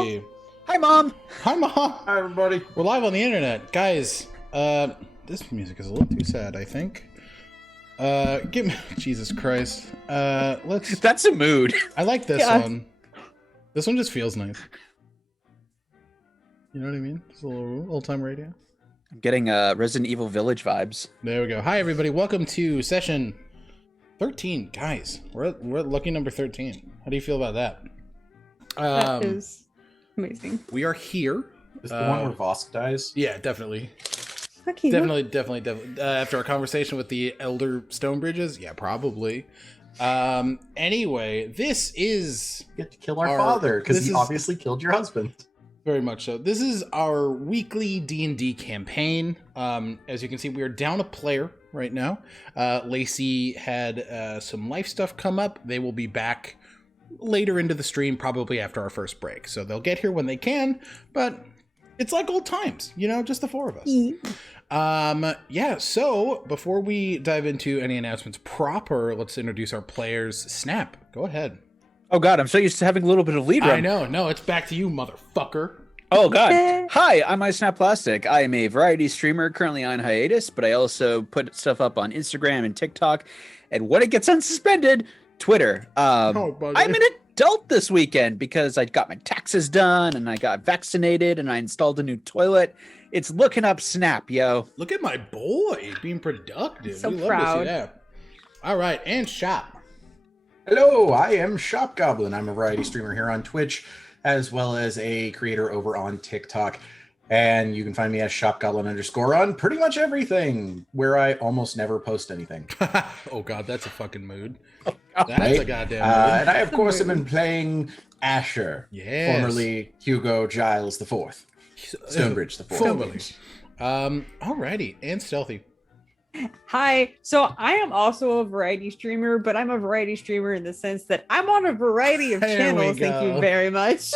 everybody. Hi, Mom. Hi, Mom. Hi, everybody. We're live on the internet. Guys, this music is a little too sad, I think. Give me... Jesus Christ. Let's... That's a mood. I like this one. This one just feels nice. You know what I mean? It's a little old-time radio. I'm getting Resident Evil Village vibes. There we go. Hi, everybody. Welcome to session 13. Guys, we're at lucky number 13. How do you feel about that? That is amazing. We are here. Is the one where Vosk dies? Yeah, definitely. Okay. Definitely. After our conversation with the elder Stonebridges, yeah, probably. Anyway, this is... You get to kill our father, because he obviously killed your husband. Very much so. This is our weekly D&D campaign. As you can see, we are down a player right now. Lacey had some life stuff come up. They will be back later into the stream, probably after our first break. So they'll get here when they can, but it's like old times, you know, just the four of us. Yeah, so before we dive into any announcements proper, let's introduce our players. Snap, go ahead. Oh, God, I'm so used to having a little bit of lead run. I know. No, it's back to you, motherfucker. Oh, God. Hi, I'm iSnapPlastic. I am a variety streamer currently on hiatus, but I also put stuff up on Instagram and TikTok. And when it gets unsuspended, Twitter. I'm an adult this weekend because I got my taxes done and I got vaccinated and I installed a new toilet. It's looking up Snap, yo. Look at my boy being productive. So we proud. Love to see that. All right, and Shop. Hello, I am Shop Goblin. I'm a variety streamer here on Twitch, as well as a creator over on TikTok. And you can find me as ShopGoblin_ on pretty much everything, where I almost never post anything. Oh, God, that's a fucking mood. Oh, God. That's a goddamn mood. And I, of course, have been playing Asher, Yes. formerly Hugo Giles IV. Stonebridge the Fourth. Formerly. Alrighty, and Stealthy. Hi. So I am also a variety streamer, but I'm a variety streamer in the sense that I'm on a variety of There we channels. Thank go. you very much.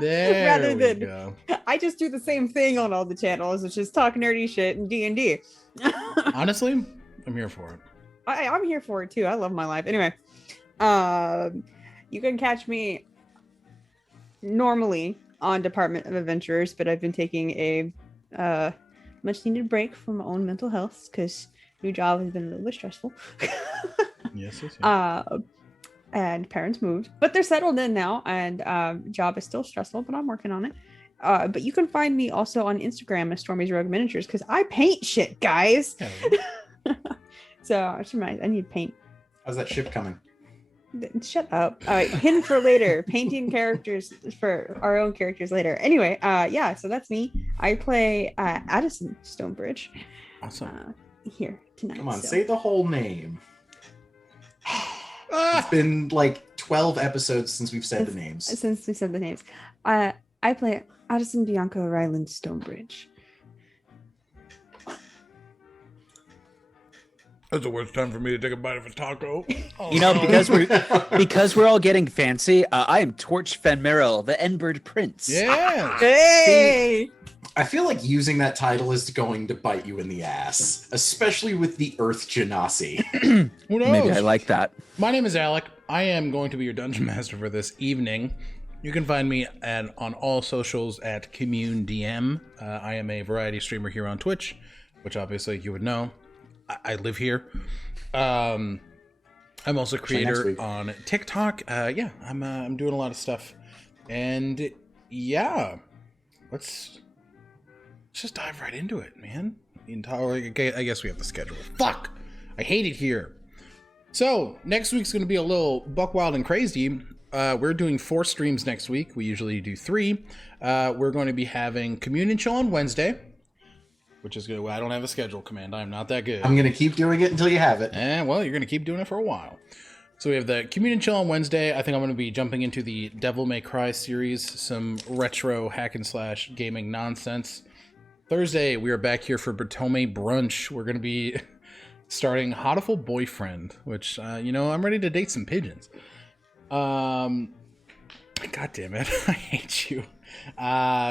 There Rather we than go. I just do the same thing on all the channels, which is talk nerdy shit and D&D. Honestly, I'm here for it. I'm here for it too. I love my life. Anyway, you can catch me normally on Department of Adventurers, but I've been taking a much needed break from my own mental health because new job has been a little bit stressful. Yes. And parents moved, but they're settled in now, and job is still stressful, but I'm working on it. But you can find me also on Instagram as Stormy's Rogue Miniatures because I paint shit, guys. So I need paint. How's that ship coming? Shut up. All right, hidden for later. Painting characters for our own characters later. Anyway, yeah, so that's me. I play Addison Stonebridge. Awesome. Here tonight. Come on, so. say the whole name. It's been like 12 episodes since we've said the names. Since we said the names. I play Addison, Bianca, Rylind, Stonebridge. That's the worst time for me to take a bite of a taco. Oh, You know, no. because we're all getting fancy, I am Torch Fenmarel, the Endbird Prince. Yeah. Hey! I feel like using that title is going to bite you in the ass, especially with the Earth Genasi. Who knows? Maybe I like that. My name is Alec. I am going to be your dungeon master for this evening. You can find me on all socials at Commune DM. I am a variety streamer here on Twitch, which obviously you would know. I live here. I'm also a creator on TikTok. Yeah, I'm doing a lot of stuff, and yeah, let's just dive right into it, man. I guess we have the schedule. Fuck, I hate it here. So next week's going to be a little buck wild and crazy. We're doing 4 streams next week. We usually do 3. We're going to be having Commune and Chill on Wednesday. Which is good. Well, I don't have a schedule, Command. I'm not that good. I'm going to keep doing it until you have it. Well, you're going to keep doing it for a while. So we have the Commune and Chill on Wednesday. I think I'm going to be jumping into the Devil May Cry series, some retro hack and slash gaming nonsense. Thursday, we are back here for Bertome Brunch. We're going to be starting Hotiful Boyfriend, which, I'm ready to date some pigeons. God damn it. I hate you.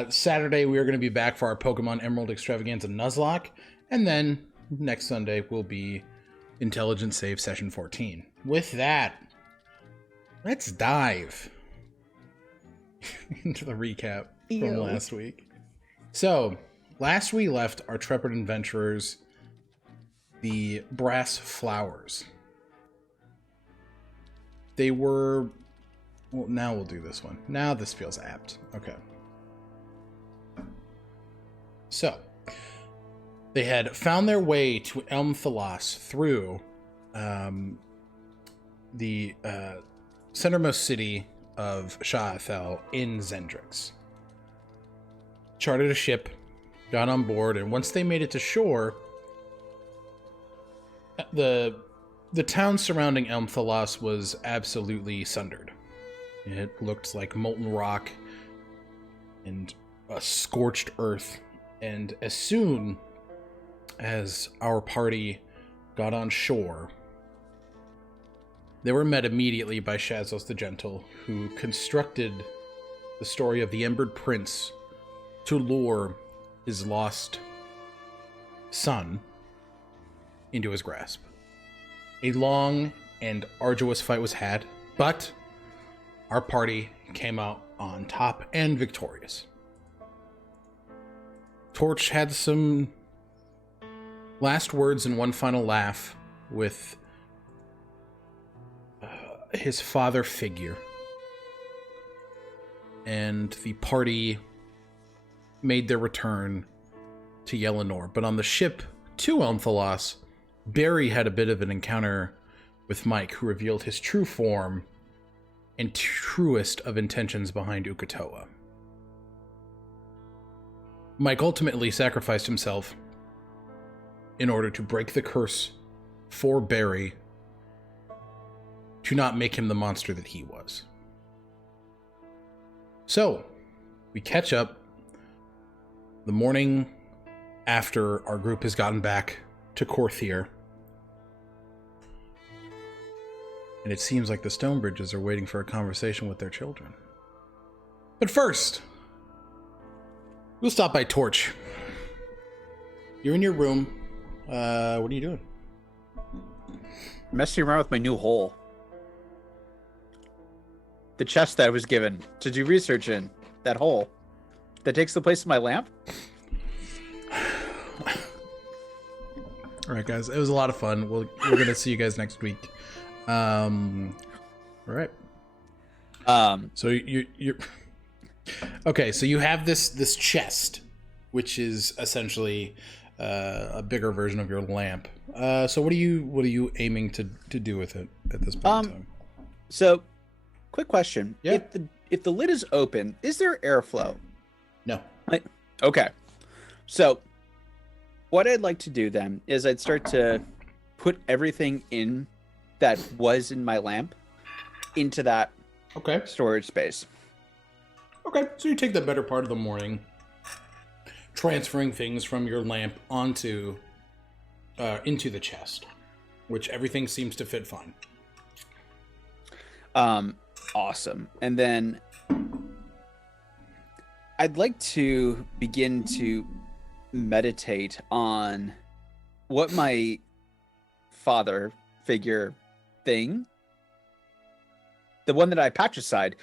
Saturday, we are going to be back for our Pokemon Emerald Extravaganza Nuzlocke. And then next Sunday will be Intelligence Save Session 14. With that, let's dive into the recap Ew. from last week. So, last we left our trepid adventurers, the Brass Flowers. They were... Well, now we'll do this one. Now this feels apt. Okay. So, they had found their way to Elm Thalas through the centermost city of Sha'athel in Zendrix. Chartered a ship, got on board, and once they made it to shore, the town surrounding Elm Thalas was absolutely sundered. It looked like molten rock and a scorched earth. And as soon as our party got on shore, they were met immediately by Shazzos the Gentle, who constructed the story of the Embered Prince to lure his lost son into his grasp. A long and arduous fight was had, but our party came out on top and victorious. Torch had some last words and one final laugh with his father figure, and the party made their return to Yelenor. But on the ship to Elm Thalas, Barry had a bit of an encounter with Mike, who revealed his true form and truest of intentions behind Uk'otoa. Mike ultimately sacrificed himself in order to break the curse for Barry, to not make him the monster that he was. So, we catch up the morning after our group has gotten back to Corthyr. And it seems like the Stonebridges are waiting for a conversation with their children. But first, we'll stop by Torch. You're in your room. What are you doing? Messing around with my new hole. The chest that I was given to do research in. That hole. That takes the place of my lamp. Alright, guys. It was a lot of fun. We're going to see you guys next week. All right. So you're okay. So you have this chest, which is essentially a bigger version of your lamp. So what are you aiming to do with it at this point in time? So, quick question: Yeah. If the lid is open, is there airflow? No. Okay. So, what I'd like to do then is I'd start to put everything in that was in my lamp into that storage space. Okay, so you take the better part of the morning transferring things from your lamp onto into the chest, which everything seems to fit fine. Awesome. And then I'd like to begin to meditate on what my father figure thing, the one that I patricide,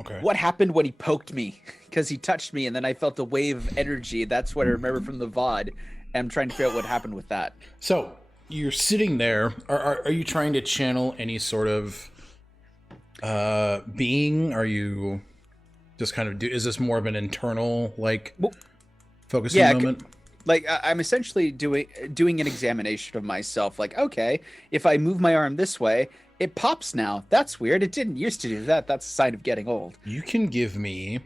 Okay. What happened when he poked me? Because he touched me and then I felt a wave of energy. That's what I remember from the VOD. And I'm trying to figure out what happened with that. So you're sitting there. Are you trying to channel any sort of being? Are you just kind of is this more of an internal focusing moment? I'm essentially doing an examination of myself. Like, okay, if I move my arm this way, it pops now. That's weird. It didn't used to do that. That's a sign of getting old. You can give me,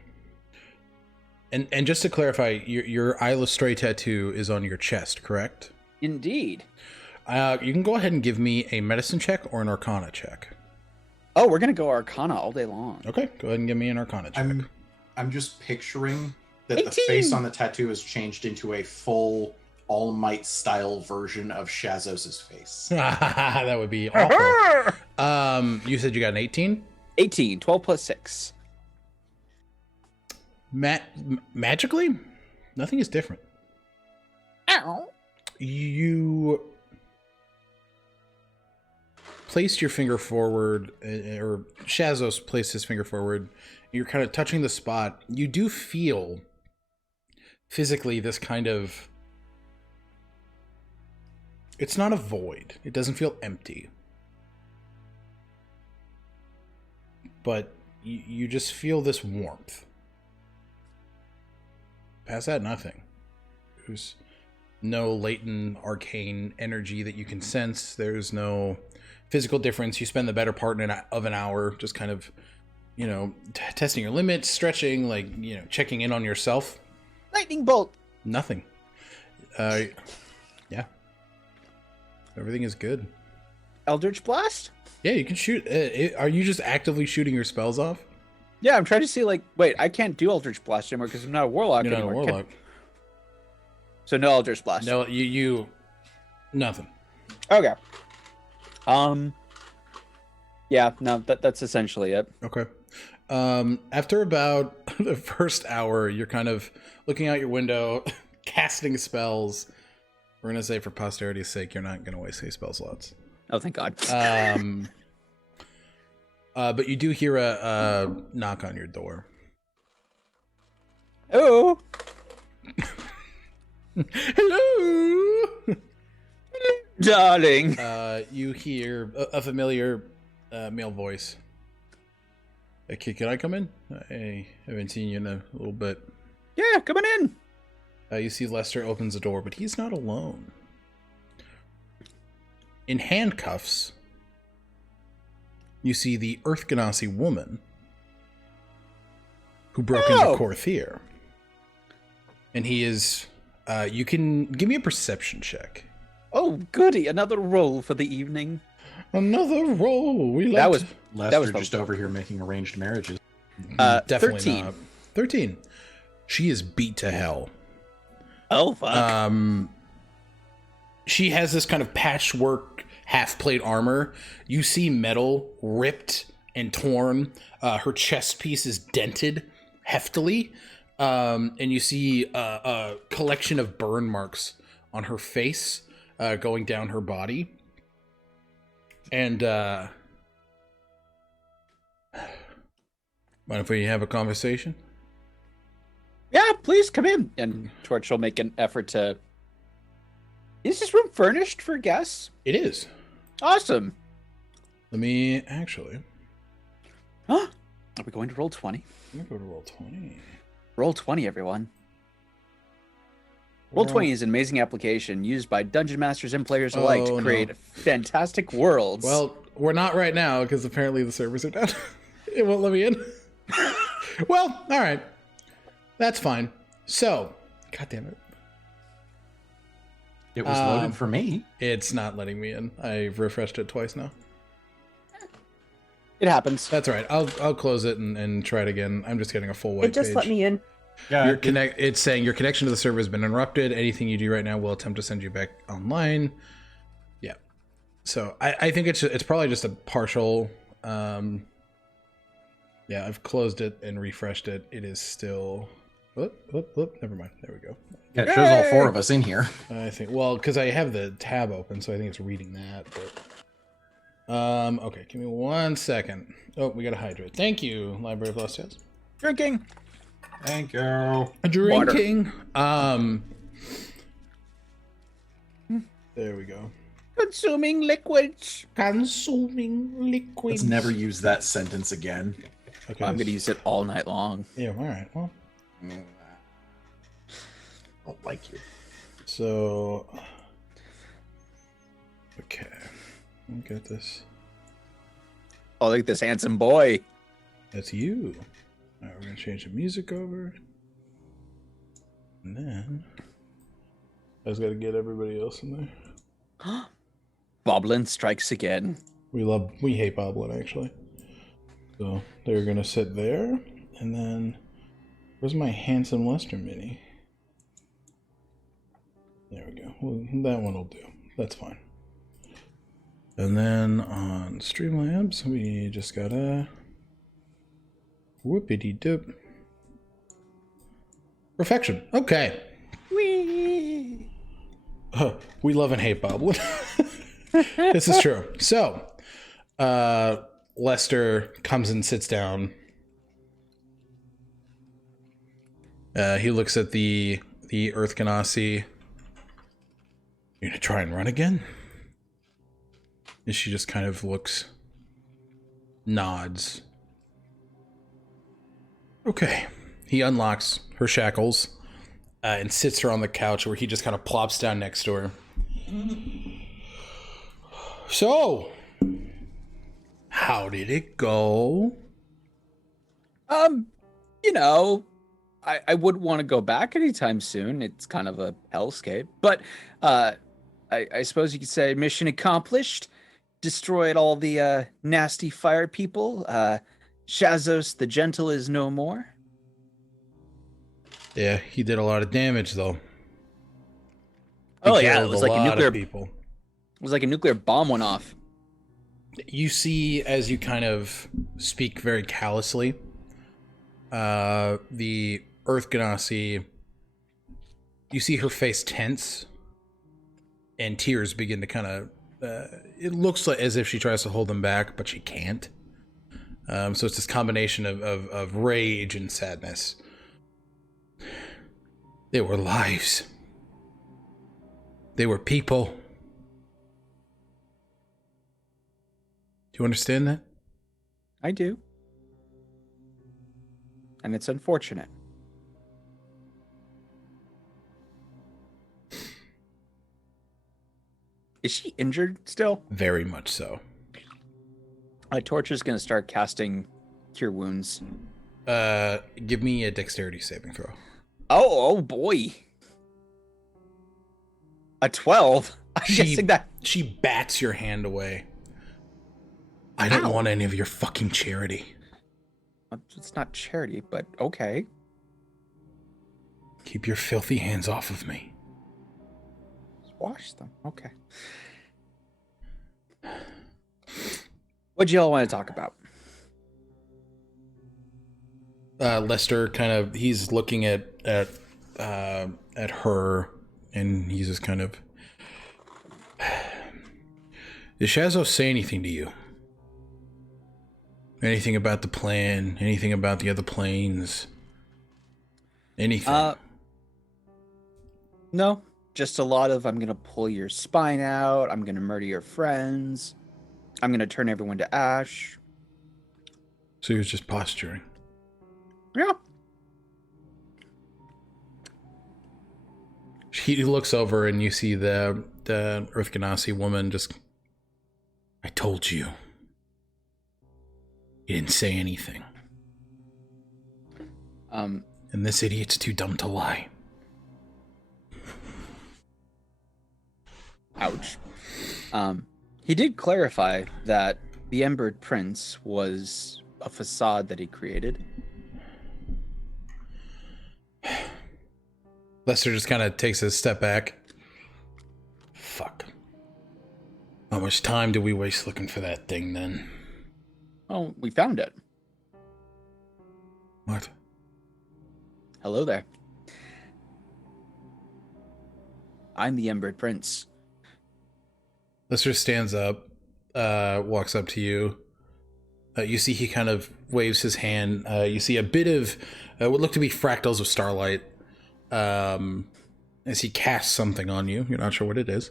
and just to clarify, your Isla Stray tattoo is on your chest, correct? Indeed. You can go ahead and give me a medicine check or an arcana check. Oh, we're gonna go arcana all day long. Okay, go ahead and give me an arcana check. I'm just picturing that 18. the face on the tattoo is changed into a full All Might style version of Shazzos' face. That would be awful. You said you got an 18? 18, 12 plus 6. Magically? Nothing is different. Ow. placed your finger forward, or Shazzos placed his finger forward. You're kind of touching the spot. You do feel physically this kind of... It's not a void. It doesn't feel empty. But you just feel this warmth. Past that, nothing. There's no latent arcane energy that you can sense. There's no physical difference. You spend the better part of an hour just kind of, you know, testing your limits, stretching, like, you know, checking in on yourself. Lightning bolt. Nothing. Yeah. Everything is good. Eldritch Blast? Yeah, you can shoot. Are you just actively shooting your spells off? Yeah, I'm trying to see, like, wait, I can't do Eldritch Blast anymore because I'm not a warlock You're not anymore. a warlock. So no Eldritch Blast. No, you nothing. Okay. Yeah, no, that's essentially it. Okay. After about the first hour, you're kind of looking out your window, casting spells. We're gonna say, for posterity's sake, you're not gonna waste any spell slots. Oh, thank God. But you do hear a knock on your door. Oh. Hello, darling. You hear a familiar male voice. Hey, can I come in? I haven't seen you in a little bit. Yeah, coming in. You see Lester opens the door, but he's not alone. In handcuffs, you see the Earth Ganassi woman who broke into Corthyr. And he is... you can... Give me a perception check. Oh, goody. Another roll for the evening. Another roll. Lester was just over here making arranged marriages. Definitely 13. not. 13. She is beat to hell. Oh, fuck. She has this kind of patchwork half-plate armor. You see metal ripped and torn. Her chest piece is dented heftily. And you see a collection of burn marks on her face going down her body. And mind if we have a conversation? Yeah, please come in. And Torch will make an effort to... Is this room furnished for guests? It is. Awesome. Let me actually... Huh? Are we going to roll 20? I'm going to go to roll 20. Roll 20, everyone. Roll 20 is an amazing application used by dungeon masters and players alike to create fantastic worlds. Well, we're not right now because apparently the servers are down. It won't let me in. Well, all right. That's fine. So, God damn it. It was loaded for me. It's not letting me in. I've refreshed it twice now. It happens. That's all right. I'll close it and try it again. I'm just getting a full white It just page. let me in. Yeah, It's saying your connection to the server has been interrupted. Anything you do right now will attempt to send you back online. Yeah. So I think it's probably just a partial. Yeah, I've closed it and refreshed it. It is still. Never mind. There we go. Yeah, it shows all four of us in here. I think. Well, because I have the tab open, so I think it's reading that. But okay, give me 1 second. Oh, we gotta hydrate. Thank you, Library of Lost Tales. Drinking. Thank you. Drinking. There we go. Consuming liquids. Consuming liquids. Let's never use that sentence again. Okay. I'm going to use it all night long. Yeah, all right. Well, I don't like you. so... Okay. Let me get this. Oh, look at this handsome boy. That's you. All right, we're going to change the music over. And then... I just got to get everybody else in there. Boblin strikes again. We hate Boblin, actually. So they're gonna sit there, and then where's my handsome Lester mini? There we go. Well, that one will do. That's fine. And then on Streamlabs, we just gotta whoopity dip. Perfection. Okay. Whee! We love and hate Boblin. This is true. So, Lester comes and sits down. He looks at the Earth Ganassi. You gonna try and run again? And she just kind of looks, nods. Okay. He unlocks her shackles and sits her on the couch where he just kind of plops down next to her. So, how did it go? You know, I wouldn't want to go back anytime soon. It's kind of a hellscape. But I suppose you could say mission accomplished. Destroyed all the nasty fire people. Shazzos the Gentle is no more. Yeah, he did a lot of damage, though. Oh yeah, it was like a nuclear people. It was like a nuclear bomb went off. You see, as you kind of speak very callously, the Earth Ganassi, you see her face tense, and tears begin to kind of, it looks like as if she tries to hold them back, but she can't. So it's this combination of rage and sadness. They were lives. They were people. Do you understand that? I do. And it's unfortunate. Is she injured still? Very much so. Torch is going to start casting Cure Wounds. Give me a dexterity saving throw. Oh boy. A 12? I'm guessing that. She bats your hand away. I don't want any of your fucking charity. It's not charity, but okay. Keep your filthy hands off of me. Just wash them. Okay. What do y'all want to talk about? Lester he's looking at her, and he's just kind of, did Shazzos say anything to you? Anything about the plan? Anything about the other planes? Anything? No, just a lot of I'm gonna pull your spine out, I'm gonna murder your friends, I'm gonna turn everyone to ash. So he was just posturing. Yeah. He looks over and you see the Earth Ganassi woman just, I told you. He didn't say anything. And this idiot's too dumb to lie. Ouch. He did clarify that the Embered Prince was a facade that he created. Lester just kind of takes a step back. Fuck. How much time did we waste looking for that thing then? Oh, we found it. What? Hello there. I'm the Embered Prince. Lester stands up, walks up to you. You see he kind of waves his hand. You see a bit of what look to be fractals of starlight as he casts something on you. You're not sure what it is.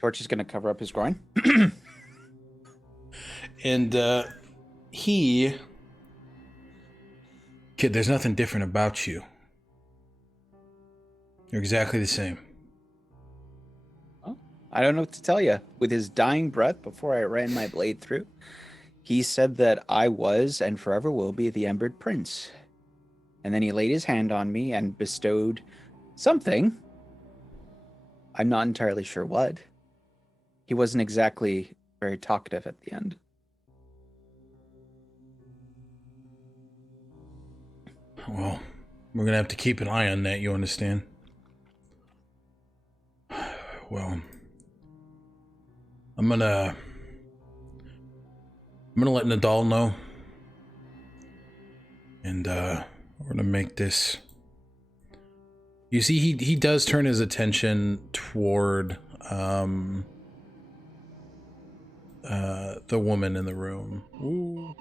Torch is going to cover up his groin. And kid, there's nothing different about you. You're exactly the same. Well, I don't know what to tell you. With his dying breath before I ran my blade through, he said that I was and forever will be the Embered Prince. And then he laid his hand on me and bestowed something. I'm not entirely sure what. He wasn't exactly very talkative at the end. Well, we're gonna have to keep an eye on that, you understand? Well, I'm gonna let Nadal know. And we're gonna make this. You see, he does turn his attention toward the woman in the room. Ooh.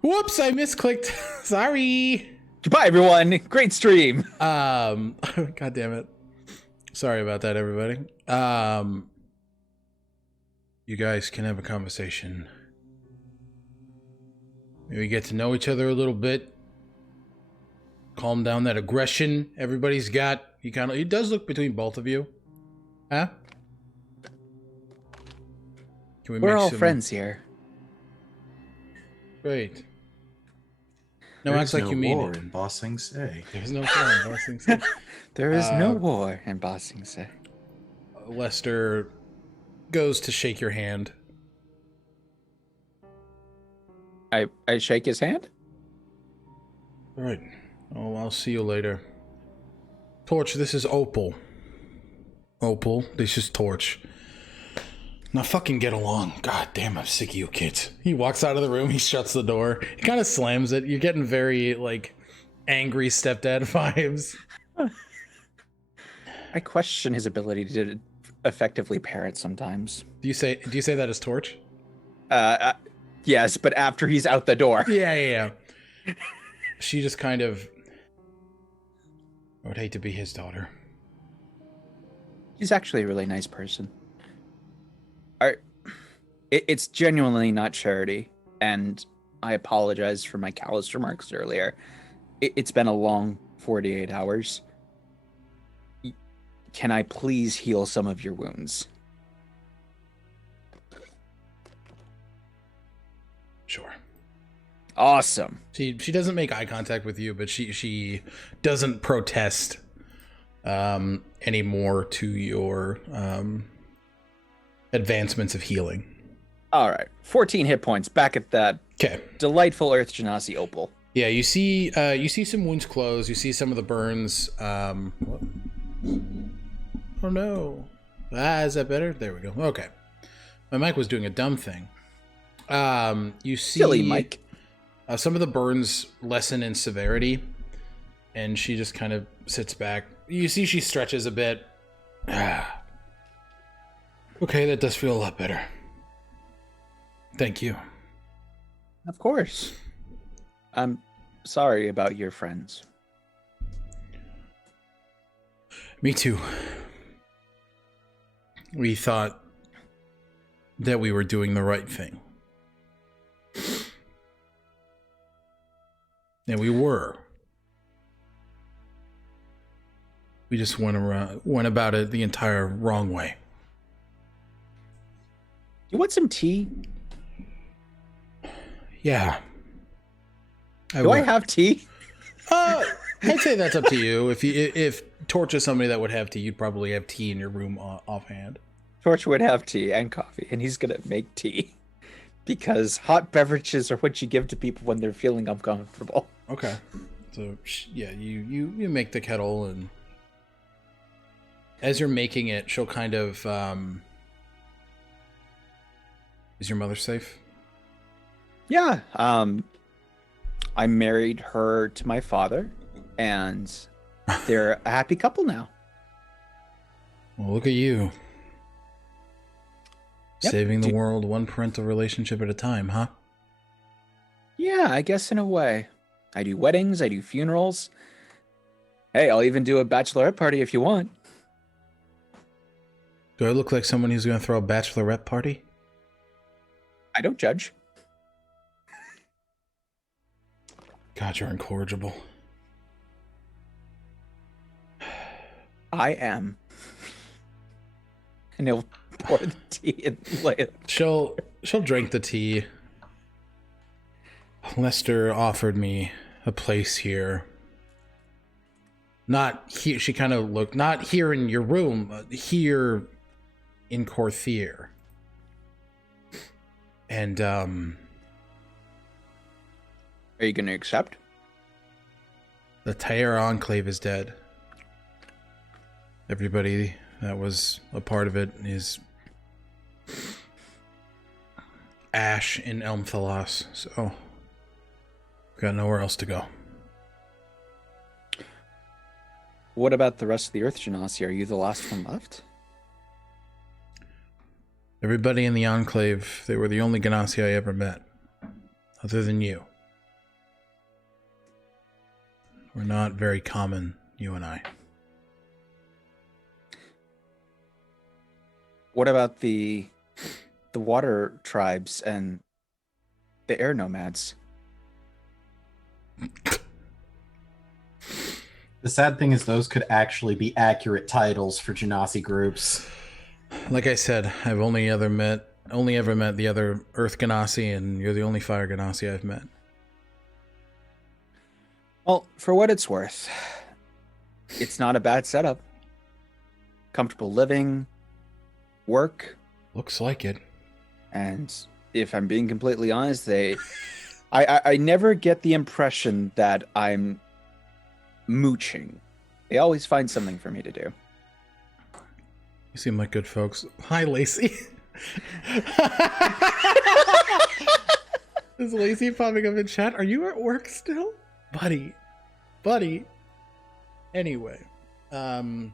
Whoops, I misclicked. Sorry. Goodbye, everyone. Great stream. God damn it. Sorry about that, everybody. You guys can have a conversation. Maybe get to know each other a little bit. Calm down that aggression everybody's got. He does look between both of you. Huh? Can We're all friends here. Great. No, acts like you mean it. In Bossing Say. There's no war in Bossing Say. There is no war in Bossing Say. Lester goes to shake your hand. I shake his hand? All right. Oh, I'll see you later. Torch, this is Opal. Opal, this is Torch. Now fucking get along. God damn, I'm sick of you kids. He walks out of the room, he shuts the door. He kind of slams it. You're getting very, like, angry stepdad vibes. I question his ability to effectively parent sometimes. Do you say that as Torch? Yes, but after he's out the door. Yeah. She just kind of... I would hate to be his daughter. He's actually a really nice person. It's genuinely not charity, and I apologize for my callous remarks earlier. It's been a long 48 hours. Can I please heal some of your wounds? Sure. Awesome. She doesn't make eye contact with you, but she doesn't protest anymore to your advancements of healing. All right, 14 hit points. Back at that. Okay. Delightful Earth Genasi Opal. Yeah, you see some wounds close. You see some of the burns. Oh no. Is that better? There we go. Okay. My mic was doing a dumb thing. You see Silly Mike. Some of the burns lessen in severity, and she just kind of sits back. You see she stretches a bit. Okay, that does feel a lot better. Thank you. Of course. I'm sorry about your friends. Me too. We thought that we were doing the right thing. And we were. We just went about it the entire wrong way. You want some tea? Yeah. Do I have tea? I'd say that's up to you. If Torch is somebody that would have tea, you'd probably have tea in your room offhand. Torch would have tea and coffee, and he's gonna make tea. Because hot beverages are what you give to people when they're feeling uncomfortable. Okay. So, yeah, you make the kettle, and as you're making it, she'll kind of... Is your mother safe? Yeah. I married her to my father, and they're a happy couple now. Well, look at you. Yep. Saving the world one parental relationship at a time, huh? Yeah, I guess in a way. I do weddings, I do funerals. Hey, I'll even do a bachelorette party if you want. Do I look like someone who's going to throw a bachelorette party? I don't judge. God, you're incorrigible. I am. And he'll pour the tea and lay it. She'll drink the tea. Lester offered me a place here. Not here. She kind of looked. Not here in your room. Here in Corthyr. And Are you going to accept? The Ti'Erra Enclave is dead. Everybody that was a part of it is ash in Elmthalas, so got nowhere else to go. What about the rest of the Earth Genasi? Are you the last one left? Everybody in the Enclave, they were the only Ganassi I ever met. Other than you. We're not very common, you and I. What about the water tribes and the air nomads? The sad thing is those could actually be accurate titles for Genasi groups. Like I said, I've only ever met the other Earth Ganassi, and you're the only Fire Ganassi I've met. Well, for what it's worth, it's not a bad setup. Comfortable living, work. Looks like it. And if I'm being completely honest, I never get the impression that I'm mooching. They always find something for me to do. You seem like good folks. Hi, Lacey. Is Lacey popping up in chat? Are you at work still? Buddy. Anyway. I'm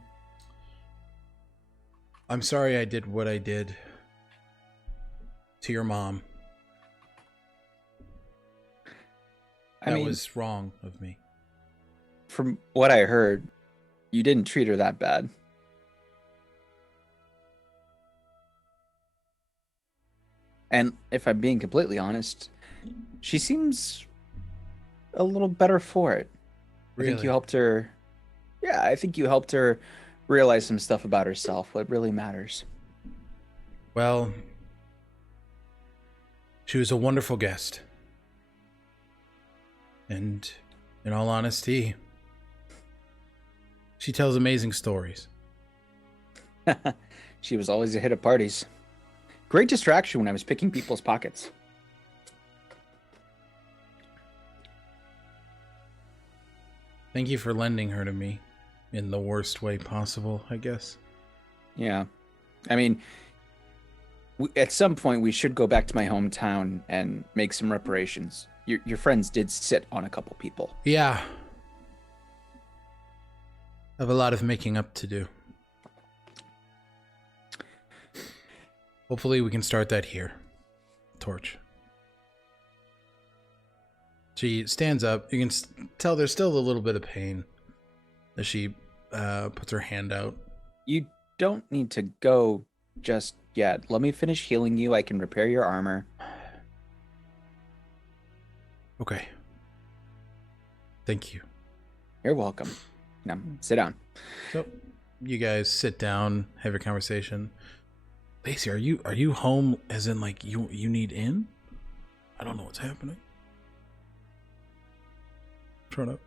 sorry I did what I did to your mom. That was wrong of me. From what I heard, you didn't treat her that bad. And if I'm being completely honest, she seems a little better for it. Really? I think you helped her. Yeah, I think you helped her realize some stuff about herself, what really matters. Well, she was a wonderful guest. And in all honesty, she tells amazing stories. She was always a hit at parties. Great distraction when I was picking people's pockets. Thank you for lending her to me in the worst way possible, I guess. Yeah. I mean, at some point we should go back to my hometown and make some reparations. Your friends did sit on a couple people. Yeah. I have a lot of making up to do. Hopefully we can start that here. Torch. She stands up. You can tell there's still a little bit of pain as she puts her hand out. You don't need to go just yet. Let me finish healing you. I can repair your armor. Okay. Thank you. You're welcome. Now, sit down. So, you guys sit down, have your conversation. Lacey, are you home as in like you need in? I don't know what's happening. I'm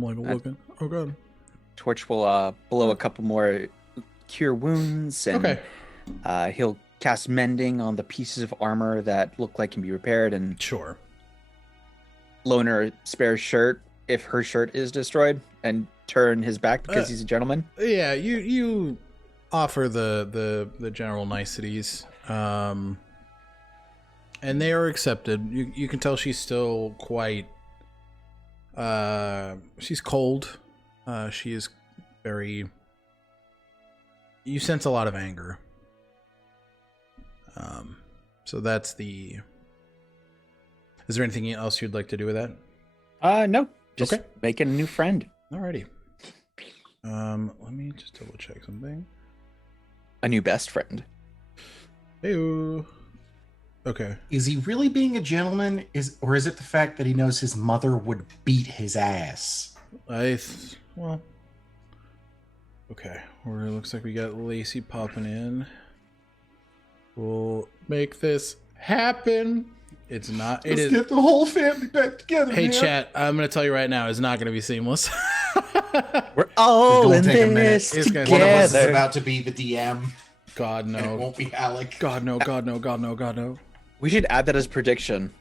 like looking. Oh god. Torch will blow a couple more cure wounds, and okay. He'll cast mending on the pieces of armor that look like can be repaired, and Sure. loan her a spare shirt if her shirt is destroyed, and turn his back because he's a gentleman. Yeah, you offer the general niceties, and they are accepted. You can tell she's still quite. She's cold. She is very. You sense a lot of anger. So that's the. Is there anything else you'd like to do with that? No, just okay. Making a new friend. Alrighty. Let me just double check something. A new best friend. Hey. Okay. Is he really being a gentleman? Or is it the fact that he knows his mother would beat his ass? Well. Okay. Well, it looks like we got Lacey popping in. We'll make this happen. It's not. Let's get the whole family back together. Hey, man. chat. I'm gonna tell you right now, it's not gonna be seamless. We're all in this One together. of us is about to be the DM. God no. And it won't be Alec. God no. God no. God no. God no. We should add that as prediction.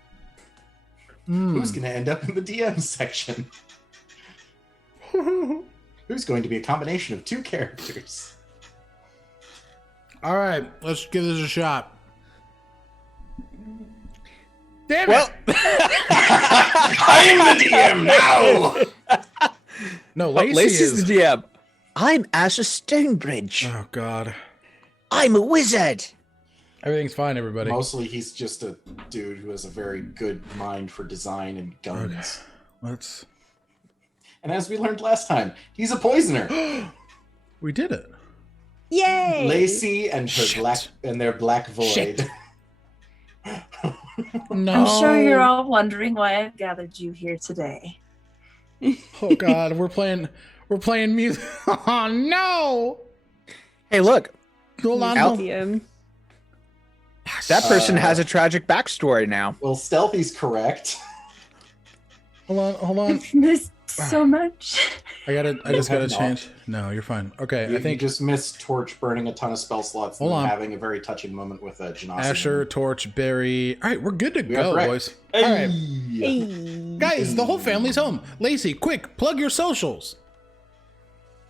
Who's going to end up in the DM section? Who's going to be a combination of two characters? All right, let's give this a shot. Damn Well, it! I'm the DM now! No, Lacey Lacey's is. the DM. I'm Asher Stonebridge. Oh God. I'm a wizard. Everything's fine, everybody. Mostly, he's just a dude who has a very good mind for design and guns. Okay. Let's. And as we learned last time, he's a poisoner. We did it. Yay! Lacey and their black void. Shit. No. I'm sure you're all wondering why I've gathered you here today. Oh God, we're playing music. Oh no! Hey, look. Hold on. DM. That person has a tragic backstory now. Well, Stealthy's correct. Hold on. I've missed so much. I just gotta change. No, you're fine. Okay, You, I think you just missed Torch burning a ton of spell slots and Hold on. having a very touching moment with Genasi. Asher, Torch, Barry. All right, we're good to We are go, correct. boys. Hey. All right, Hey. guys, the whole family's home. Lacey, quick, plug your socials.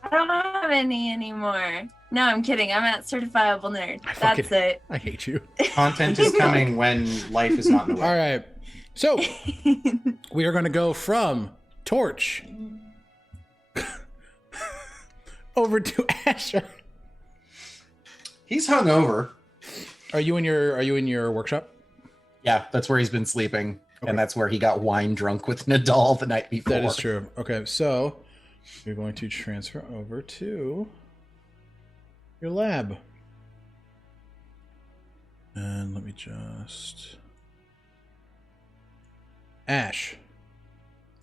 I don't have any anymore. No, I'm kidding. I'm at CertifiableNerd. That's it. I hate you. Content is coming when life is not in the way. All right, so we are going to go from Torch over to Asher. He's hungover. Are you in your workshop? Yeah, that's where he's been sleeping. Okay. And that's where he got wine drunk with Nadal the night before. That is true. Okay, so you're going to transfer over to your lab. And let me just... Ash.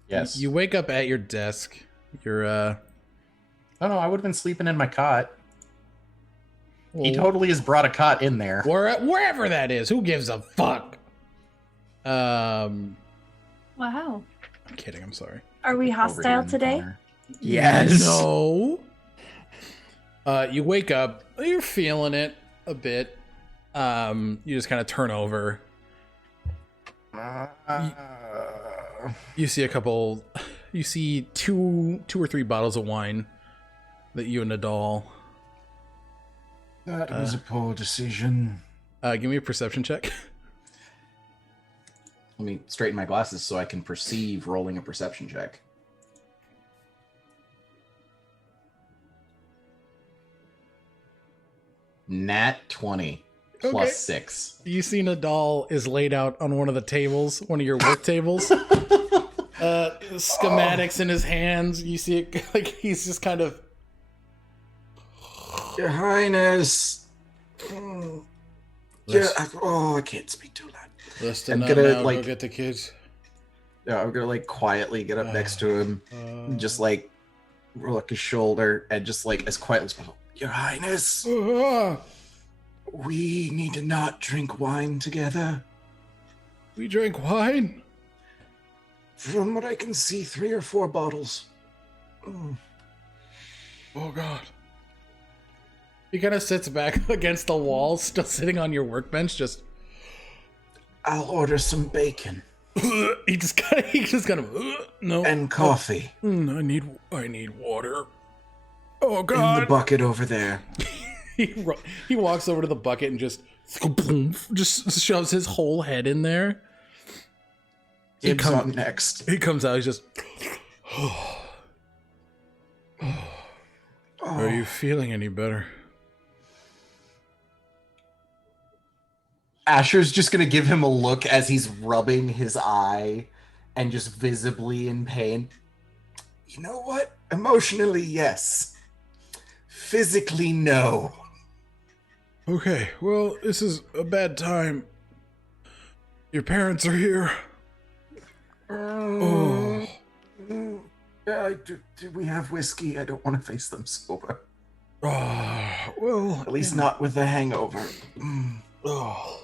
Yes. You wake up at your desk. You're, Oh no, I would have been sleeping in my cot. He well, totally has brought a cot in there. wherever that is. Who gives a fuck? Wow. I'm kidding. I'm sorry. Are we Over here hostile in the today? corner. Yes. No. You wake up. You're feeling it a bit. You just kind of turn over. You see a couple. You see two or three bottles of wine that you and Nadal. That was a poor decision. Give me a perception check. Let me straighten my glasses so I can perceive rolling a perception check. Nat 20 Okay. plus 6. You see Nadal is laid out on one of the tables, one of your work tables. Schematics in his hands. You see it like he's just kind of. Your Highness. I can't speak too loud. Listen I'm up gonna, now, like- go get the kids. Yeah, I'm gonna like quietly get up next to him, just like roll his shoulder, and just like as quietly as possible. Your Highness, we need to not drink wine together. We drank wine. From what I can see, 3 or 4 bottles. Oh God. He kind of sits back against the wall, still sitting on your workbench, just. I'll order some bacon he just kind of. No. and coffee I need water. Oh in God. the bucket over there. He walks over to the bucket and just shoves his whole head in there. Dibs on next. He comes out. He's just. Are you feeling any better? Asher's just gonna give him a look as he's rubbing his eye and just visibly in pain. You know what? Emotionally, yes. Physically, no. Okay, well, this is a bad time. Your parents are here. Oh. Do we have whiskey? I don't want to face them sober. Well, At least not with a hangover. oh.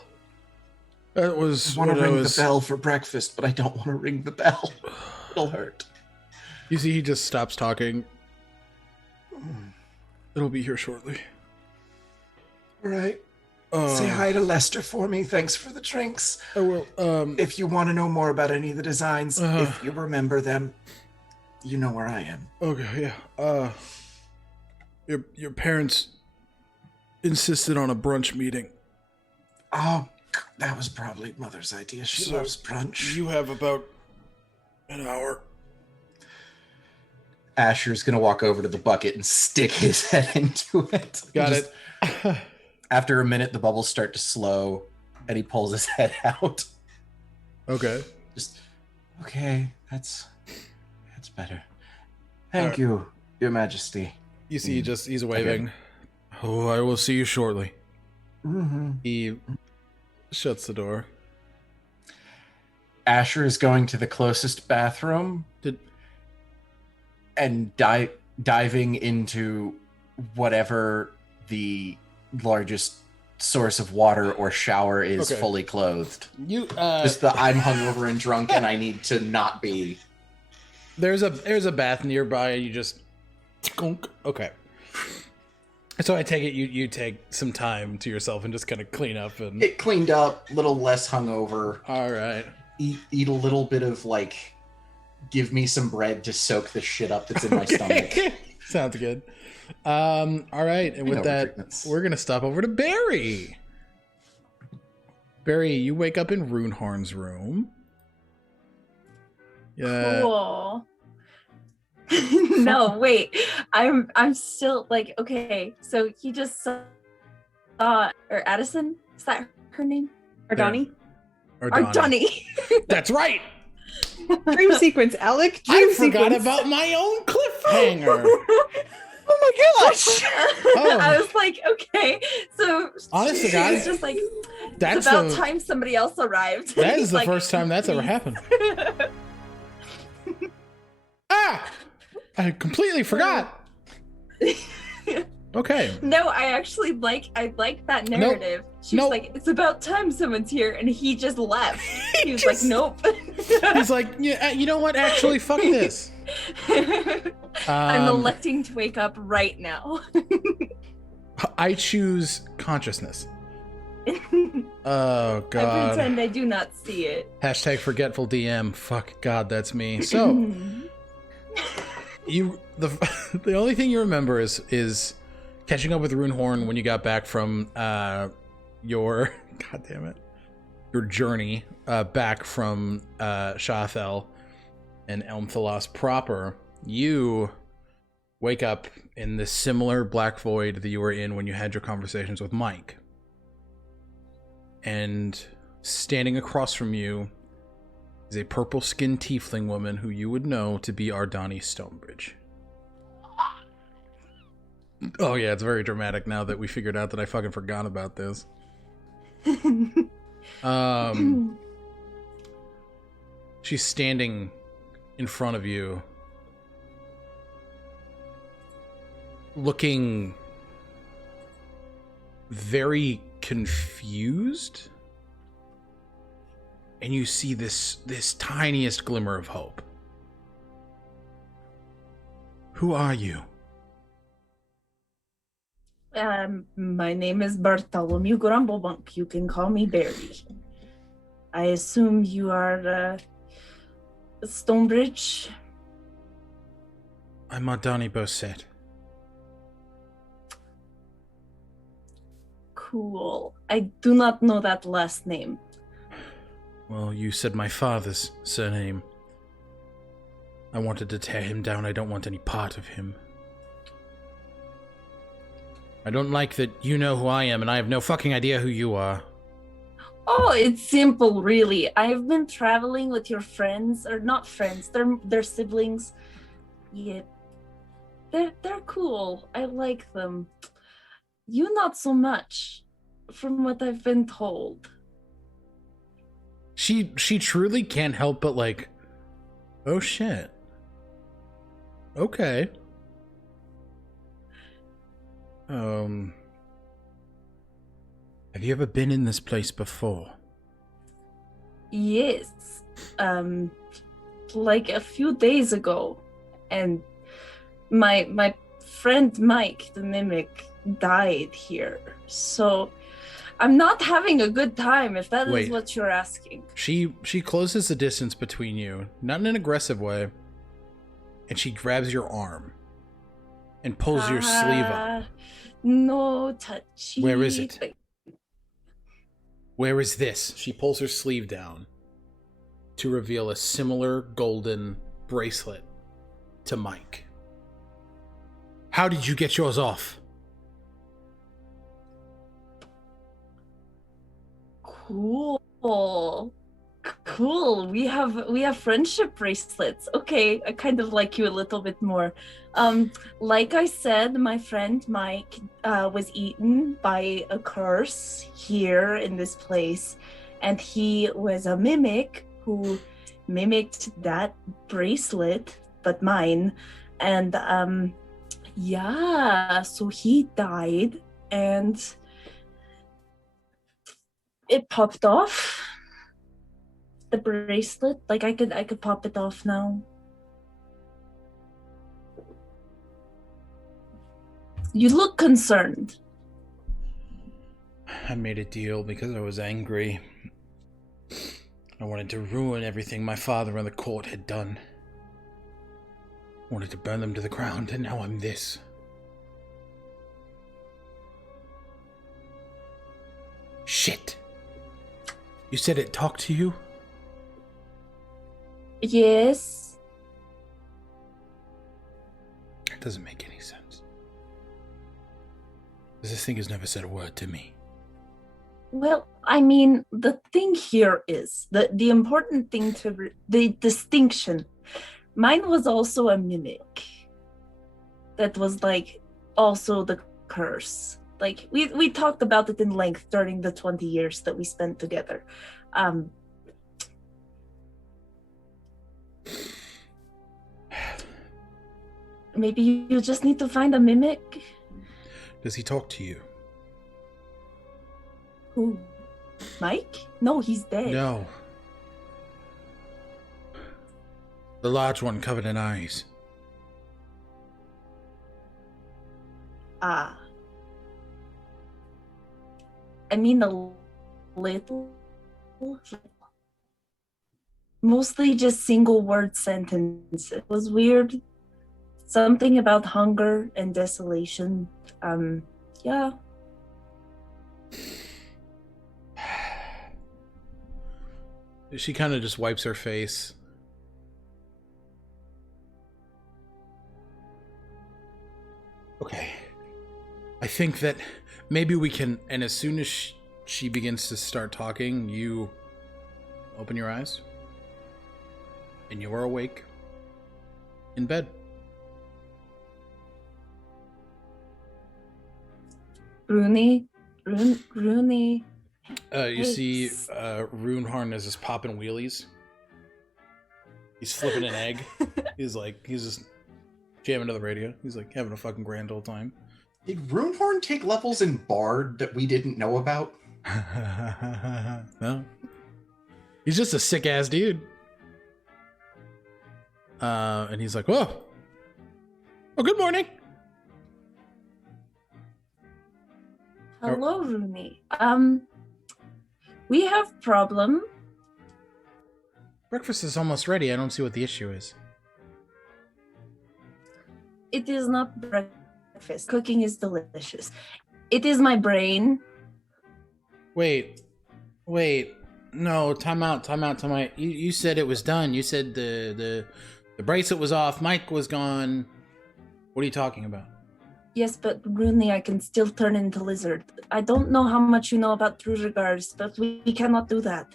That was I want what to I ring was. the bell for breakfast, but I don't want to ring the bell. It'll hurt. You see, he just stops talking. It'll be here shortly. All right. Say hi to Lester for me. Thanks for the drinks. I will. If you want to know more about any of the designs, if you remember them, you know where I am. Okay, yeah. Your parents insisted on a brunch meeting. Oh, that was probably Mother's idea. She So, loves brunch. You have about an hour. Asher's gonna walk over to the bucket and stick his head into it. Got Just- it. After a minute, the bubbles start to slow, and he pulls his head out. Okay. Just, okay, that's better. Thank you, Your Majesty. You see, he's waving. Okay. Oh, I will see you shortly. Mm-hmm. He shuts the door. Asher is going to the closest bathroom and diving into whatever the largest source of water or shower is fully clothed. Just I'm hungover and drunk and I need to not be. There's a bath nearby and you just okay. So I take it you take some time to yourself and just kind of clean up and it cleaned up, a little less hungover. All right. Eat a little bit of give me some bread to soak the shit up that's in my stomach. Sounds good. All right, and with that, we're gonna stop over to Barry. Barry, you wake up in Runehorn's room. Yeah. Cool. No, wait. I'm still okay. So he just saw, or Addison? Is that her name? Ardani? Ardani. That's right. Dream sequence, Alec. I forgot about my own cliffhanger. Oh my gosh! I was like, okay, so honest to God, it's just it's about time somebody else arrived. That is the first time that's ever happened. I completely forgot. Okay. No, I actually like that narrative. Nope. She's like, it's about time someone's here, and he just left. He was like, nope. He's like, yeah, you know what? Actually, fuck this. I'm electing to wake up right now. I choose consciousness. Oh God! I pretend I do not see it. Hashtag forgetful DM. Fuck God, that's me. So the only thing you remember is catching up with Runehorn when you got back from your your journey back from Shathel and Elmthalos proper. You wake up in this similar black void that you were in when you had your conversations with Mike. And standing across from you is a purple-skinned tiefling woman who you would know to be Ardani Stonebridge. Oh yeah, it's very dramatic now that we figured out that I fucking forgot about this. She's standing in front of you, looking very confused, and you see this tiniest glimmer of hope. Who are you? My name is Bartholomew Grumblebunk. You can call me Barry. I assume you are Stonebridge. I'm Ardani Bosset. Cool. I do not know that last name. Well, you said my father's surname. I wanted to tear him down. I don't want any part of him. I don't like that you know who I am, and I have no fucking idea who you are. Oh, it's simple, really. I've been traveling with your friends, or not friends, they're siblings. Yeah, they're cool. I like them. You not so much, from what I've been told. She truly can't help but oh shit. Okay. Have you ever been in this place before? Yes. Like a few days ago. And my friend Mike, the mimic, died here. So I'm not having a good time, if that is what you're asking. She closes the distance between you, not in an aggressive way, and she grabs your arm and pulls your sleeve up. No touchy. Where is it? Where is this? She pulls her sleeve down to reveal a similar golden bracelet to Mike. How did you get yours off? Cool. We have friendship bracelets. Okay, I kind of like you a little bit more. Like I said, my friend Mike was eaten by a curse here in this place, and he was a mimic who mimicked that bracelet, but mine. And yeah, so he died, and it popped off. The bracelet, like I could pop it off now. You look concerned. I made a deal because I was angry. I wanted to ruin everything my father and the court had done. I wanted to burn them to the ground, and now I'm this. Shit. You said it talked to you? Yes. It doesn't make any sense. This thing has never said a word to me. Well, I mean, the thing here is the important thing the distinction. Mine was also a mimic. That was like also the curse. Like we talked about it in length during the 20 years that we spent together. Maybe you just need to find a mimic. Does he talk to you? Who? Mike? No, he's dead. No. The large one covered in eyes. Ah. I mean a little. Mostly just single word sentences. It was weird. Something about hunger and desolation. Yeah. She kind of just wipes her face. Okay. I think that maybe we can, and as soon as she begins to start talking, you open your eyes. And you are awake. In bed. Rooney. You see Runeharn is just popping wheelies. He's flipping an egg. He's just jamming to the radio. He's like having a fucking grand old time. Did Runehorn take levels in Bard that we didn't know about? No. He's just a sick ass dude. And he's like, whoa. Oh, good morning. Hello, Rooney. We have problem. Breakfast is almost ready. I don't see what the issue is. It is not breakfast. Cooking is delicious. It is my brain. Wait. No, time out. You said it was done. You said the bracelet was off. Mike was gone. What are you talking about? Yes, but Rooney, I can still turn into lizard. I don't know how much you know about true regards, but we cannot do that.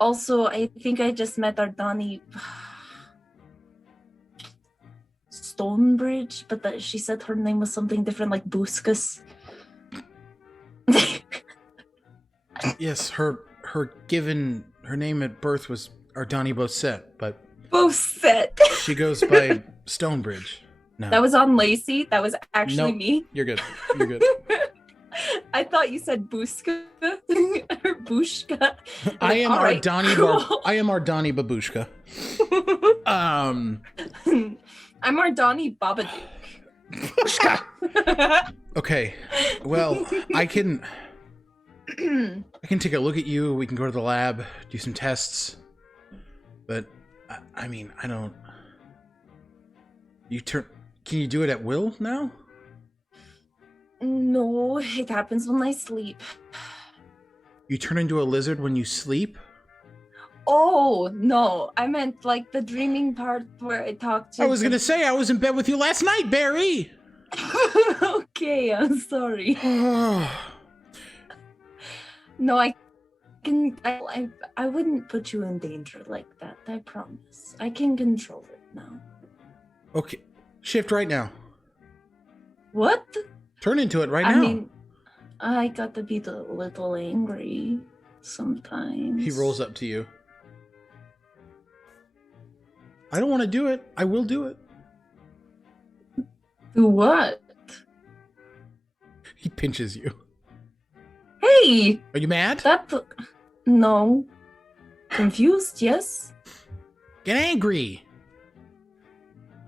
Also, I think I just met Ardani Stonebridge, but she said her name was something different, like Buscus. Yes, her name at birth was Ardani Bosset, but Bosset. She goes by Stonebridge. No. That was on Lacey. That was actually me. You're good. I thought you said Buska or Bushka. I am right, Ardani. cool. I am Ardani Babushka. I'm Ardani Babadook. Okay. Well, I can take a look at you. We can go to the lab, do some tests. But I mean, I don't. Can you do it at will now? No, it happens when I sleep. You turn into a lizard when you sleep? Oh, no. I meant like the dreaming part where I talked to... I was going to say, I was in bed with you last night, Barry! Okay, I'm sorry. No, I wouldn't put you in danger like that. I promise. I can control it now. Okay. Shift right now. What? Turn into it right I now. mean, I got to be a little angry sometimes. He rolls up to you. I don't want to do it. I will do it. Do what? He pinches you. Hey! Are you mad? No. Confused, yes? Get angry.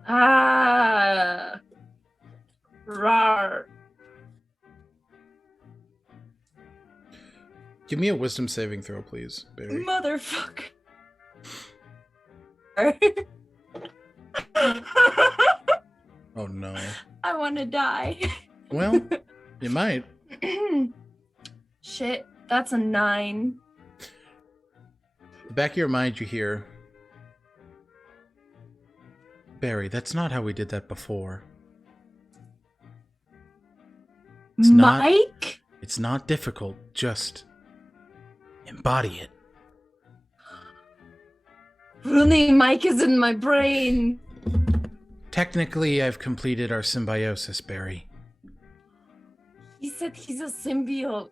Ah. Rawr. Give me a wisdom saving throw, please, Barry. Motherfucker. Oh, no. I want to die. Well, you might. Shit, that's a 9. The back of your mind, you hear, Barry, that's not how we did that before. It's Mike? It's not difficult. Just embody it. Really, Mike is in my brain. Technically, I've completed our symbiosis, Barry. He said he's a symbiote.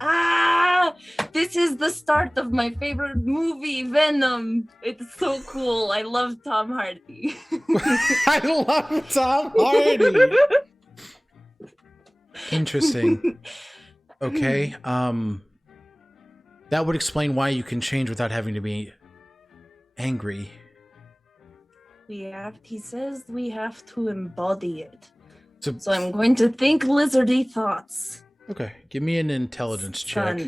Ah! This is the start of my favorite movie, Venom. It's so cool. I love Tom Hardy. I love Tom Hardy. Interesting. Okay. That would explain why you can change without having to be angry. He says we have to embody it. So I'm going to think lizardy thoughts. Okay, give me an intelligence check.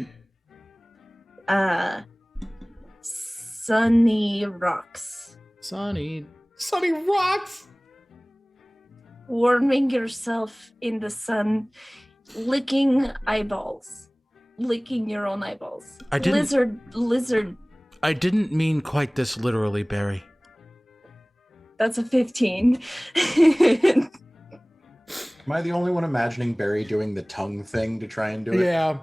Sunny rocks. Sunny rocks. Warming yourself in the sun, licking eyeballs, licking your own eyeballs. Lizard. I didn't mean quite this literally, Barry. That's a 15. Am I the only one imagining Barry doing the tongue thing to try and do it? Yeah.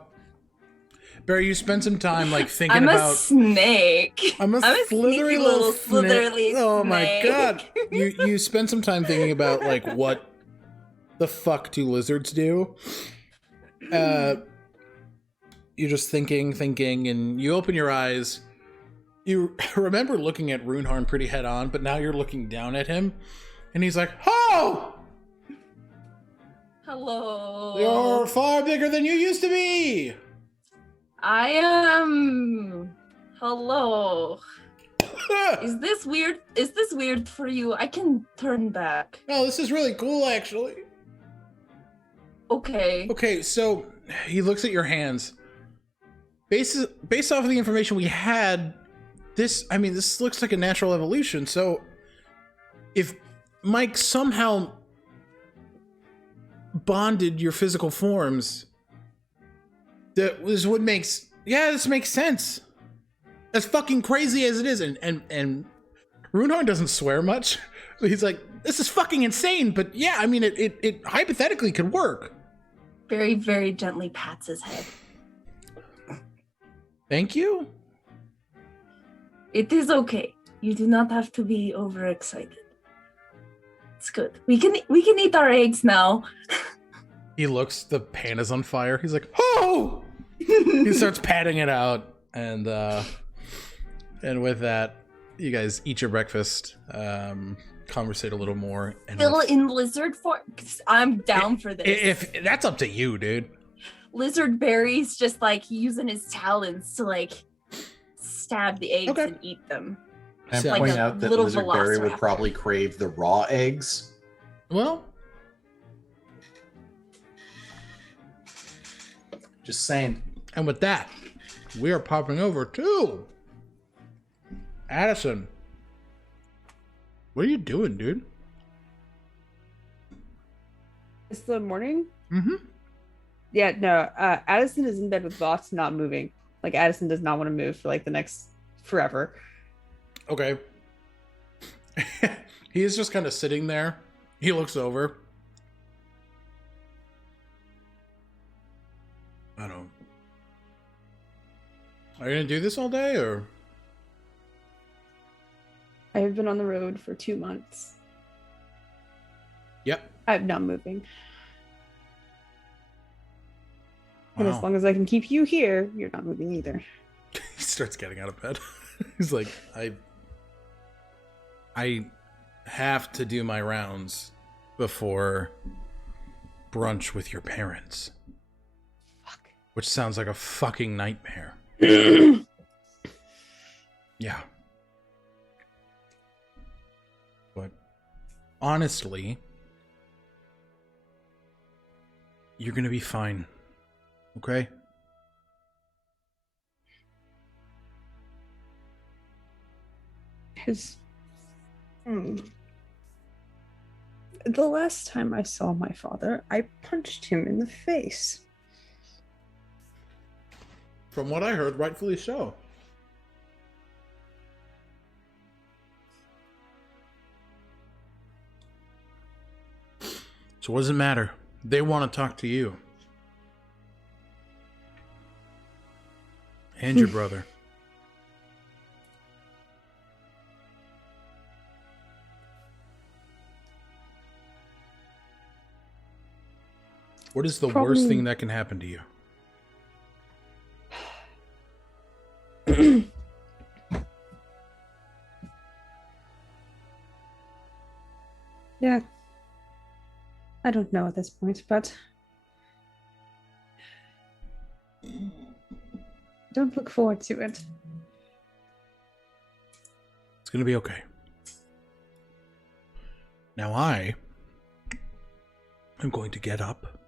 Barry, you spend some time thinking I'm about. A snake. I'm a slithery little slithery Oh my snake. god! You spend some time thinking about what the fuck do lizards do? You're just thinking, and you open your eyes. You remember looking at Runeharn pretty head on, but now you're looking down at him, and he's like, "Oh! Hello. You're far bigger than you used to be." I am. Hello. Is this weird? Is this weird for you? I can turn back. No, this is really cool, actually. Okay. Okay, so he looks at your hands. Based off of the information we had, this looks like a natural evolution. So if Mike somehow bonded your physical forms, this makes sense. As fucking crazy as it is, and Runeharn doesn't swear much. He's like, this is fucking insane, but yeah, I mean, it hypothetically could work. Very, very gently pats his head. Thank you. It is okay. You do not have to be overexcited. It's good. We can eat our eggs now. He looks, the pan is on fire. He's like, oh! He starts patting it out, and with that, you guys eat your breakfast, conversate a little more. And Still in lizard form? I'm down for this. If that's up to you, dude. Lizard Barry's just using his talons to stab the eggs and eat them. And So- point Like a out that little Lizard Barry would velociraptor. probably crave the raw eggs. Well, Just saying. and with that, we are popping over to Addison. What are you doing, dude? It's the morning. Mm-hmm. Yeah, no. Addison is in bed with Voss, not moving. Addison does not want to move for the next forever. Okay. He is just kind of sitting there. He looks over. I don't. Are you gonna do this all day, or? I have been on the road for 2 months. Yep. I'm not moving. And as Wow. long as I can keep you here, you're not moving either. He starts getting out of bed. He's like, I have to do my rounds before brunch with your parents. Fuck. Which sounds like a fucking nightmare. Yeah. But honestly, you're gonna be fine. Okay? The last time I saw my father, I punched him in the face. From what I heard, rightfully so. So what does it matter? They want to talk to you. And your brother. What is the worst thing that can happen to you? Yeah. I don't know at this point, but don't look forward to it. It's going to be okay. Now I am going to get up.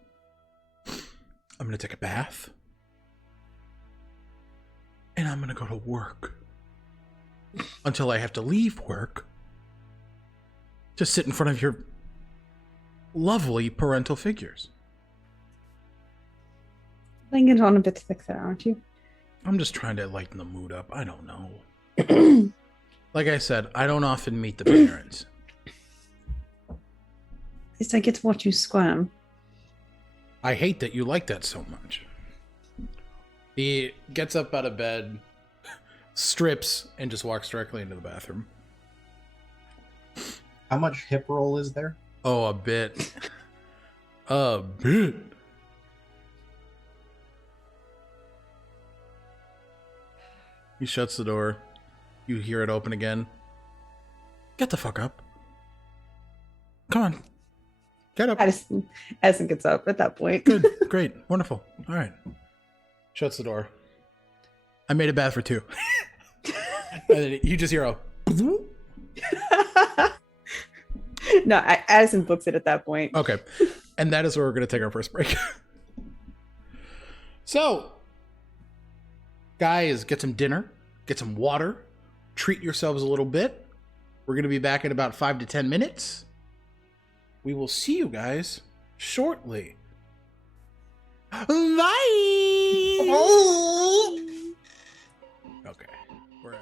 I'm going to take a bath. And I'm going to go to work. Until I have to leave work to sit in front of your lovely parental figures. Laying it on a bit thick there, aren't you? I'm just trying to lighten the mood up. I don't know. Like I said, I don't often meet the parents. At least I get to watch you squirm. I hate that you like that so much. He gets up out of bed, strips, and just walks directly into the bathroom. How much hip roll is there? Oh, a bit. A bit. He shuts the door. You hear it open again. Get the fuck up. Come on. Get up. Addison gets up at that point. Good. Great. Wonderful. All right. Shuts the door. I made a bath for two. And then you just hear a... No, Addison books it at that point. Okay. And that is where we're going to take our first break. So, guys, get some dinner, get some water, treat yourselves a little bit. We're going to be back in about 5 to 10 minutes. We will see you guys shortly. Bye! Okay. We're out.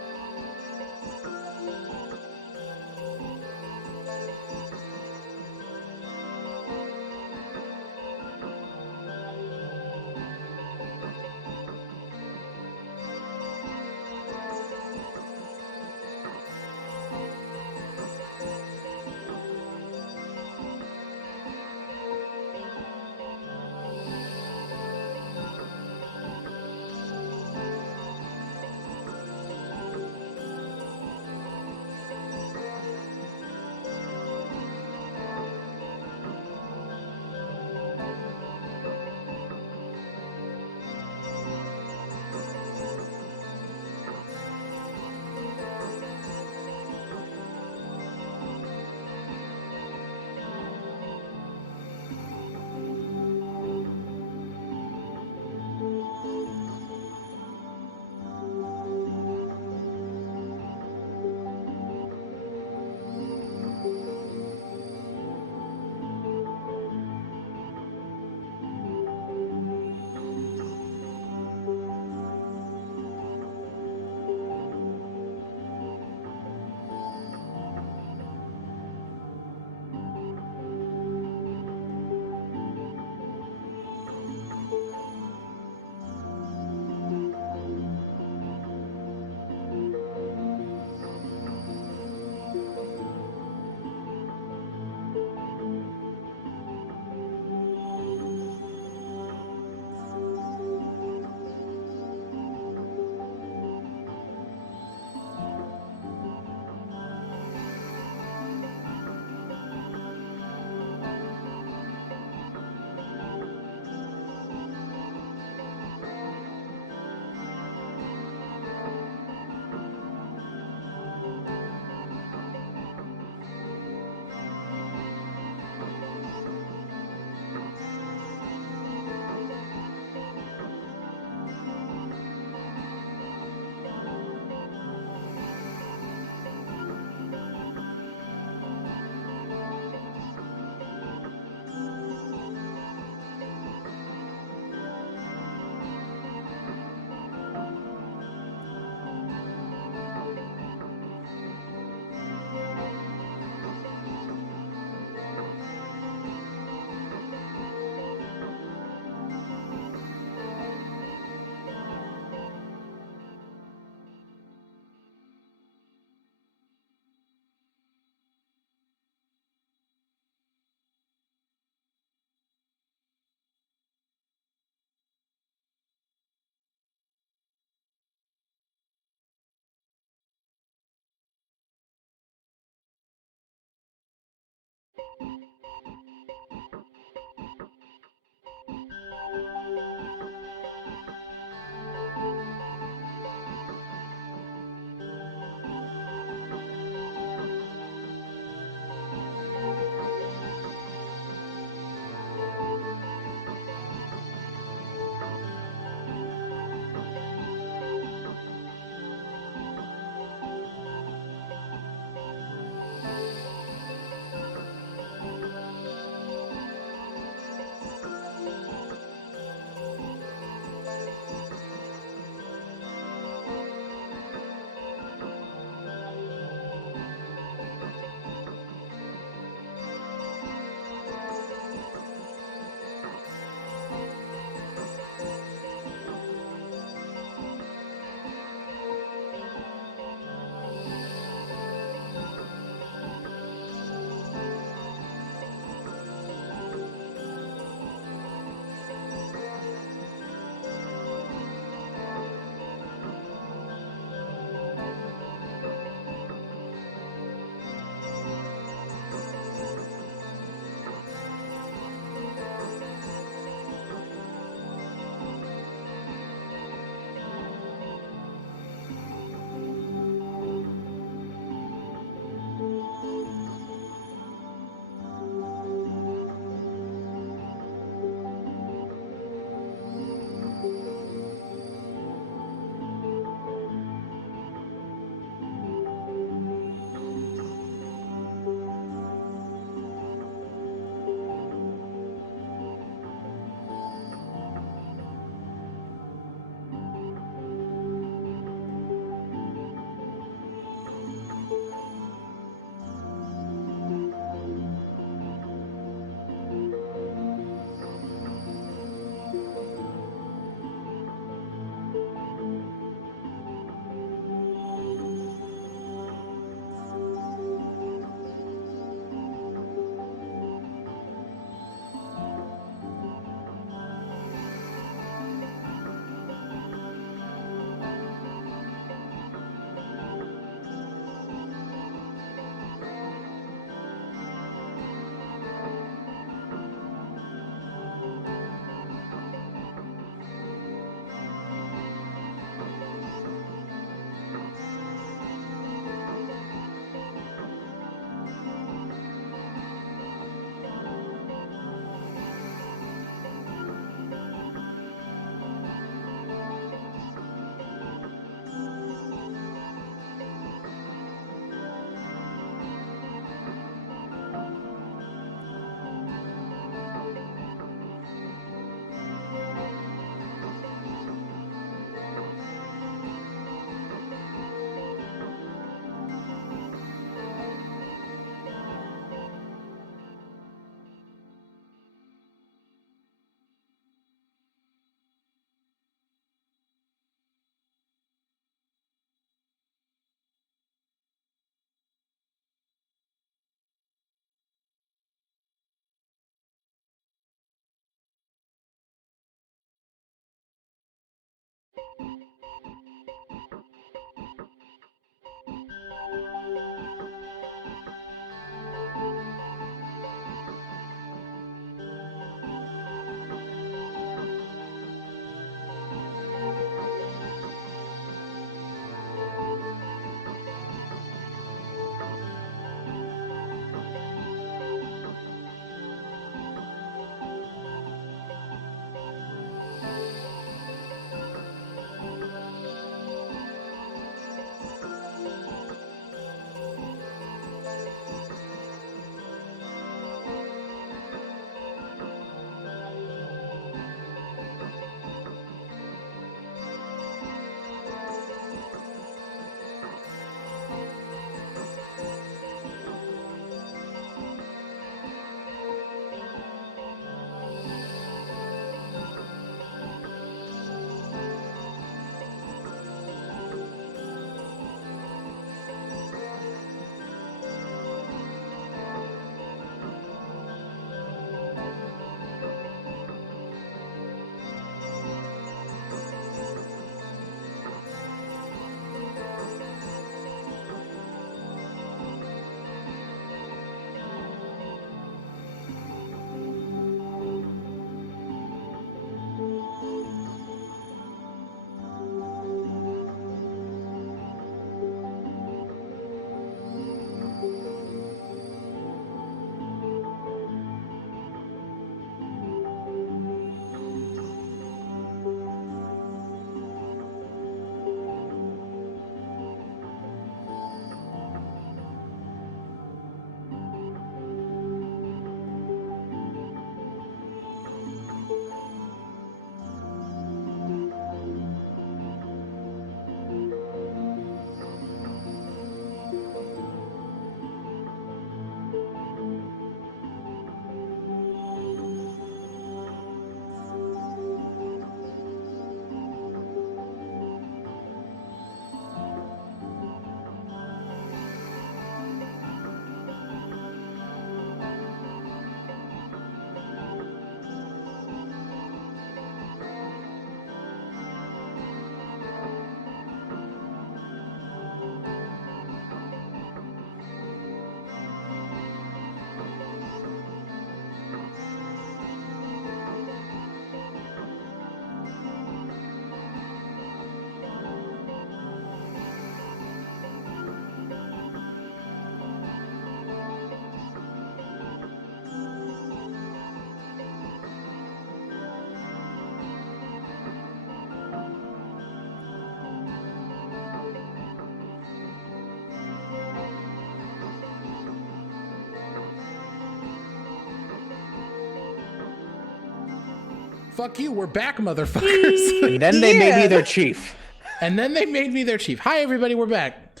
fuck you, we're back, motherfuckers. And then they made me their chief. And then they made me their chief. Hi, everybody, we're back.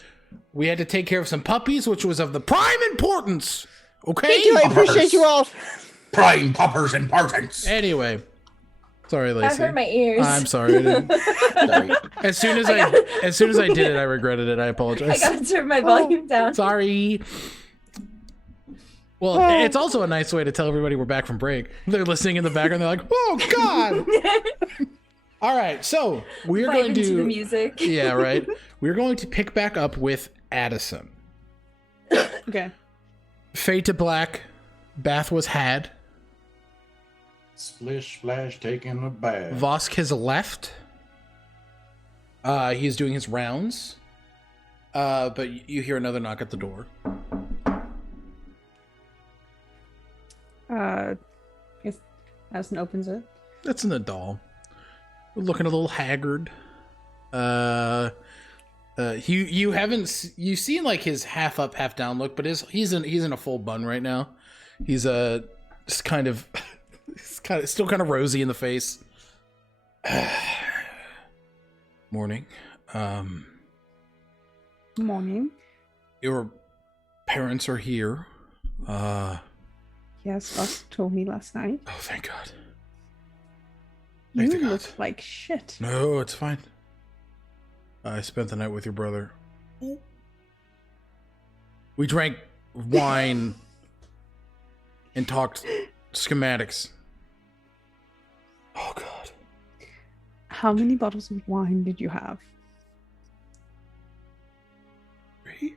We had to take care of some puppies, which was of the prime importance. Okay? Thank you, I appreciate you all. Prime puppers importance. Anyway. Sorry, That Lacey. hurt my ears. I'm sorry. Sorry. As soon as I did it, I regretted it. I apologize. I gotta turn my volume down. Sorry. Well, it's also a nice way to tell everybody we're back from break. They're listening in the background. They're like, "Oh God!" All right, so we're going to the music. Yeah, right. We're going to pick back up with Addison. Okay. Fade to black. Bath was had. Splish splash taking a bath. Vosk has left. He's doing his rounds. But you hear another knock at the door. If Addison opens it. That's an adult. Looking a little haggard. You've seen like his half up, half down look, but he's in a full bun right now. He's just kind of still kind of rosy in the face. Morning. Morning. Your parents are here. Yes, Vosk told me last night. Oh, thank God. You Thank the look gods. like shit. No, it's fine. I spent the night with your brother. We drank wine and talked schematics. Oh, God. How many bottles of wine did you have? 3?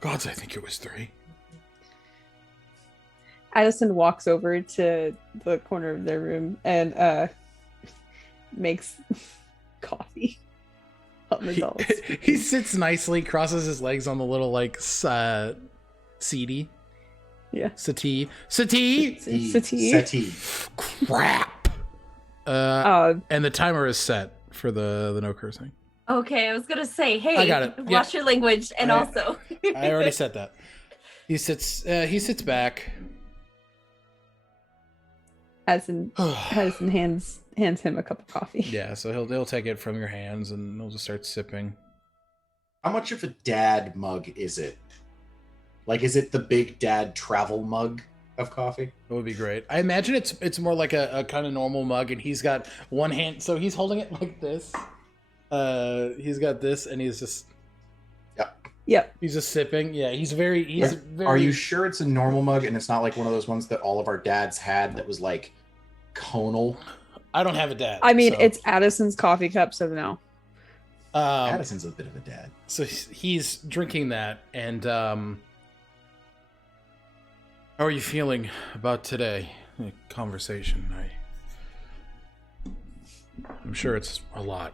Gods, I think it was 3. Addison walks over to the corner of their room and makes coffee on the dolls. He sits nicely, crosses his legs on the little like settee. Yeah. Settee. Settee. Crap. And the timer is set for the no cursing. Okay, I was gonna say, hey, I got it. watch your language, and also. I already said that. He sits back. Addison hands him a cup of coffee. Yeah, so he'll take it from your hands and he'll just start sipping. How much of a dad mug is it? Like, is it the big dad travel mug of coffee? That would be great. I imagine it's more like a kind of normal mug, and he's got one hand, so he's holding it like this. He's got this, and he's just. Yep. He's just sipping. Yeah, he's very. Are you sure it's a normal mug and it's not like one of those ones that all of our dads had that was like conal? I don't have a dad. I mean, so. it's Addison's coffee cup, so no. Addison's a bit of a dad. So he's drinking that, and how are you feeling about today? The conversation. I'm sure it's a lot.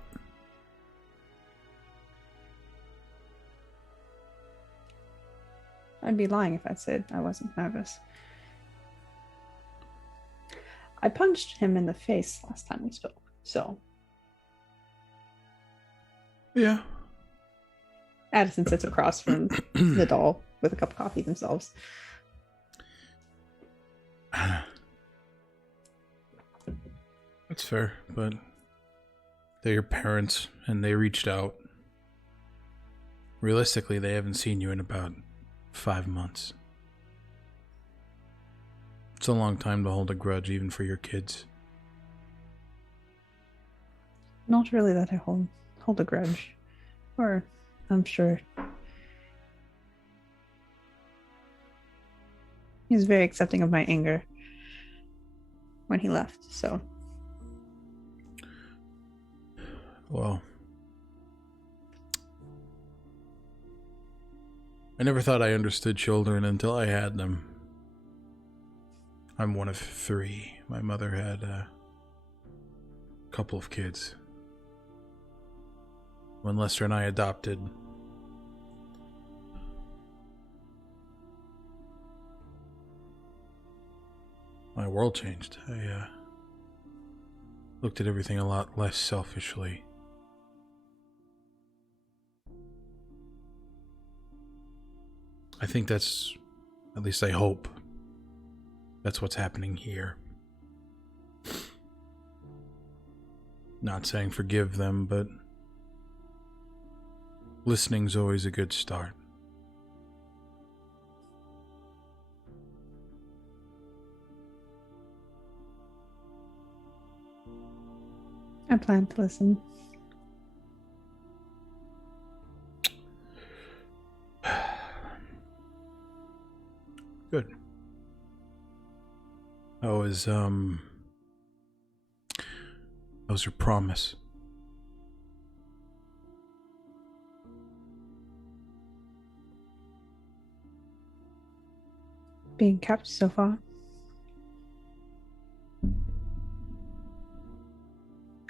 I'd be lying if I said I wasn't nervous. I punched him in the face last time we spoke, so. Yeah. Addison sits across from the doll with a cup of coffee themselves. That's fair, but they're your parents, and they reached out. Realistically, they haven't seen you in about 5 months. It's a long time to hold a grudge, even for your kids. Not really that I hold a grudge. Or, I'm sure. He was very accepting of my anger when he left, so. Well, I never thought I understood children until I had them. I'm one of 3. My mother had a couple of kids. When Lester and I adopted, my world changed. I looked at everything a lot less selfishly. I think that's, at least I hope, that's what's happening here. Not saying forgive them, but listening's always a good start. I plan to listen. Good. How's your promise? Being kept so far.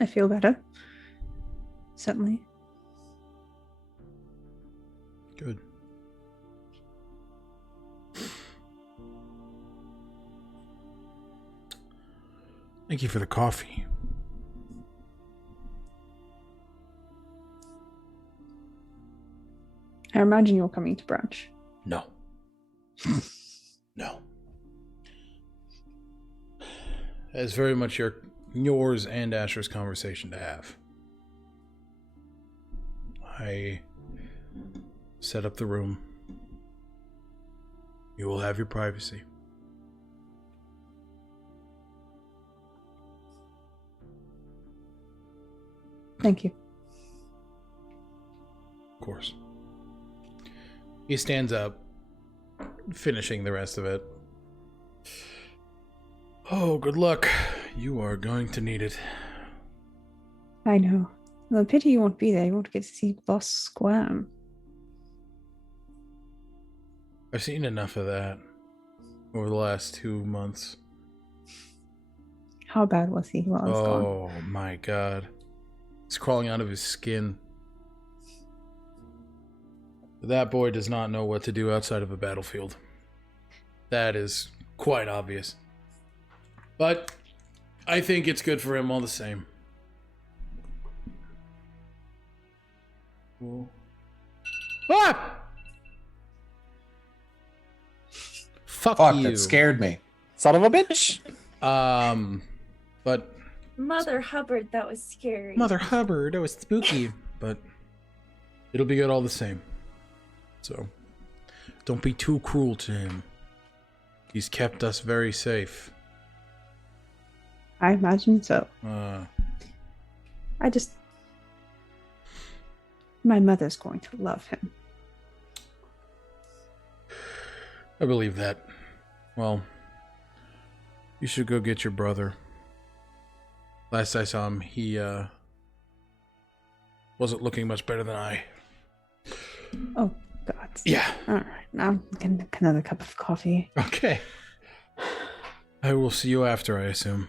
I feel better. Certainly. Good. Thank you for the coffee. I imagine you're coming to brunch. No. No. It's very much yours and Asher's conversation to have. I set up the room. You will have your privacy. Thank you. Of course. He stands up, finishing the rest of it. Oh, good luck. You are going to need it. I know. The pity you won't be there. You won't get to see Boss squirm. I've seen enough of that over the last 2 months. How bad was he while I was gone? Oh my god. He's crawling out of his skin. That boy does not know what to do outside of a battlefield. That is quite obvious. But I think it's good for him all the same. Cool. Ah! Fuck you. That scared me. Son of a bitch. But Mother Hubbard, that was scary. Mother Hubbard, that was spooky. But it'll be good all the same. So don't be too cruel to him. He's kept us very safe. I imagine so. My mother's going to love him. I believe that. Well, you should go get your brother. Last I saw him, he wasn't looking much better than I. Oh, God. Yeah. All right. Now I'm getting another cup of coffee. Okay. I will see you after, I assume.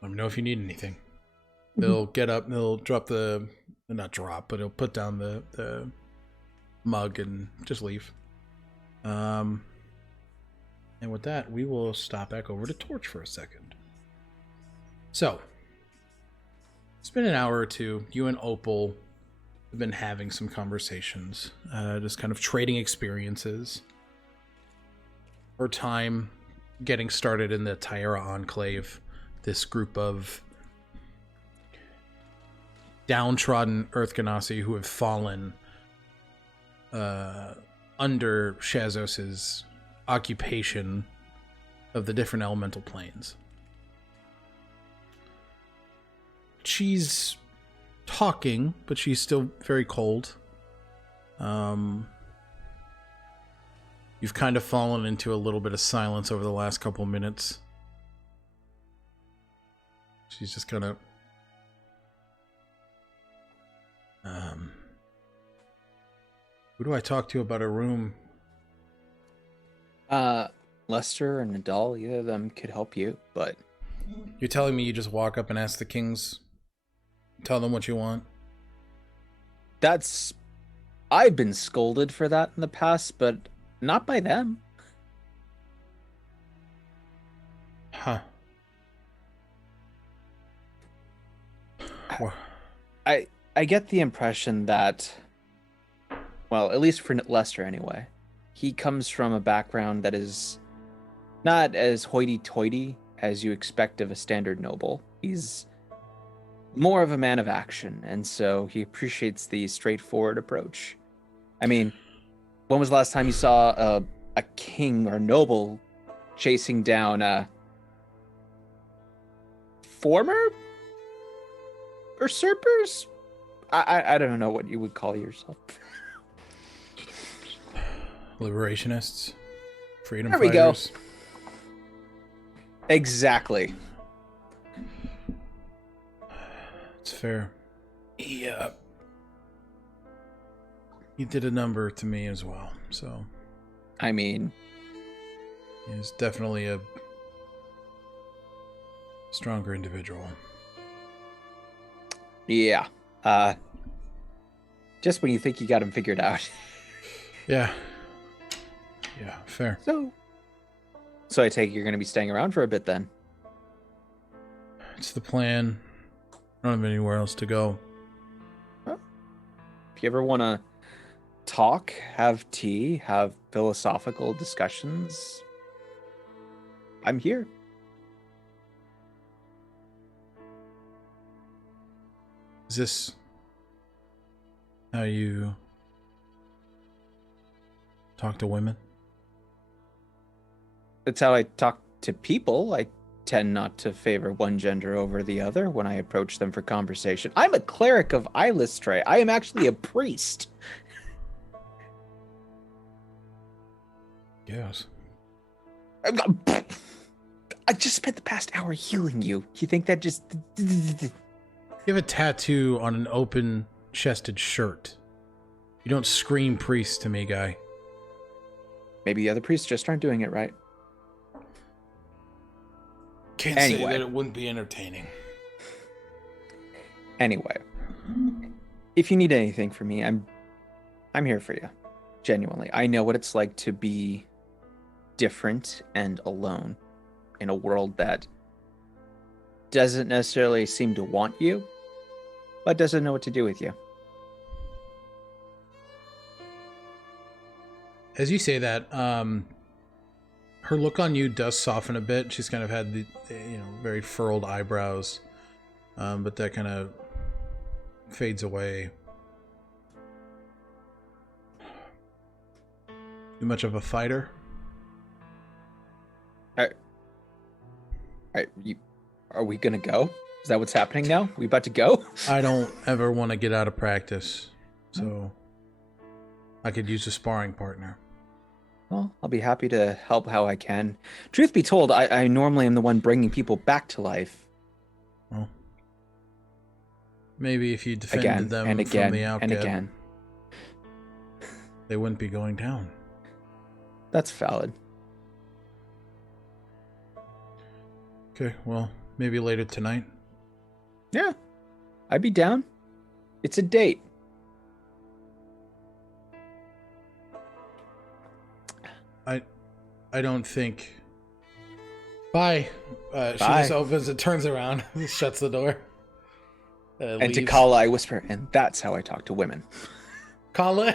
Let me know if you need anything. Mm-hmm. They'll get up, they'll drop not drop, but he'll put down the mug and just leave. And with that, we will stop back over to Torch for a second. So, it's been an hour or two. You and Opal have been having some conversations, just kind of trading experiences. Her time getting started in the Ti'Erra Enclave, this group of downtrodden Earth Ganassi who have fallen under Shazzos' occupation of the different elemental planes. She's talking, but she's still very cold. You've kind of fallen into a little bit of silence over the last couple minutes. She's just kind of... who do I talk to about a room? Lester and Nadal, either of them could help you, but... You're telling me you just walk up and ask the kings? Tell them what you want? That's... I've been scolded for that in the past, but not by them. Huh. I get the impression that, well, at least for Lester anyway, he comes from a background that is not as hoity-toity as you expect of a standard noble. He's more of a man of action, and so he appreciates the straightforward approach. I mean, when was the last time you saw a king or noble chasing down a former usurpers? I don't know what you would call yourself. Liberationists, freedom there we fighters. Go. Exactly. It's fair. Yeah. He did a number to me as well, so. I mean, he's definitely a stronger individual. Yeah. Just when you think you got him figured out. Yeah. Yeah, fair. So I take it you're going to be staying around for a bit then? It's the plan. I don't have anywhere else to go. Huh? If you ever want to talk, have tea, have philosophical discussions, I'm here. Is this how you talk to women? That's how I talk to people. I tend not to favor one gender over the other when I approach them for conversation. I'm a cleric of Eilistre. I am actually a priest. Yes. I just spent the past hour healing you. You think that just... You have a tattoo on an open-chested shirt. You don't scream priest to me, guy. Maybe the other priests just aren't doing it right. Can't say that it wouldn't be entertaining. Anyway, if you need anything from me, I'm here for you. Genuinely. I know what it's like to be different and alone in a world that doesn't necessarily seem to want you, but doesn't know what to do with you. As you say that, her look on you does soften a bit. She's kind of had the, very furrowed eyebrows, but that kind of fades away. You much of a fighter? Are we gonna go? Is that what's happening now? We about to go? I don't ever want to get out of practice, so I could use a sparring partner. Well, I'll be happy to help how I can. Truth be told, I normally am the one bringing people back to life. Well, maybe if you defended them and again, from the outget, and again, they wouldn't be going down. That's valid. Okay, well, maybe later tonight. Yeah, I'd be down. It's a date. I don't think. Bye. She just opens it, turns around, shuts the door. And leaves. to Kala, I whisper, and that's how I talk to women. Kala?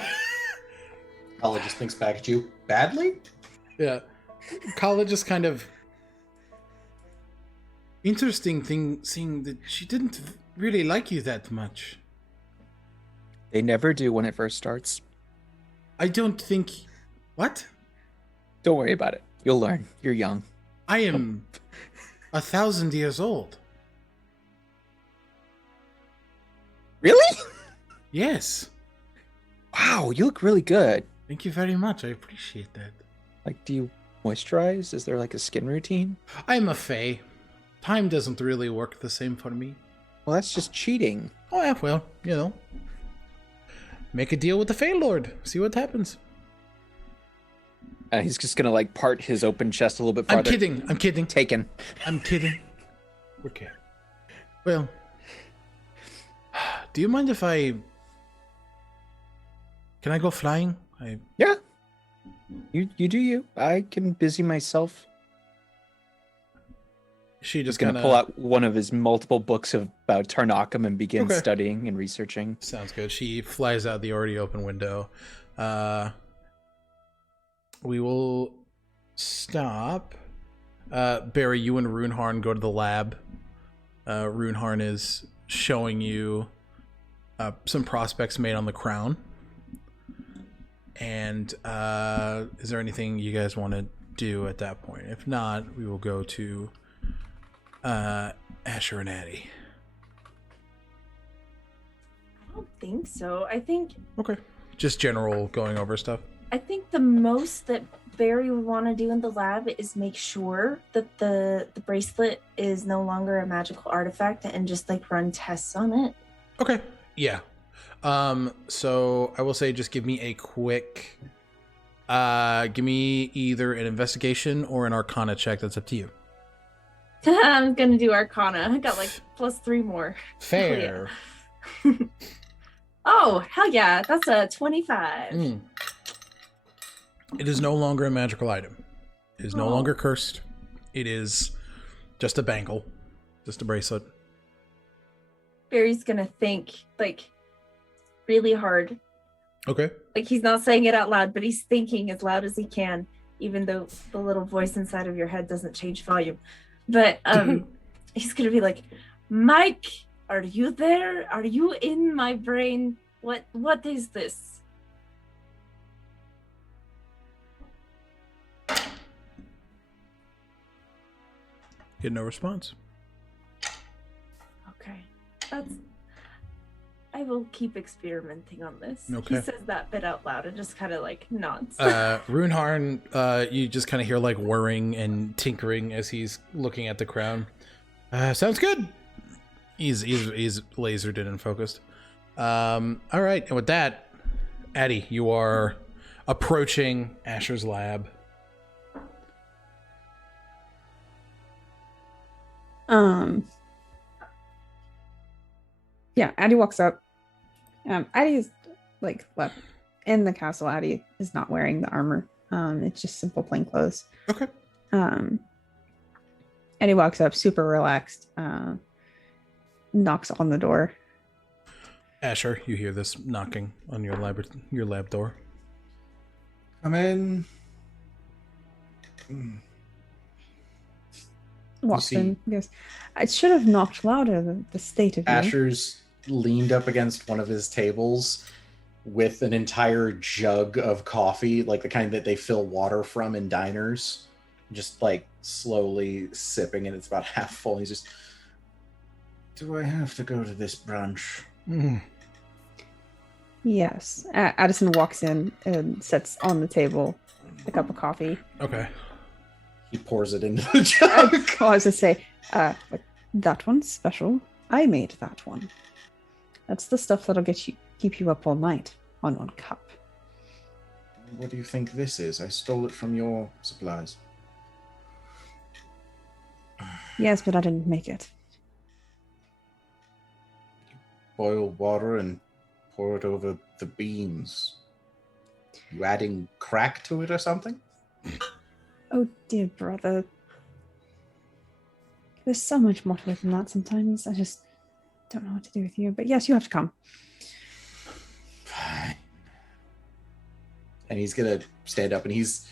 Kala just thinks back at you. Badly? Yeah. Kala just kind of... Interesting thing, seeing that she didn't really like you that much. They never do when it first starts. I don't think... What? Don't worry about it. You'll learn. You're young. I am 1,000 years old. Really? Yes. Wow, you look really good. Thank you very much. I appreciate that. Like, do you moisturize? Is there like a skin routine? I'm a fae. Time doesn't really work the same for me. Well, that's just cheating. Oh, yeah, well, make a deal with the Fae Lord. See what happens. He's just gonna like part his open chest a little bit farther. I'm kidding. Taken. I'm kidding. Okay. Well, do you mind if can I go flying? Yeah. You do you. I can busy myself. She just gonna pull out one of his multiple books about Tarnakum and begin studying and researching. Sounds good. She flies out the already open window. We will stop. Barry, you and Runeharn go to the lab. Runeharn is showing you some prospects made on the crown. And is there anything you guys want to do at that point? If not, we will go to Asher and Addi. I don't think so. I think Okay. Just general going over stuff. I think the most that Barry would want to do in the lab is make sure that the bracelet is no longer a magical artifact and just like run tests on it. Okay. Yeah. So I will say just give me a quick give me either an investigation or an arcana check. That's up to you. I'm gonna do Arcana. I got like +3 more. Fair. Oh, hell yeah. That's a 25. It is no longer a magical item. It is no longer cursed. It is just a bangle. Just a bracelet. Barry's gonna think like really hard. Okay. Like he's not saying it out loud, but he's thinking as loud as he can, even though the little voice inside of your head doesn't change volume. But he's gonna be like, Mike, are you there? Are you in my brain? What is this? Get no response. Okay. I will keep experimenting on this. Okay. He says that bit out loud and just kind of like nods. Runeharn, you just kind of hear like whirring and tinkering as he's looking at the crown. Sounds good. He's lasered in and focused. All right, and with that, Addi, you are approaching Asher's lab. Yeah, Addi walks up. Addi is like left in the castle. Addi is not wearing the armor. It's just simple plain clothes. Okay. Addi walks up, super relaxed. Knocks on the door. Asher, you hear this knocking on your lab door. Come in. Walks in. Yes, I should have knocked louder. The state of you. Asher's leaned up against one of his tables with an entire jug of coffee, like the kind that they fill water from in diners, just like slowly sipping, and it's about half full. He's just, do I have to go to this brunch? Yes. Addison walks in and sets on the table a cup of coffee. Okay. He pours it into the jug. I was to say, that one's special. I made that one. That's the stuff that'll keep you up all night on one cup. What do you think this is? I stole it from your supplies. Yes, but I didn't make it. Boil water and pour it over the beans. You adding crack to it or something? Oh, dear brother. There's so much more to it than that sometimes. I just don't know what to do with you. But yes, you have to come. Fine. And he's gonna stand up, and he's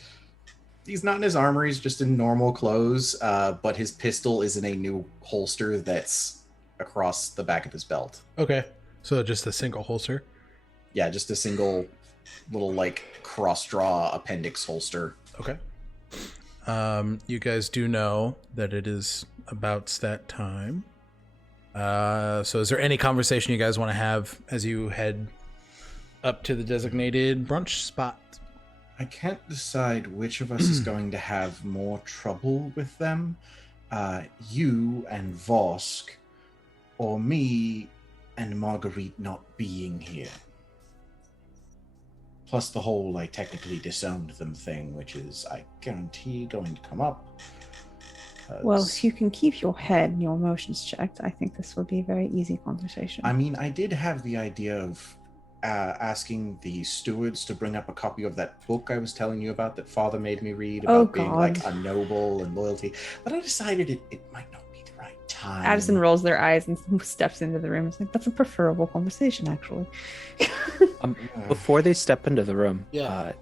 not in his armor, he's just in normal clothes, but his pistol is in a new holster that's across the back of his belt. Okay. So just a single holster? Yeah, just a single little like cross-draw appendix holster. Okay. You guys do know that it is about that time. So is there any conversation you guys want to have as you head up to the designated brunch spot? I can't decide which of us is going to have more trouble with them. You and Vosk, or me and Marguerite not being here. Plus the whole, I technically disowned them thing, which is, I guarantee, going to come up. Well, if you can keep your head and your emotions checked, I think this will be a very easy conversation. I mean, I did have the idea of asking the stewards to bring up a copy of that book I was telling you about that Father made me read about being like a noble and loyalty, but I decided it might not be the right time. Addison rolls their eyes and steps into the room. It's like, that's a preferable conversation, actually. Before they step into the room, Yeah.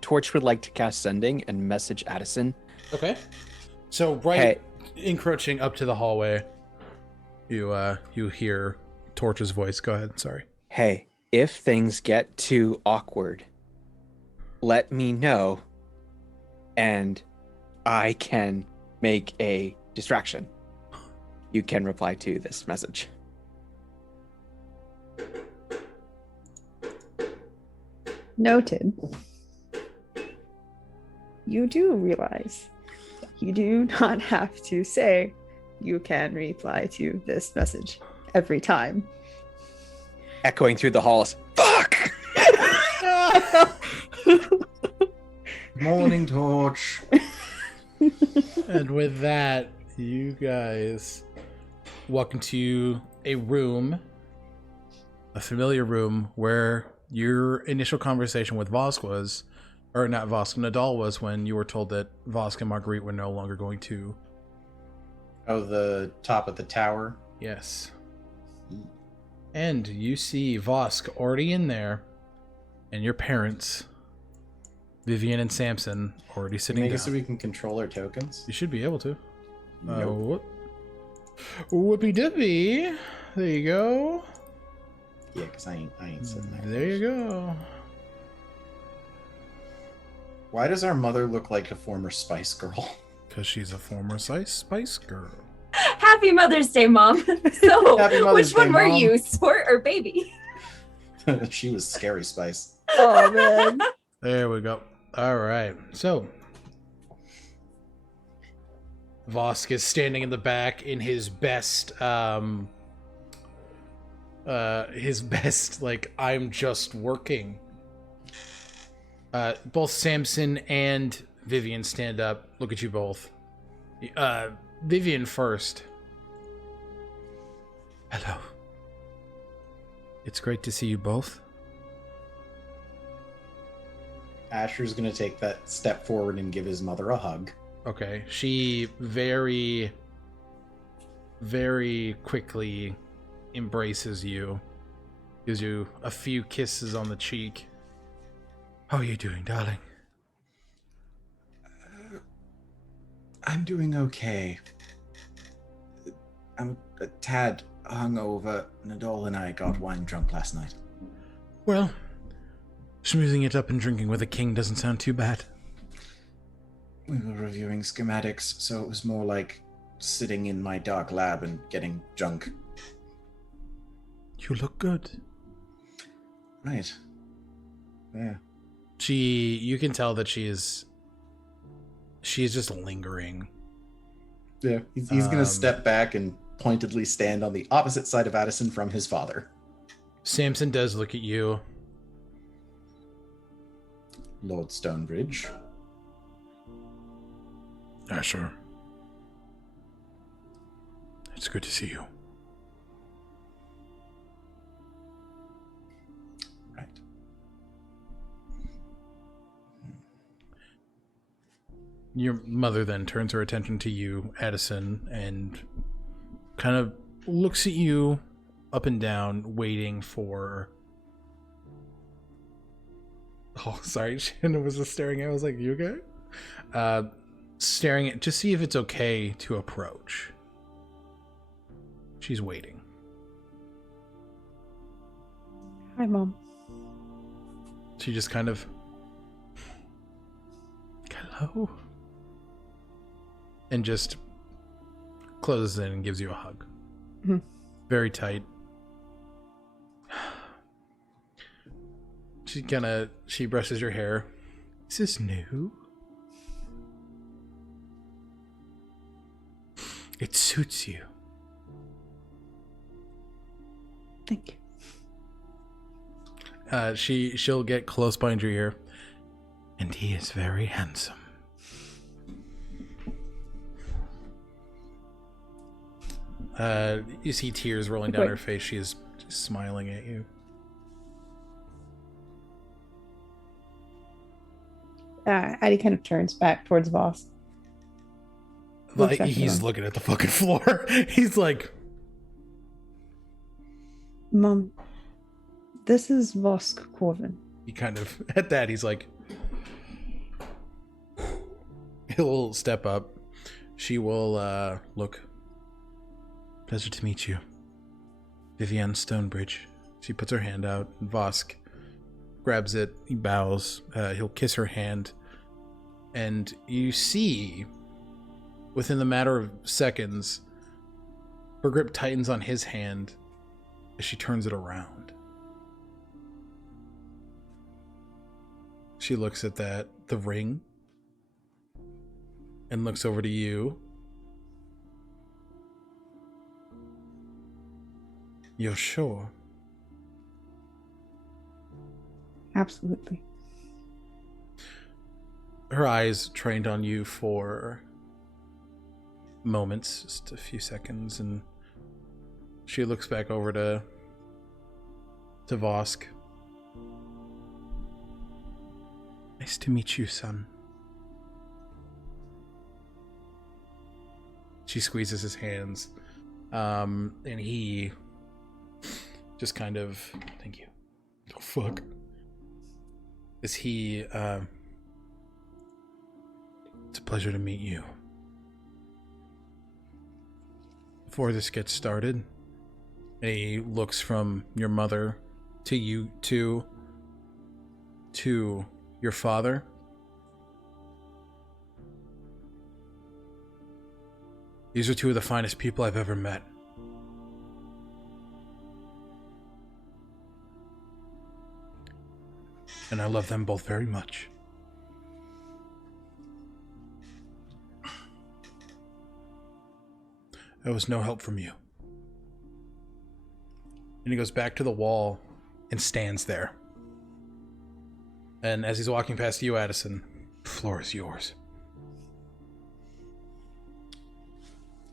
Torch would like to cast Sending and message Addison. Okay. So encroaching up to the hallway, You hear Torch's voice. Go ahead. Sorry. Hey, if things get too awkward, let me know, and I can make a distraction. You can reply to this message. Noted. You do realize you do not have to say you can reply to this message every time. Echoing through the halls. Fuck! Morning, Torch. And with that, you guys walk into a room, a familiar room, where your initial conversation with Vosk was, or not Vosk, Nadal was, when you were told that Vosk and Marguerite were no longer going to... Oh, the top of the tower? Yes. And you see Vosk already in there, and your parents, Vivian and Samson, already sitting Make down. it so we can control our tokens? You should be able to. Nope. Whoopie dippy. There you go. Yeah, because I ain't sitting there. There you go. Why does our mother look like a former Spice Girl? Because she's a former Spice Girl. Happy Mother's Day, Mom. So, Happy Mother's which one Day, were Mom. you, sport or baby? She was Scary Spice. Oh man. There we go. All right. So, Vosk is standing in the back in his best, like, I'm just working. Both Samson and Vivian stand up, look at you both. Vivian first. Hello. It's great to see you both. Asher's gonna take that step forward and give his mother a hug. Okay. She very, very quickly embraces you. Gives you a few kisses on the cheek. How are you doing, darling? I'm doing okay. I'm a tad hungover. Nadal and I got wine drunk last night. Well, schmoozing it up and drinking with a king doesn't sound too bad. We were reviewing schematics, so it was more like sitting in my dark lab and getting junk. You look good. Right. Yeah. You can tell that she is just lingering. Yeah. He's gonna step back and pointedly stand on the opposite side of Addison from his father. Samson does look at you. Lord Stonebridge. Asher. It's good to see you. Right. Your mother then turns her attention to you, Addison, and kind of looks at you up and down, waiting for... Oh, sorry, Shannon was just staring at me. I was like, you okay? Staring at to see if it's okay to approach. She's waiting. Hi, Mom. She just kind of... Hello? And just closes in and gives you a hug. Mm-hmm. Very tight. She brushes your hair. Is this new? It suits you. Thank you. She'll get close behind your ear. And he is very handsome. You see tears rolling down her face. She is just smiling at you. Addi kind of turns back towards Voss. Like, he's looking at the fucking floor. He's like, Mom, this is Vosk Corvin. he kind of, at that, he's like, he'll step up. She will look. Pleasure to meet you. Vivienne Stonebridge. She puts her hand out, and Vosk grabs it, he bows, he'll kiss her hand, and you see, within the matter of seconds, her grip tightens on his hand as she turns it around. She looks at the ring, and looks over to you. You're sure? Absolutely. Her eyes trained on you for moments, just a few seconds, and she looks back over to Vosk. Nice to meet you, son. She squeezes his hands, and he just kind of, thank you. Oh, fuck. It's a pleasure to meet you. Before this gets started, and he looks from your mother to you to your father. These are two of the finest people I've ever met. And I love them both very much. There was no help from you. And he goes back to the wall and stands there. And as he's walking past you, Addison, the floor is yours.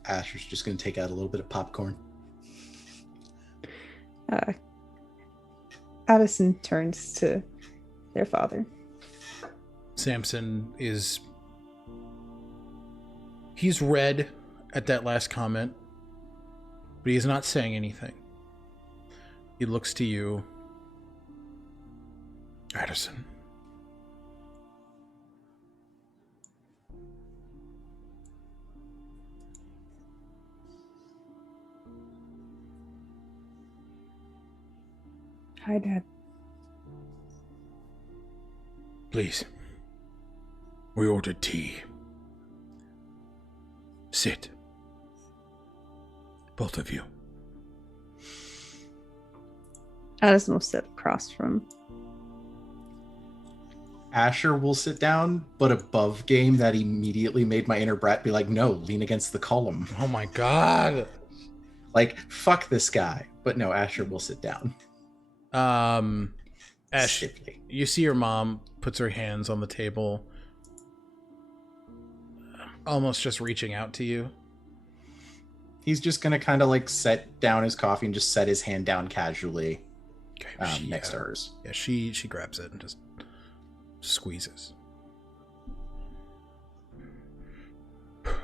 Asher's just going to take out a little bit of popcorn. Addison turns to their father. Samson he's red at that last comment, but he's not saying anything. He looks to you, Addison. Hi, Dad. Please. We ordered tea. Sit. Both of you. Addison will sit across from. Asher will sit down, but above game that immediately made my inner brat be like, no, lean against the column. Oh my god. Like, fuck this guy. But no, Asher will sit down. Ash, Stiffly. you see your mom puts her hands on the table, almost just reaching out to you. He's just gonna kind of like set down his coffee and just set his hand down casually next to hers. Yeah, she grabs it and just squeezes.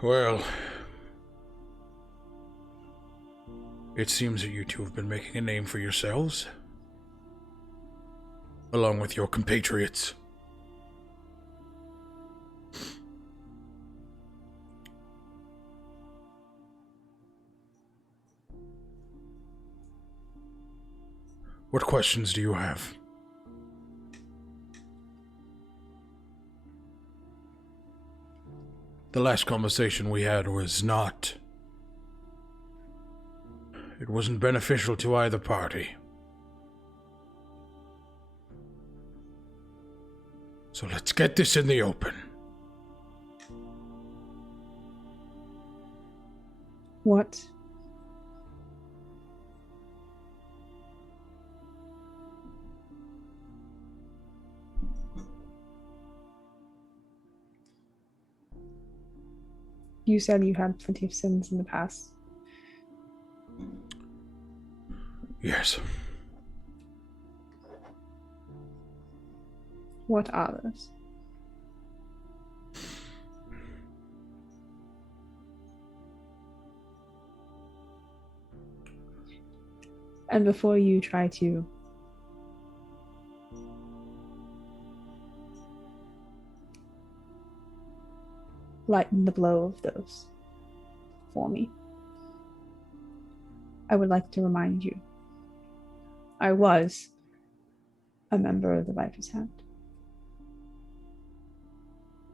Well, it seems that you two have been making a name for yourselves, along with your compatriots. What questions do you have? The last conversation we had was not... It wasn't beneficial to either party. So let's get this in the open. What? You said you had plenty of sins in the past. Yes. What are those? And before you try to lighten the blow of those for me, I would like to remind you, I was a member of the Viper's Hand.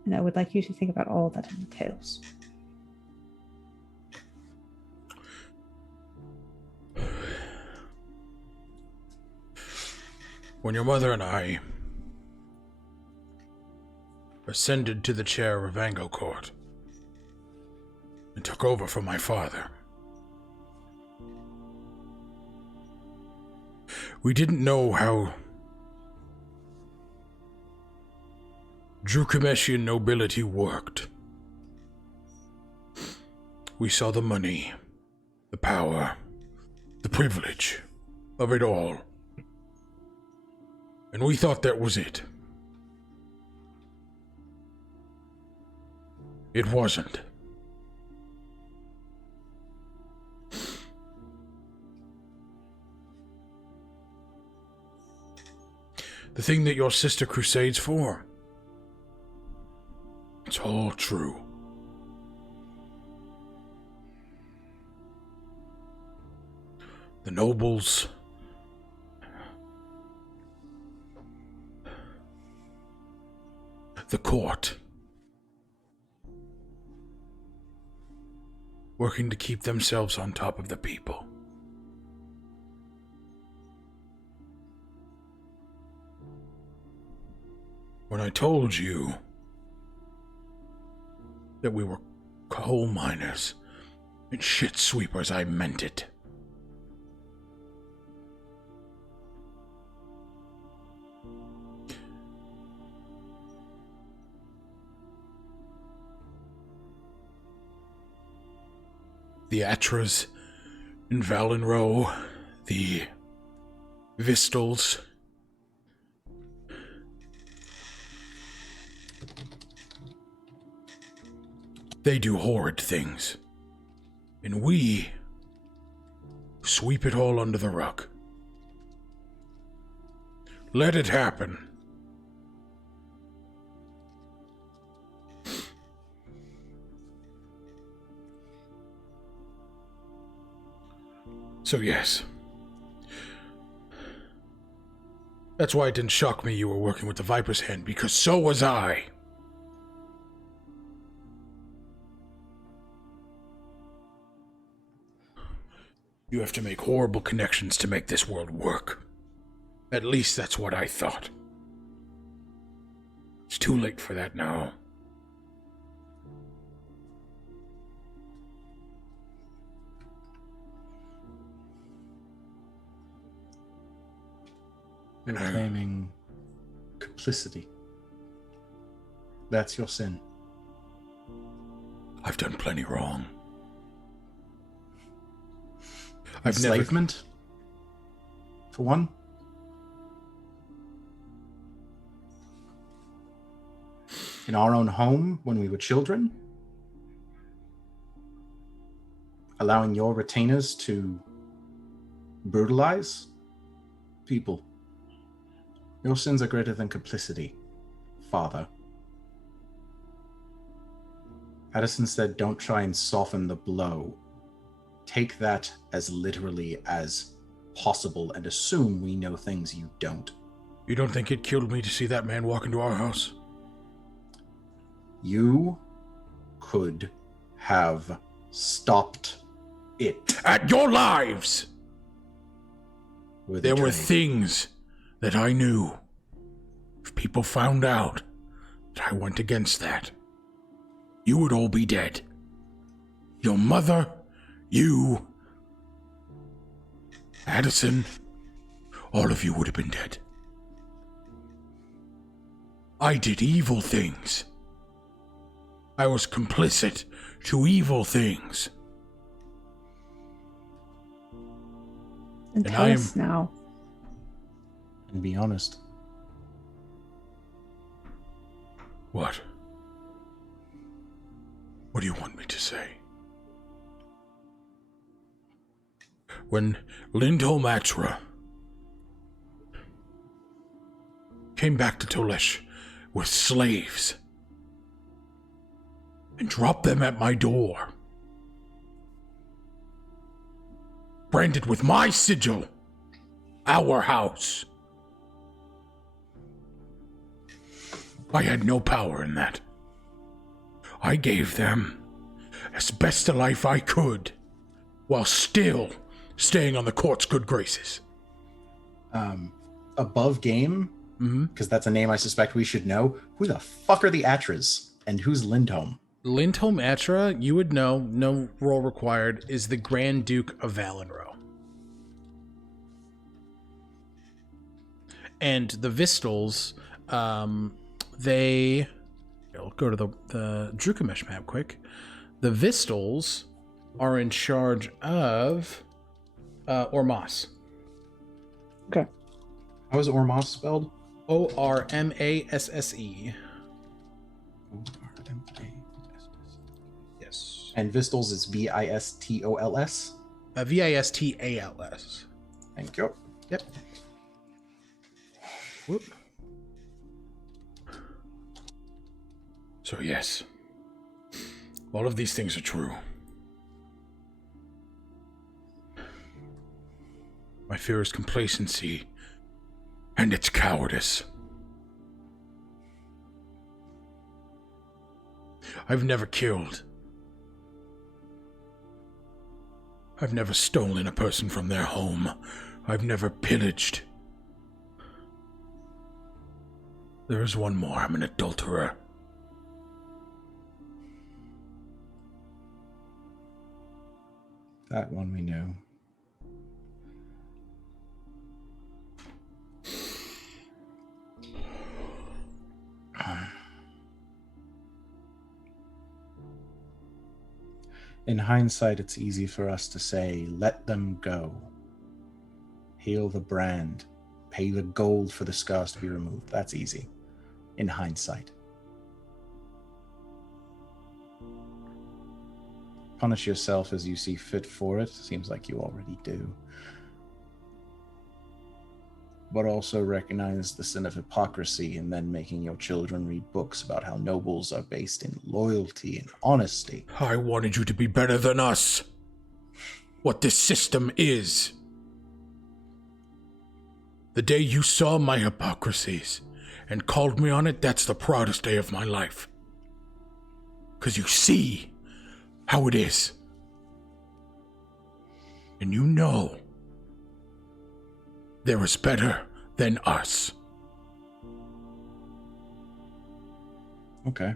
And I would like you to think about all that entails. When your mother and I ascended to the chair of Ango Court and took over from my father, we didn't know how Drukameshian nobility worked. We saw the money, the power, the privilege of it all. And we thought that was it. It wasn't. The thing that your sister crusades for, it's all true. The nobles, the court, working to keep themselves on top of the people. When I told you that we were coal miners and shit sweepers, I meant it. The Atras in Valenrow, the Vistals, they do horrid things, and we sweep it all under the rug. Let it happen. So yes, that's why it didn't shock me you were working with the Viper's Hand, because so was I. You have to make horrible connections to make this world work. At least that's what I thought. It's too late for that now. You're claiming complicity. That's your sin. I've done plenty wrong. Enslavement, for one. In our own home when we were children. Allowing your retainers to brutalize people. Your sins are greater than complicity, Father. Addison said, don't try and soften the blow. Take that as literally as possible and assume we know things you don't. You don't think it killed me to see that man walk into our house? You could have stopped it. At your lives! There were trade. things that I knew. If people found out that I went against that, you would all be dead. Your mother, you, Addison, all of you would have been dead. I did evil things. I was complicit to evil things. And tell us now. And be honest. What? What do you want me to say? When Lindholm came back to Tolesh with slaves and dropped them at my door, branded with my sigil. Our house. I had no power in that. I gave them as best a life I could, while still staying on the court's good graces. Above game, because that's a name I suspect we should know. Who the fuck are the Atras, and who's Lindholm? Lindholm Atra, you would know, no role required, is the Grand Duke of Valenro. And the Vistals, I'll go to the Drukamesh map quick. The Vistals are in charge of Ormas. Okay. How is Ormas spelled? Ormasse. Yes. And Vistals is Vistols? Vistals. Thank you. Yep. Whoop. So yes, all of these things are true. My fear is complacency, and it's cowardice. I've never killed. I've never stolen a person from their home. I've never pillaged. There is one more. I'm an adulterer. That one we knew. In hindsight, it's easy for us to say, let them go. Heal the brand. Pay the gold for the scars to be removed. That's easy. In hindsight. Punish yourself as you see fit for it. Seems like you already do. But also recognize the sin of hypocrisy and then making your children read books about how nobles are based in loyalty and honesty. I wanted you to be better than us. What this system is. The day you saw my hypocrisies and called me on it, that's the proudest day of my life. 'Cause you see how it is. And you know there is better than us. Okay.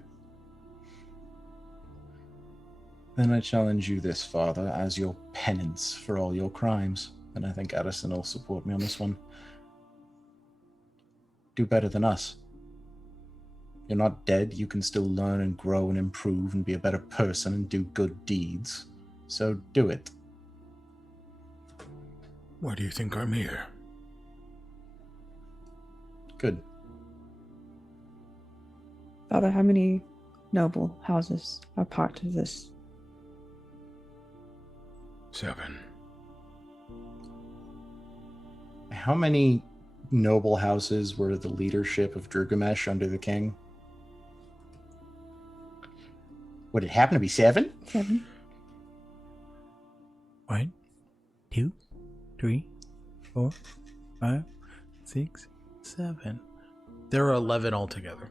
Then I challenge you this, Father, as your penance for all your crimes. And I think Addison will support me on this one. Do better than us. You're not dead. You can still learn and grow and improve and be a better person and do good deeds. So do it. Why do you think I'm here? Good. Father, how many noble houses are part of this? 7. How many noble houses were the leadership of Drugamesh under the king? Would it happen to be 7? 7. 1, 2, 3, 4, 5, 6, 7. There are 11 altogether.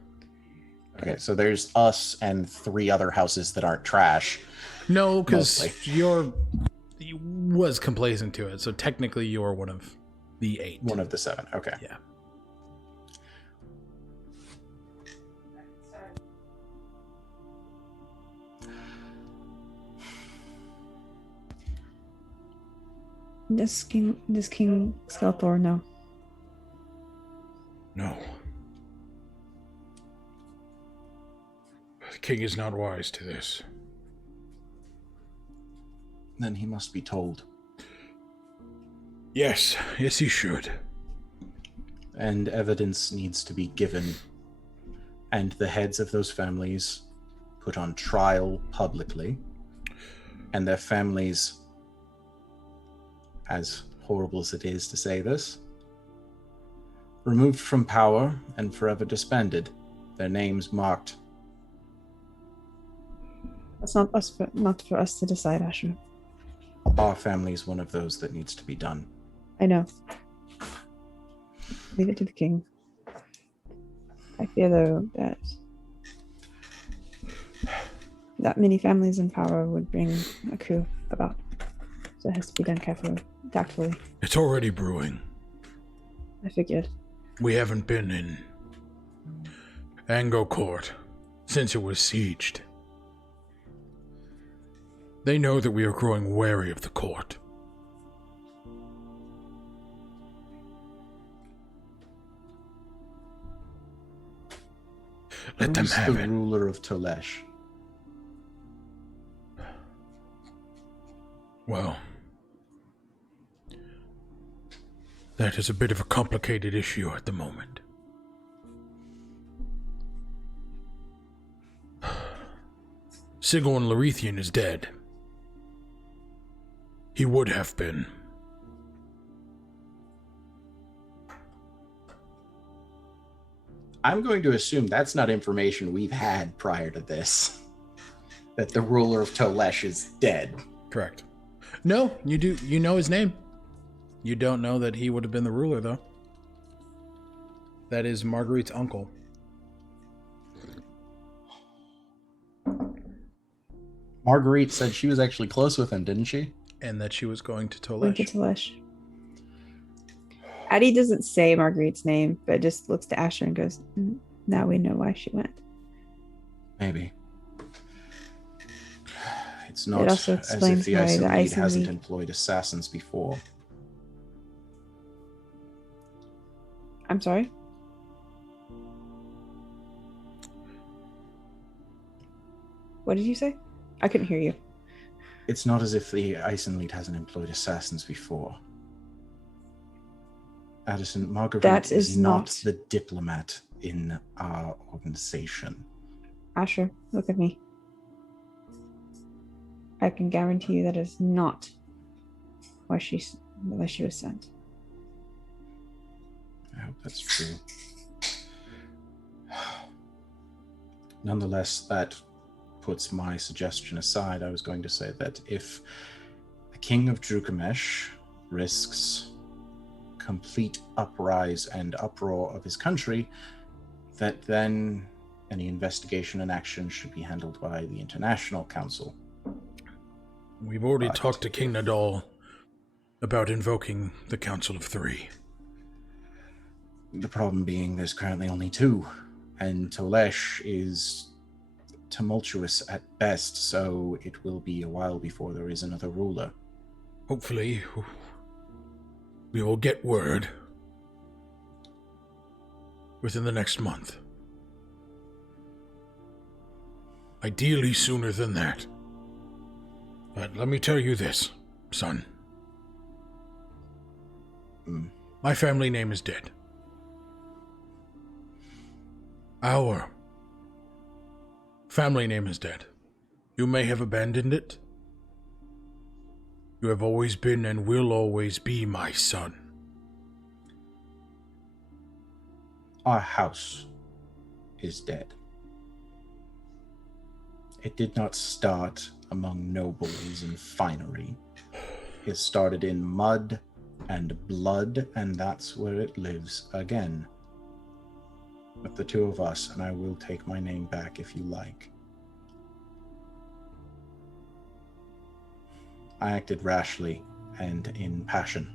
Okay, so there's us and 3 other houses that aren't trash. No, because Mostly. you was complacent to it, so technically you're one of the 8. One of the 7, okay. Yeah. This King Skeletor, no. No. The king is not wise to this. Then he must be told. Yes, he should. And evidence needs to be given. And the heads of those families put on trial publicly. And their families, as horrible as it is to say this, removed from power and forever disbanded. Their names marked. That's not for us to decide, Asher. Our family is one of those that needs to be done. I know. Leave it to the king. I fear, though, that many families in power would bring a coup about. So it has to be done carefully, tactfully. It's already brewing. I figured. We haven't been in Ango Court since it was sieged. They know that we are growing wary of the court. Let them have the it. Ruler of Tolesh? Well, that is a bit of a complicated issue at the moment. Sigurd Larethian is dead. He would have been. I'm going to assume that's not information we've had prior to this. That the ruler of Tolesh is dead. Correct. No, you do. You know his name. You don't know that he would have been the ruler, though. That is Marguerite's uncle. Marguerite said she was actually close with him, didn't she? And that she was going to Link Tolesh. to Tolesh. Addi doesn't say Marguerite's name, but just looks to Asher and goes, now we know why she went. Maybe. It's not It also as if explains the why the Eisenlied hasn't Eisenlied- employed assassins before. I'm sorry? What did you say? I couldn't hear you. It's not as if the Eisenlied hasn't employed assassins before. Addison, Marguerite That is is not not- the diplomat in our organization. Asher, look at me. I can guarantee you that is not why she was sent. I hope that's true. Nonetheless, that puts my suggestion aside. I was going to say that if the king of Drukamesh risks complete uprise and uproar of his country, that then any investigation and action should be handled by the International Council. We've already talked to King Nadal about invoking the Council of Three. The problem being there's currently only two, and Tolesh is tumultuous at best, so it will be a while before there is another ruler. Hopefully, we will get word within the next month. Ideally sooner than that. But let me tell you this, son. My family name is dead. Our family name is dead. You may have abandoned it. You have always been and will always be my son. Our house is dead. It did not start among nobles and finery. It started in mud and blood, and that's where it lives again. With the two of us, and I will take my name back if you like. I acted rashly and in passion.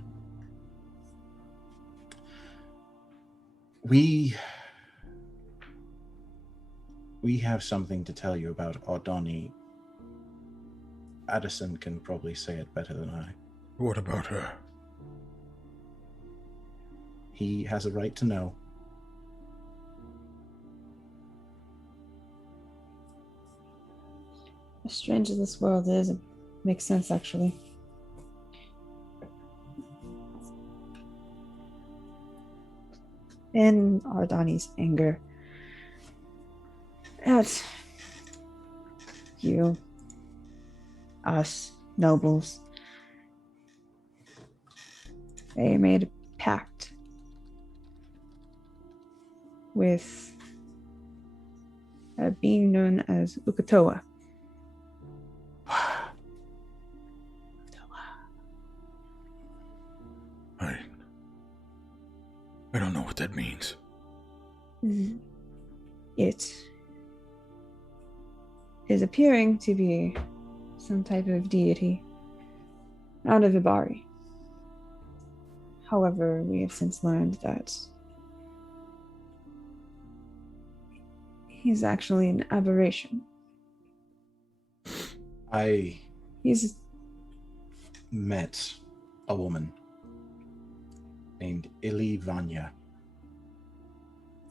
We have something to tell you about Ordoni. Addison can probably say it better than I. What about her? He has a right to know. As strange as this world is, it makes sense, actually. In Ardani's anger at you, us, nobles, they made a pact with a being known as Ukatoa. It is appearing to be some type of deity out of Ibari. However, we have since learned that he's actually an aberration. He's met a woman named Ili Vanya.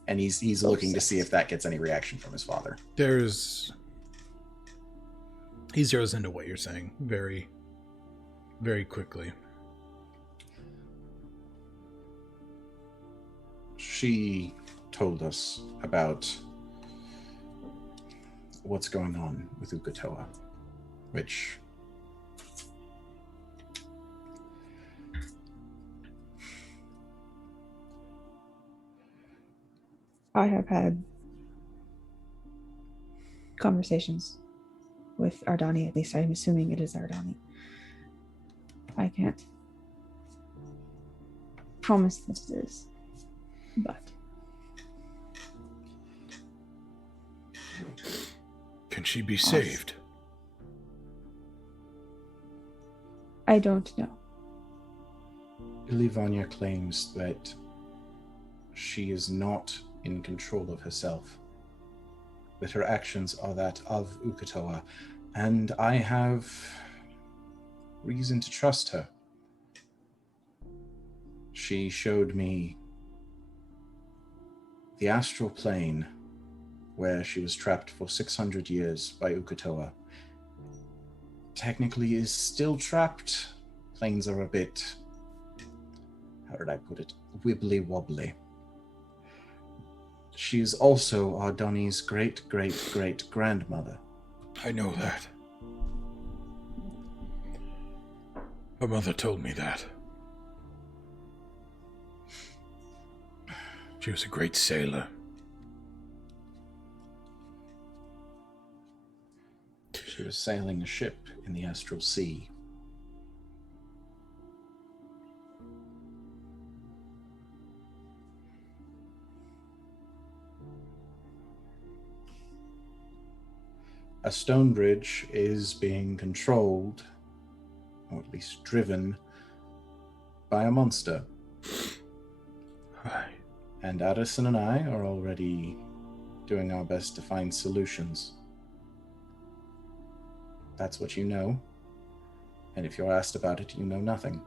And he's looking to see if that gets any reaction from his father. He zeroes into what you're saying very, very quickly. She told us about what's going on with Uk'otoa, which I have had conversations with Ardani, at least I'm assuming it is Ardani. I can't promise this is, but can she be saved? I don't know. Ili Vanya claims that she is not in control of herself, that her actions are that of Uk'otoa, and I have reason to trust her. She showed me the astral plane where she was trapped for 600 years by Uk'otoa. Technically is still trapped. Planes are a bit, how did I put it, wibbly-wobbly. She is also Ardani's great-great-great-grandmother. I know that. Her mother told me that. She was a great sailor. She was sailing a ship in the astral sea. A Stonebridge is being controlled, or at least driven, by a monster. Hi. And Addison and I are already doing our best to find solutions. That's what you know. And if you're asked about it, you know nothing.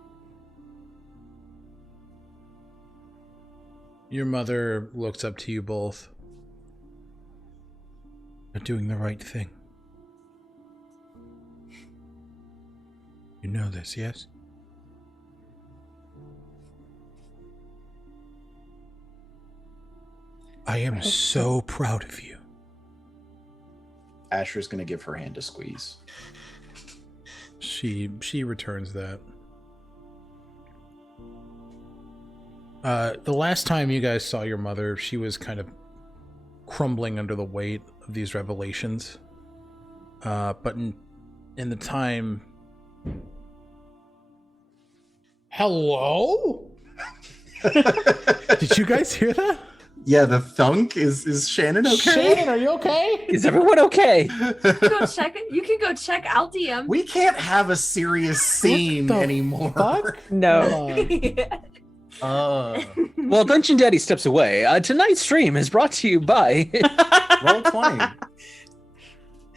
Your mother looks up to you both. You're doing the right thing. You know this, yes? I am so proud of you. Asher's going to give her hand a squeeze. She returns that. The last time you guys saw your mother, she was kind of crumbling under the weight of these revelations. But in the time... Hello? Did you guys hear that? Yeah, the thunk is Shannon okay? Shannon, are you okay? Is everyone okay? Go check it. You can go check LDM. We can't have a serious scene anymore. Fuck? No. Well, Dungeon Daddy steps away. Tonight's stream is brought to you by Roll20.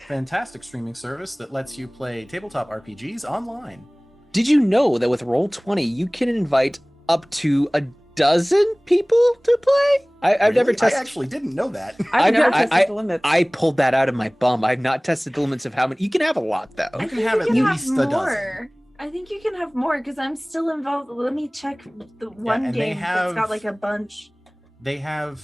Fantastic streaming service that lets you play tabletop RPGs online. Did you know that with Roll20 you can invite up to a dozen people to play? I've never tested. I actually didn't know that. I've never tested the limits. I pulled that out of my bum. I've not tested the limits of how many. You can have a lot, though. You can have at least a dozen. I think you can have more because I'm still involved. Let me check the one game that's got like a bunch. They have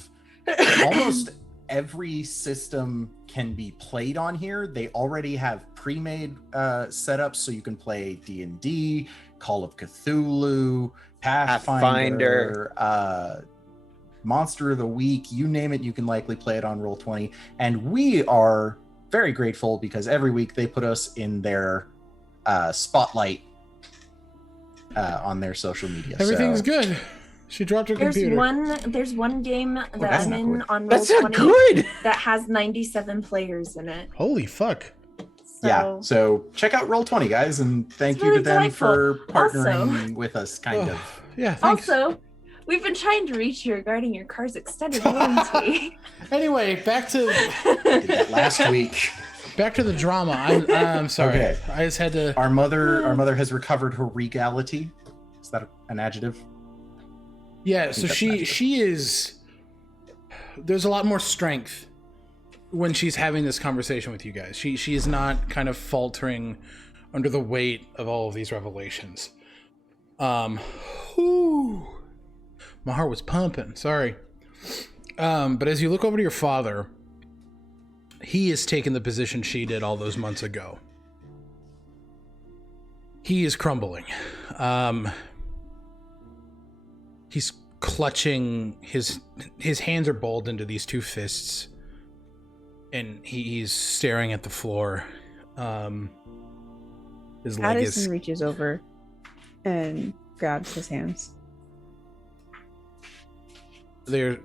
almost every system can be played on here. They already have pre-made setups, so you can play D&D, Call of Cthulhu, Pathfinder, Monster of the Week, you name it, you can likely play it on Roll20. And we are very grateful because every week they put us in their spotlight on their social media. Everything's good. She dropped her There's computer. There's one game that that's I'm not in good. on That's not Roll20 good. that has 97 players in it. Holy fuck. So, Yeah, so check out Roll20, guys, and thank It's you to really them delightful. for partnering Also- with us, kind of. Yeah, thanks. Also, we've been trying to reach you regarding your car's extended warranty. Anyway, back to Did that last week. back to the drama. I'm sorry. Okay. I just had to. Our mother has recovered her regality. Is that an adjective? Yeah, so that's she is. There's a lot more strength when she's having this conversation with you guys. She is not kind of faltering under the weight of all of these revelations. Whew. My heart was pumping. Sorry. But as you look over to your father, he has taken the position she did all those months ago. He is crumbling. He's clutching, his hands are balled into these two fists, and he's staring at the floor. His leg Addison is... reaches over and grabs his hands. They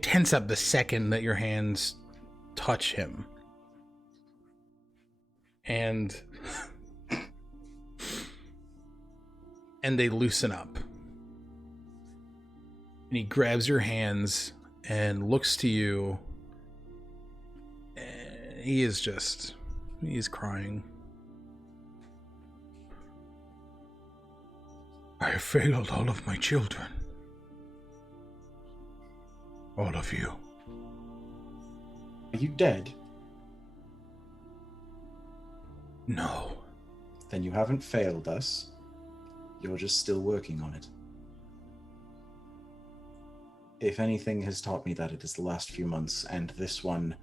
tense up the second that your hands touch him. And they loosen up. And he grabs your hands and looks to you. And he's crying. I have failed all of my children. All of you. Are you dead? No. Then you haven't failed us. You're just still working on it. If anything has taught me that, it is the last few months, and this one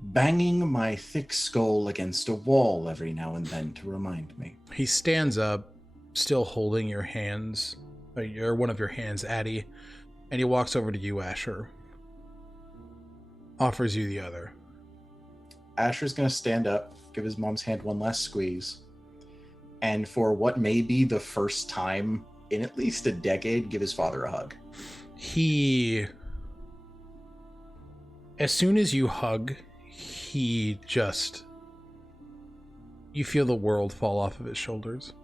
banging my thick skull against a wall every now and then to remind me. He stands up, still holding your hands, or one of your hands, Addi, and he walks over to you, Asher. Offers you the other. Asher's going to stand up, give his mom's hand one last squeeze, and for what may be the first time in at least a decade, give his father a hug. As soon as you hug, you feel the world fall off of his shoulders.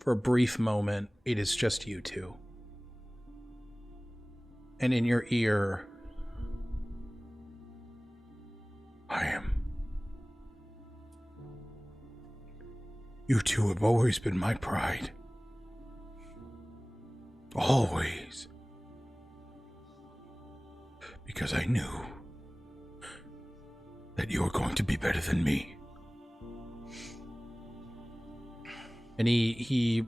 For a brief moment, it is just you two. And in your ear, you two have always been my pride. Always. Because I knew that you were going to be better than me. And he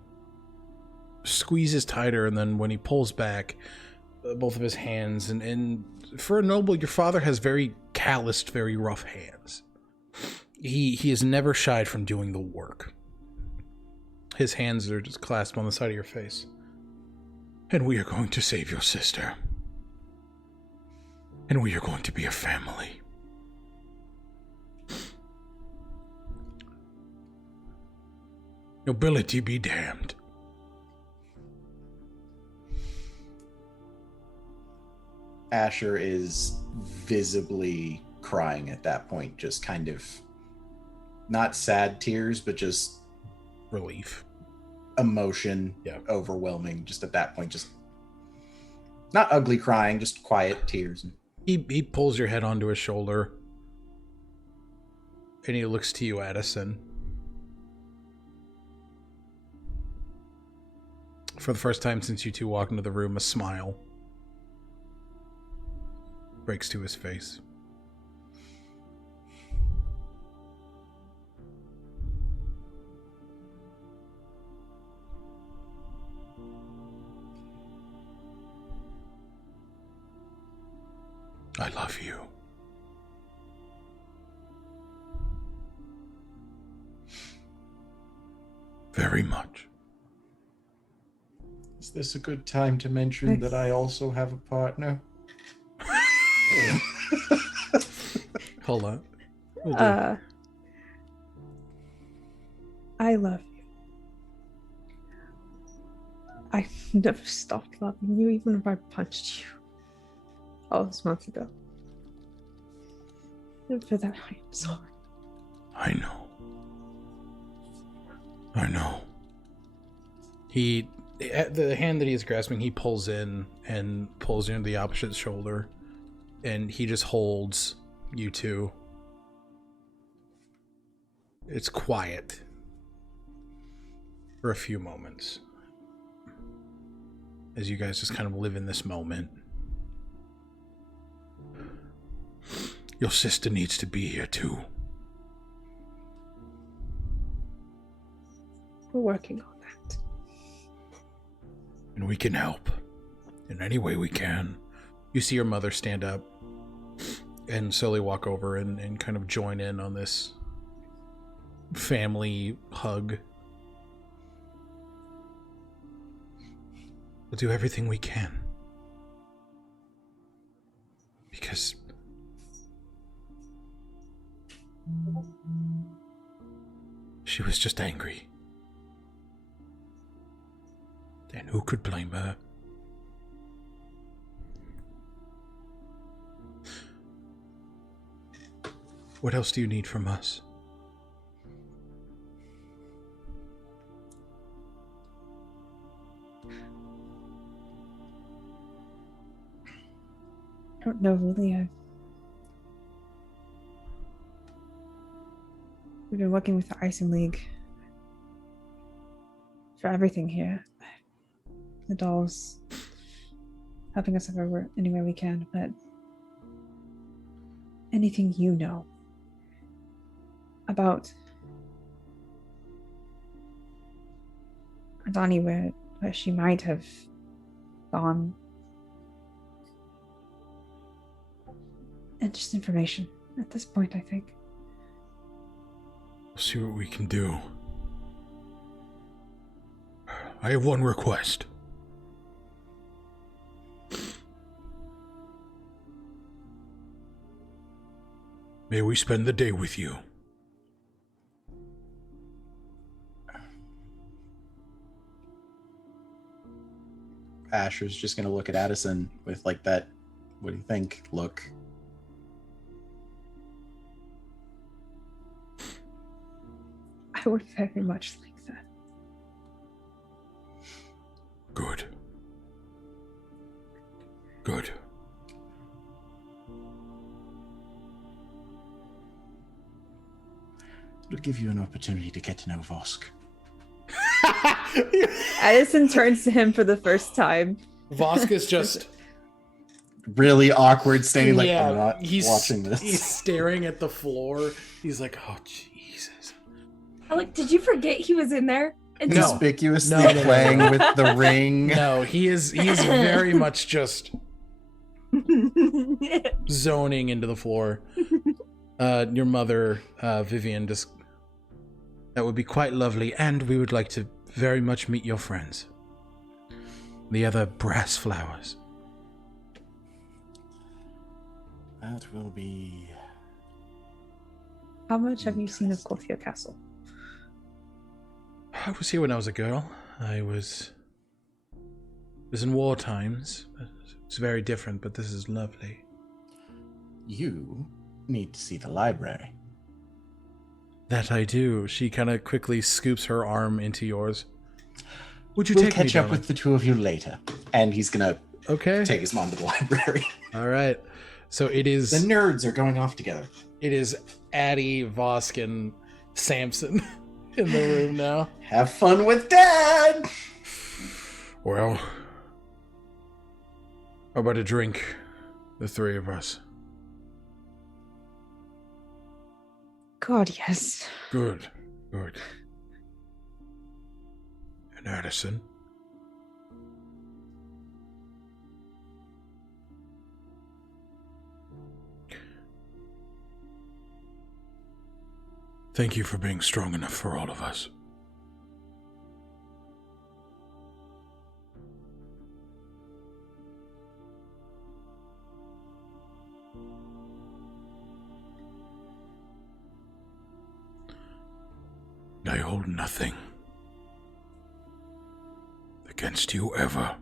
squeezes tighter, and then when he pulls back, both of his hands, and for a noble, your father has very calloused, very rough hands. He has never shied from doing the work. His hands are just clasped on the side of your face. And we are going to save your sister. And we are going to be a family. Nobility be damned. Asher is visibly crying at that point, just kind of not sad tears, but just Relief. Emotion, Yeah. Overwhelming, just at that point, just not ugly crying, just quiet tears. He pulls your head onto his shoulder. And he looks to you, Addison. For the first time since you two walked into the room, a smile breaks to his face. I love you. Very much. Is this a good time to mention that I also have a partner? Hold on. I love you. I never stopped loving you, even if I punched you all those months ago. And for that, I am sorry. I know. I know. The hand that he is grasping, he pulls in and pulls you into the opposite shoulder, and he just holds you two. It's quiet for a few moments as you guys just kind of live in this moment. Your sister needs to be here too. We're working on that. And we can help in any way we can. You see your mother stand up and slowly walk over and kind of join in on this family hug. We'll do everything we can. Because she was just angry. And who could blame her? What else do you need from us? I don't know, really. We've been working with the Eisenlied for everything here. The dolls helping us anywhere we can, but anything you know about Donnie, where she might have gone, and just information at this point, I think. We'll see what we can do. I have one request. May we spend the day with you? Asher's just gonna look at Addison with like that, what do you think, look. I would very much like that. Good. Good. It'll give you an opportunity to get to know Vosk. Addison turns to him for the first time. Vosk is just really awkward, standing like, yeah, I'm not he's watching this. He's staring at the floor. He's like, oh Jesus. Alec, did you forget he was in there? And No. Conspicuously No. playing with the ring. No, he is very much just zoning into the floor. Your mother, Vivian, just, that would be quite lovely, and we would like to very much meet your friends. The other brass flowers. That will be... How much have you seen of Corthyr Castle? I was here when I was a girl. I was in war times. It's very different, but this is lovely. You need to see the library. That I do. She kind of quickly scoops her arm into yours. Would you We'll take me, catch up darling? with the two of you later. And he's gonna Okay. take his mom to the library. All right. So it is. The nerds are going off together. It is Addi, Vosk, and Samson in the room now. Have fun with Dad! Well, how about a drink? The three of us. God, yes. Good. Good. And Addison? Thank you for being strong enough for all of us. I hold nothing against against you ever.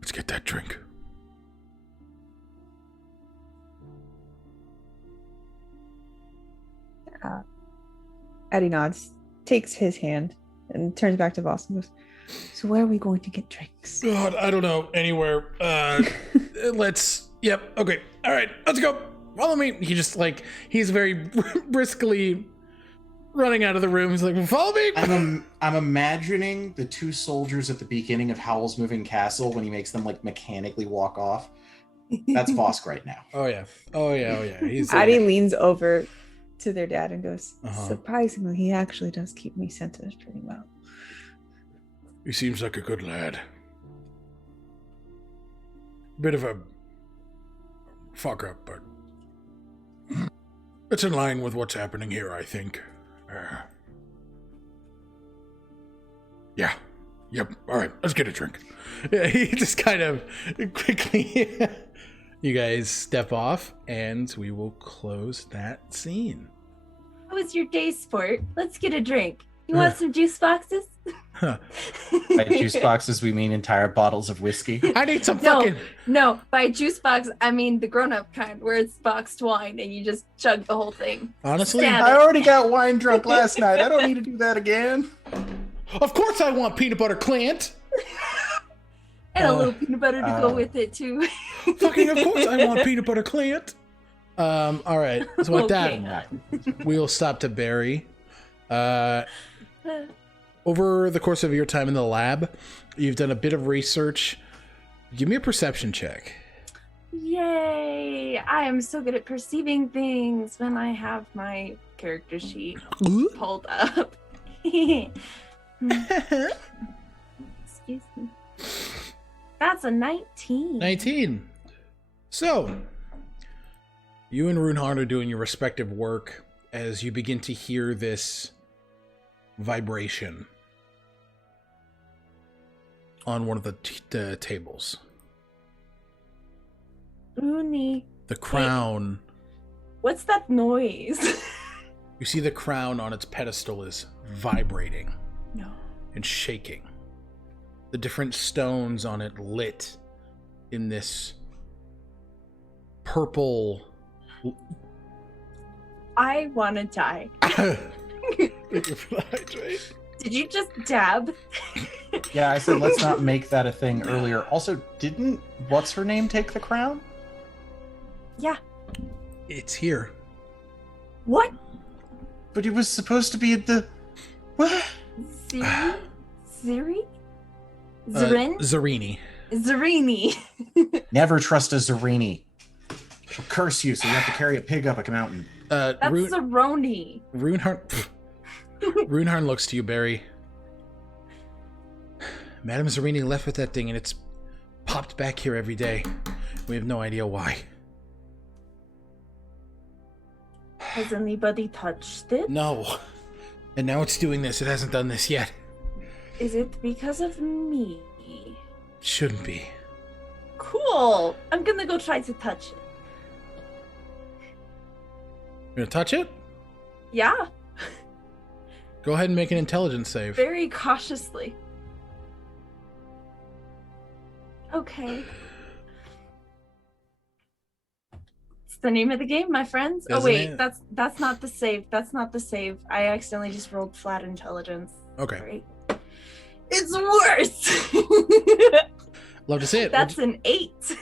Let's get that drink. Addi nods, takes his hand, and turns back to Voss and goes, so where are we going to get drinks? God, I don't know. Anywhere. Let's... Yep. Okay. All right. Let's go. Follow me. He just, like, he's very briskly running out of the room. He's like, follow me. I'm imagining the two soldiers at the beginning of Howl's Moving Castle when he makes them, like, mechanically walk off. That's Vosk right now. Oh, yeah. Oh, yeah. Oh, yeah. He's... Addi leans over to their dad and goes, surprisingly, he actually does keep me centered pretty well. He seems like a good lad. Bit of a fuck up, but it's in line with what's happening here, I think. Yeah. Yep. All right. Let's get a drink. Yeah, he just kind of quickly... You guys step off, and we will close that scene. How was your day, sport? Let's get a drink. You want some juice boxes? By juice boxes, we mean entire bottles of whiskey. I need some fucking... No, by juice box, I mean the grown-up kind, where it's boxed wine, and you just chug the whole thing. Honestly, I already got wine drunk last night. I don't need to do that again. Of course I want peanut butter Clint. And a little peanut butter to go with it, too. Fucking of course I want peanut butter Clint. All right. So with Okay. that, we'll stop to Barry. Over the course of your time in the lab, you've done a bit of research. Give me a perception check. Yay! I am so good at perceiving things when I have my character sheet pulled up. Excuse me. That's a 19. 19. So, you and Runehard are doing your respective work as you begin to hear this vibration on one of the tables. Rooney. The crown. What's that noise? You see the crown on its pedestal is vibrating. No. And shaking. The different stones on it lit in this purple... I want to die. Did you just dab? Yeah, I said let's not make that a thing earlier. Also, didn't what's-her-name take the crown? Yeah. It's here. What? But it was supposed to be at the... What? Ziri? Zarin? Zarini. Zarini. Never trust a Zarini. She'll curse you, so you have to carry a pig up a mountain. That's Zaroni. Runehard looks to you, Barry. Madame Zarini left with that thing, and it's popped back here every day. We have no idea why. Has anybody touched it? No. And now it's doing this. It hasn't done this yet. Is it because of me? Shouldn't be. Cool. I'm gonna go try to touch it. You're gonna touch it? Yeah. Go ahead and make an intelligence save. Very cautiously. Okay. It's the name of the game, my friends. Isn't oh wait, it? that's not the save. That's not the save. I accidentally just rolled flat intelligence. Okay. Right. It's worse. Love to see it. That's an 8.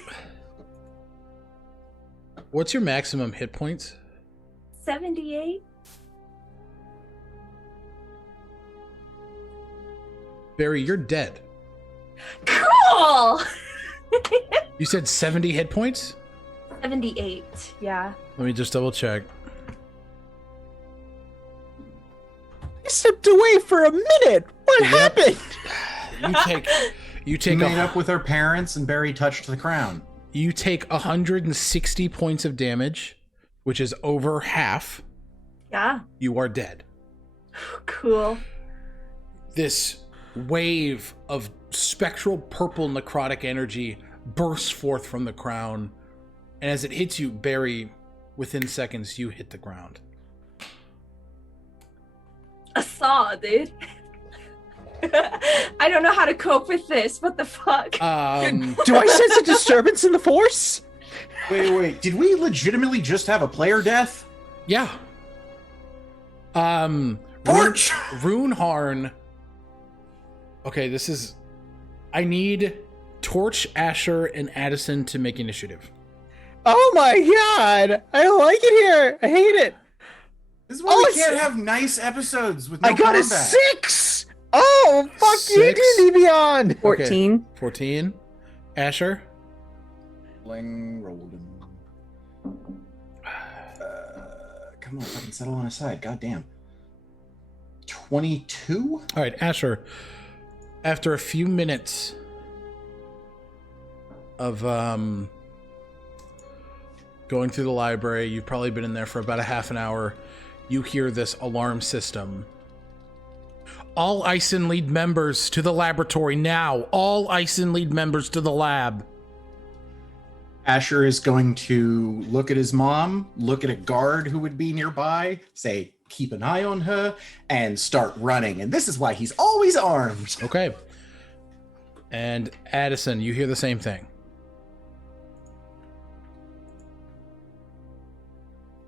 What's your maximum hit points? 78. Barry, you're dead. Cool. You said 70 hit points? 78. Yeah. Let me just double check. I stepped away for a minute. What happened? You take Made up with her parents, and Barry touched the crown. You take 160 points of damage, which is over half. Yeah. You are dead. Cool. This wave of spectral purple necrotic energy bursts forth from the crown And as it hits you, Barry, within seconds, you hit the ground. A saw, dude. I don't know how to cope with this. What the fuck? Do I sense a disturbance in the force? Wait. Did we legitimately just have a player death? Yeah. Torch! Runeharn. Okay, this is... I need Torch, Asher, and Addison to make initiative. Oh my god! I don't like it here. I hate it. This is why we can't have nice episodes with no I got combat. a 6! Oh, fuck you, 6? D&D Beyond! 14. Okay, 14. Asher? Rolled him. Come on, fucking settle on his side. God damn. 22? All right, Asher. After a few minutes of going through the library, you've probably been in there for about a half an hour. You hear this alarm system. All Eisenlied members to the laboratory now. All Eisenlied members to the lab. Asher is going to look at his mom, look at a guard who would be nearby, say, keep an eye on her, and start running. And this is why he's always armed. Okay. And Addison, you hear the same thing.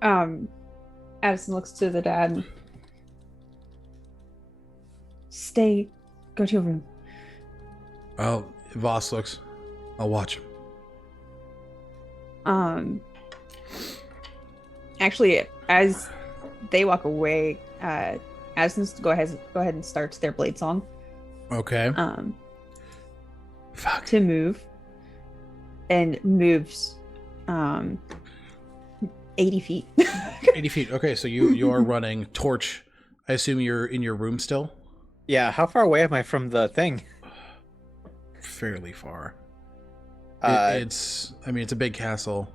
Addison looks to the dad. And, go to your room. Oh, Voss looks. I'll watch him. Actually, as they walk away, Addison's go ahead and starts their blade song. Okay. Fuck. To move, and moves 80 feet. 80 feet. Okay, so you are running Torch. I assume you're in your room still? Yeah, how far away am I from the thing? Fairly far. It's it's a big castle.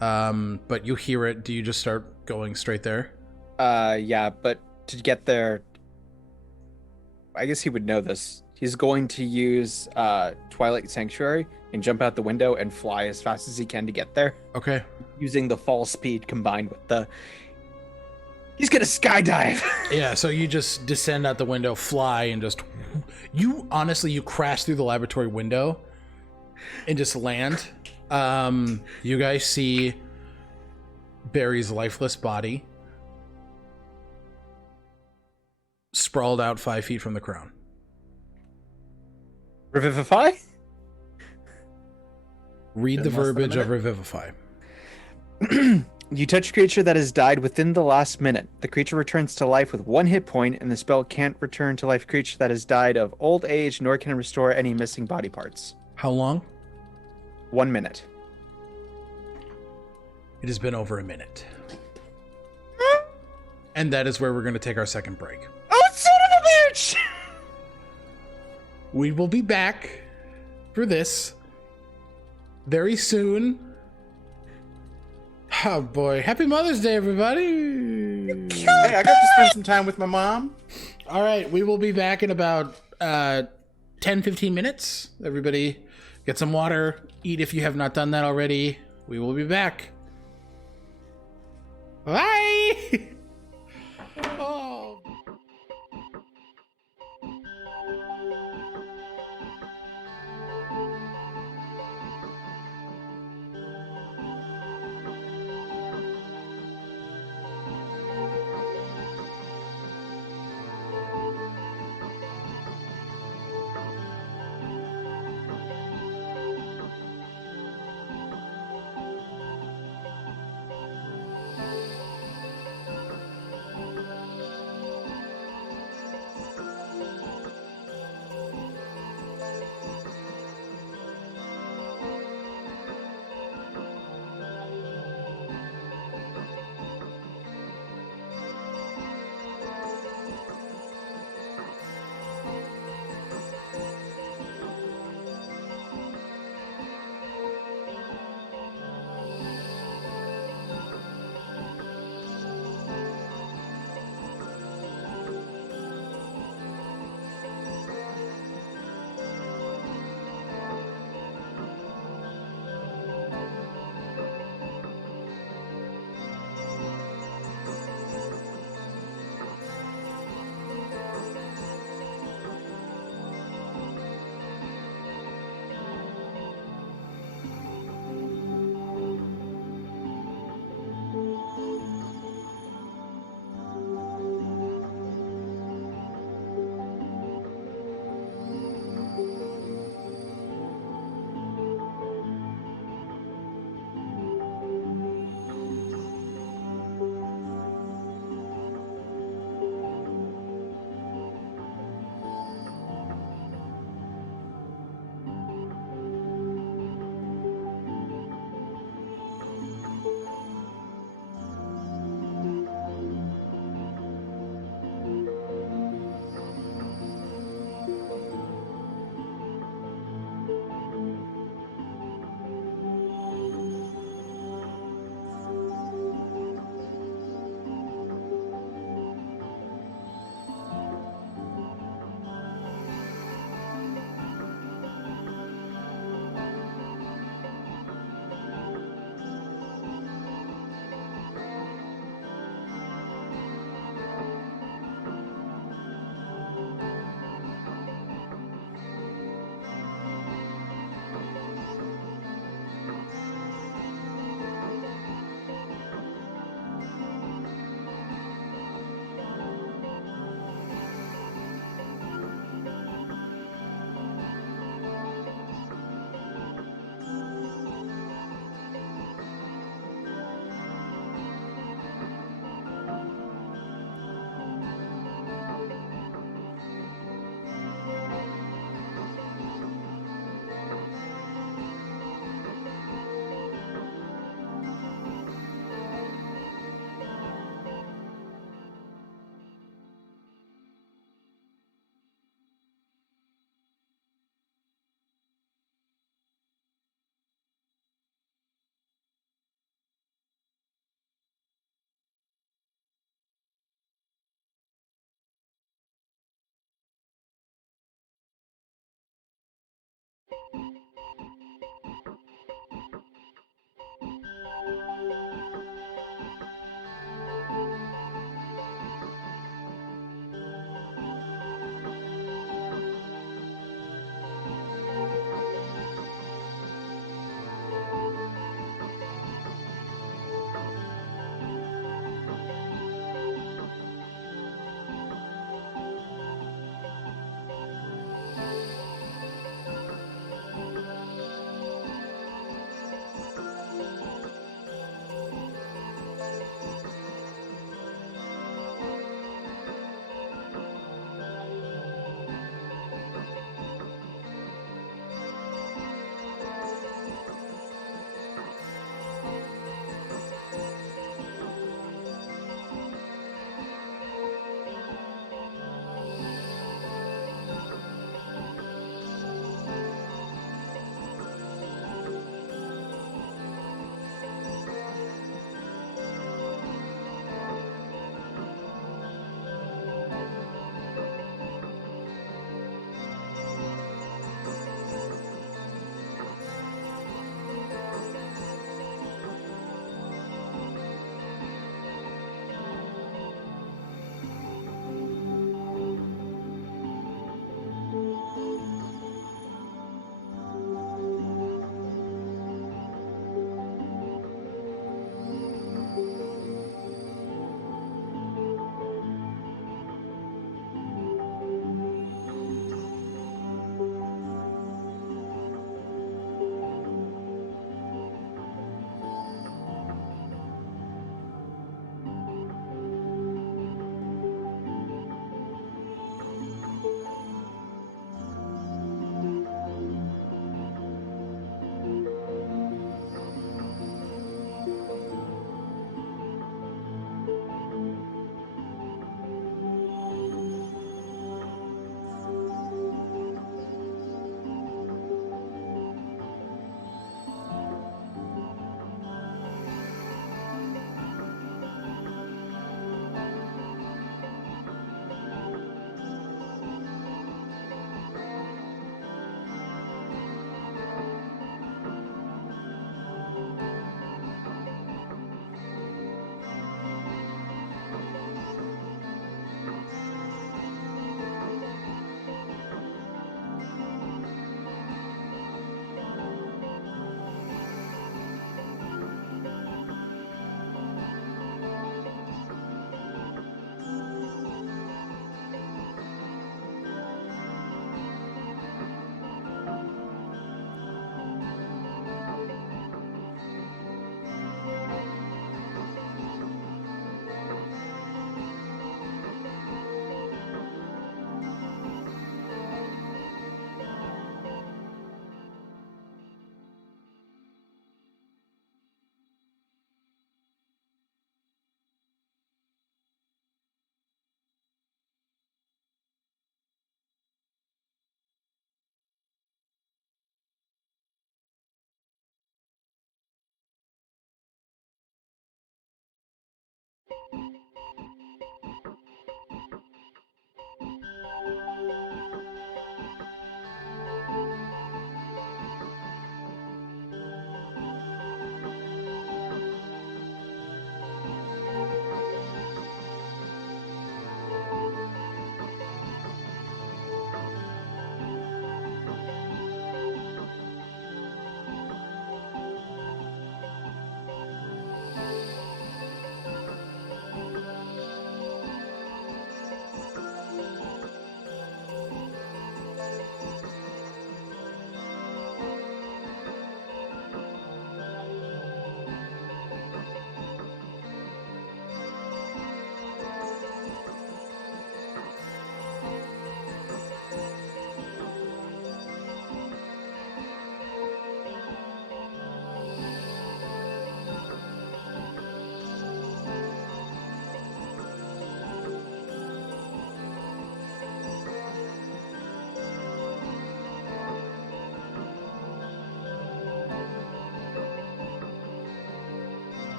But you hear it. Do you just start going straight there? Yeah, but to get there, I guess he would know this. He's going to use Twilight Sanctuary and jump out the window and fly as fast as he can to get there. Okay. Using the fall speed combined with the... He's gonna skydive! Yeah, so you just descend out the window, fly, and just... You crash through the laboratory window and just land. You guys see Barry's lifeless body sprawled out 5 feet from the crown. Revivify? Read the verbiage of Revivify. You touch a creature that has died within the last minute. The creature returns to life with 1 hit point, and the spell can't return to life a creature that has died of old age, nor can it restore any missing body parts. How long? 1 minute. It has been over a minute. And that is where we're going to take our second break. Oh, son of a bitch! We will be back for this very soon. Oh boy. Happy Mother's Day, everybody. Hey, I got to spend some time with my mom. All right, we will be back in about 10-15 minutes. Everybody get some water, eat if you have not done that already. We will be back. Bye. Oh.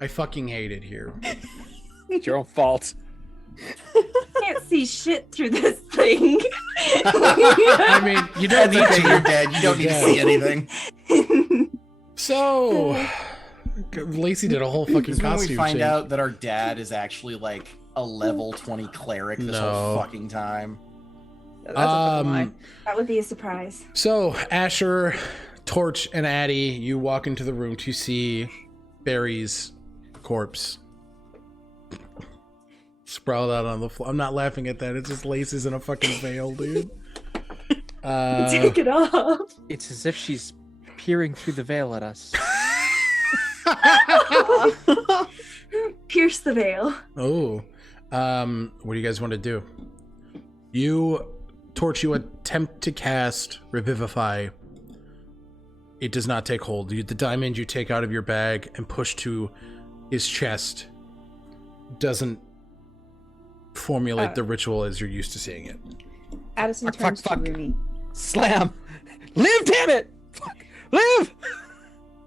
I fucking hate it here. It's your own fault. Can't see shit through this thing. I mean, you don't need to. You're dead. You don't need to see anything. So, Lacey did a whole fucking This is when costume we find change. out that our dad is actually like a level 20 cleric this whole fucking time. That's a fucking lie. That would be a surprise. So, Asher, Torch, and Addi, you walk into the room to see Barry's corpse sprawled out on the floor. I'm not laughing at that. It's just laces in a fucking veil, dude. Take it off. It's as if she's peering through the veil at us. Pierce the veil. Oh. What do you guys want to do? Torch, you attempt to cast Revivify. It does not take hold. The diamond you take out of your bag and push to his chest doesn't formulate the ritual as you're used to seeing it. Addison Fuck, turns fuck. to Rooney. Slam! Live, damn it! Fuck. Live!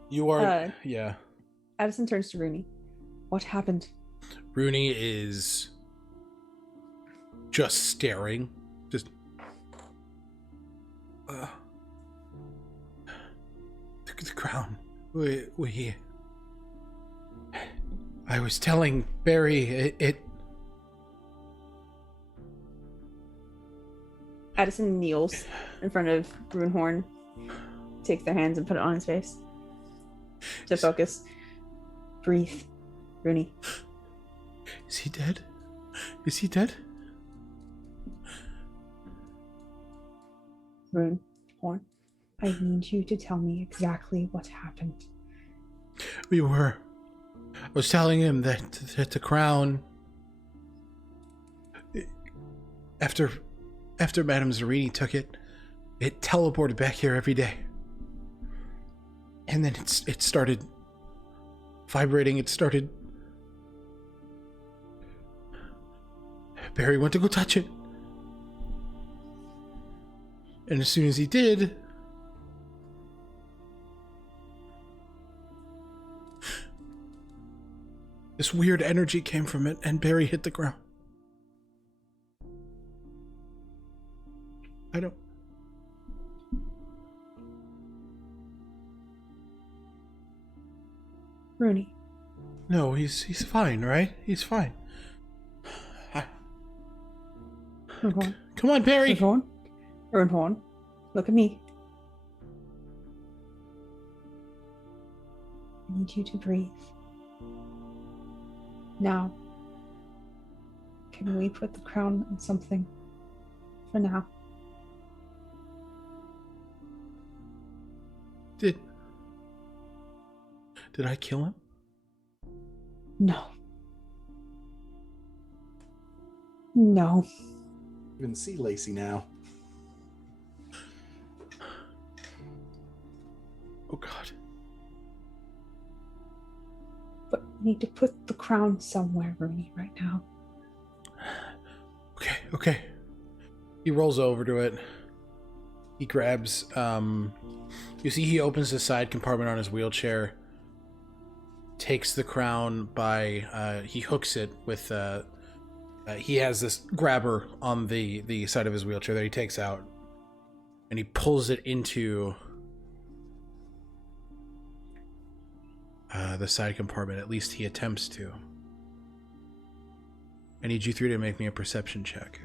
You are... yeah. Addison turns to Rooney. What happened? Rooney is just staring. Just... the crown. We... I was telling Barry, it... Addison kneels in front of Runehorn, takes their hands and put it on his face to focus. Breathe, Rooney. Is he dead? Is he dead? Runehorn, I need you to tell me exactly what happened. I was telling him that the crown... After Madame Zarini took it, it teleported back here every day. And then it started vibrating. It started... Barry went to go touch it. And as soon as he did... this weird energy came from it, and Barry hit the ground. I don't... Rooney. No, he's fine, right? He's fine. Runehorn. Come on, Barry! Runehorn, look at me. I need you to breathe. Now. Can we put the crown on something? For now. Did I kill him? No. No. You can see Lacey now. Oh God. But we need to put the crown somewhere, Rooney, right now. Okay. He rolls over to it. He grabs, you see he opens the side compartment on his wheelchair, takes the crown by, he hooks it with, he has this grabber on the side of his wheelchair that he takes out, and he pulls it into the side compartment. At least he attempts to. I need you three to make me a perception check.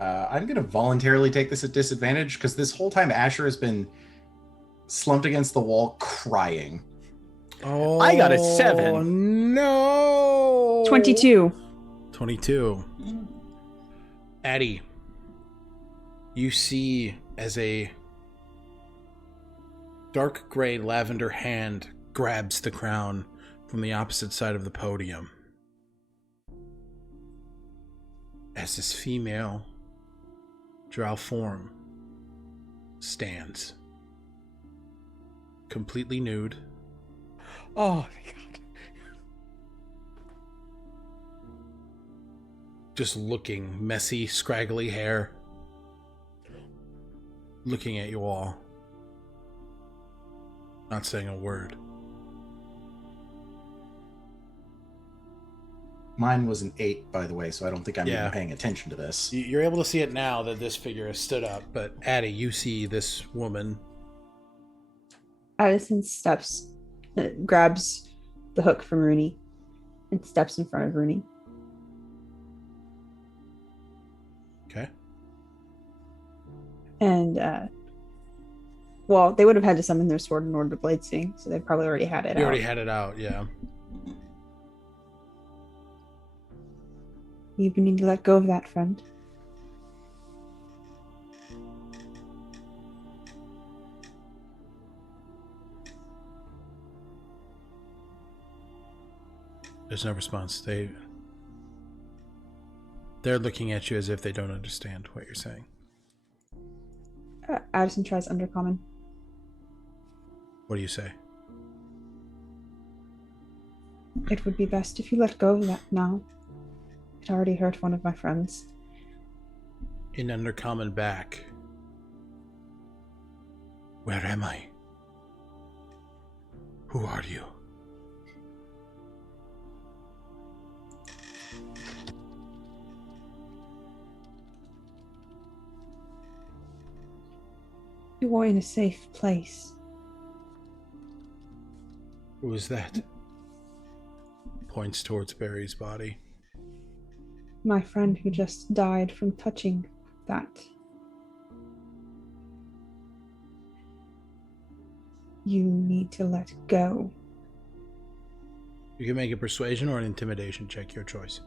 I'm going to voluntarily take this at disadvantage because this whole time Asher has been slumped against the wall crying. Oh, I got a 7. No. 22. 22. Addi, you see as a dark gray lavender hand grabs the crown from the opposite side of the podium. As this female drow form stands, completely nude. Oh my God. Just looking, messy, scraggly hair, looking at you all. Not saying a word. Mine was an 8, by the way, so I don't think I'm Yeah. even paying attention to this. You're able to see it now that this figure has stood up, but Addi, you see this woman. Addison steps, grabs the hook from Rooney, and steps in front of Rooney. Okay. And, well, they would have had to summon their sword in order to blade sing, so they probably already had it You out. already had it out, yeah. You need to let go of that, friend. There's no response. They're looking at you as if they don't understand what you're saying. Addison tries Undercommon. What do you say? It would be best if you let go of that now. It already hurt one of my friends. In Undercommon back. Where am I? Who are you? You are in a safe place. Who is that? Points towards Barry's body. My friend who just died from touching that. You need to let go. You can make a persuasion or an intimidation check, your choice.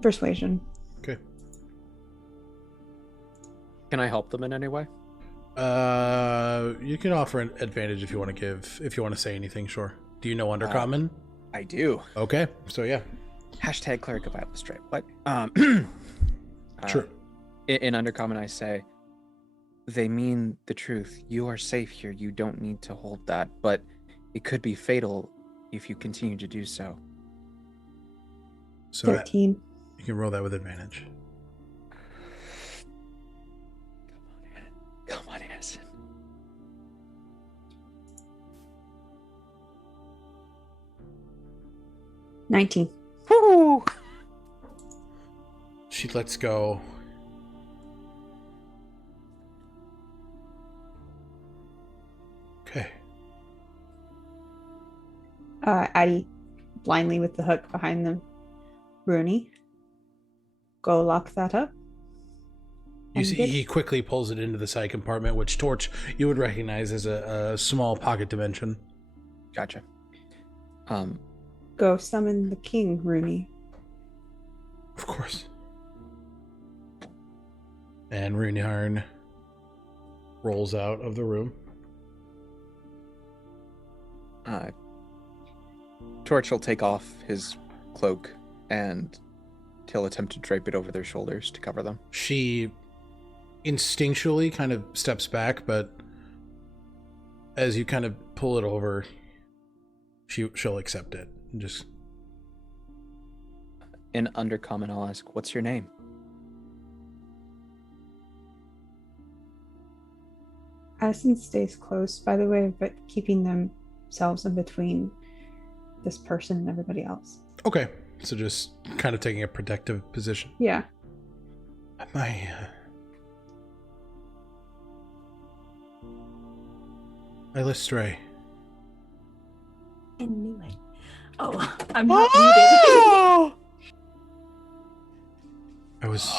Persuasion. Okay. Can I help them in any way? You can offer an advantage if you want to say anything, sure. Do you know Undercommon? I do. Okay, so yeah. Hashtag Cleric of Illustrate. What? Sure. In Undercommon, I say, they mean the truth. You are safe here. You don't need to hold that, but it could be fatal if you continue to do so. So 13. you can roll that with advantage. Come on, Addison. $19. Woo! She lets go. Okay. Addi, blindly with the hook behind them. Rooney, go lock that up. You And see, get- he quickly pulls it into the side compartment, which Torch you would recognize as a small pocket dimension. Gotcha. Go summon the king, Rooney. Of course. And Runehorn rolls out of the room. Torch will take off his cloak and he'll attempt to drape it over their shoulders to cover them. She instinctually kind of steps back, but as you kind of pull it over, she'll accept it. And just In Undercommon, I'll ask, what's your name? Addison stays close, by the way, but keeping themselves in between this person and everybody else. okay. So just kind of taking a protective position. Yeah. My Illustrate. I knew it. Oh, I'm not muted. I was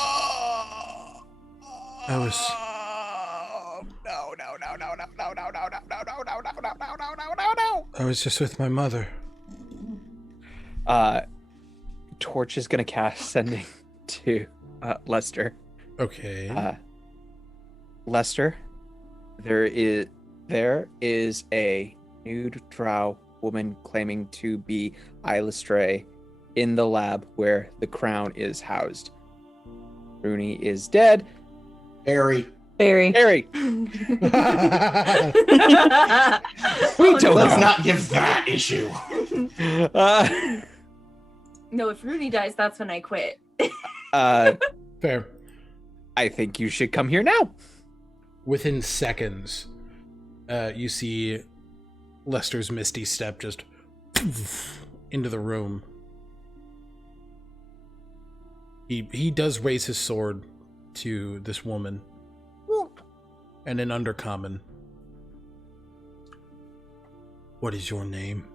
I was just with my mother. Torch is gonna cast Sending to Lester. Okay. Lester, there is a nude drow woman claiming to be Illustrate in the lab where the crown is housed. Rooney is dead. Barry. Barry. Harry, We don't Let's know. not give that issue. No, if Rooney dies, that's when I quit. Fair. I think you should come here now. within seconds, you see Lester's misty step just into the room. He does raise his sword to this woman, and in Undercommon, "What is your name?"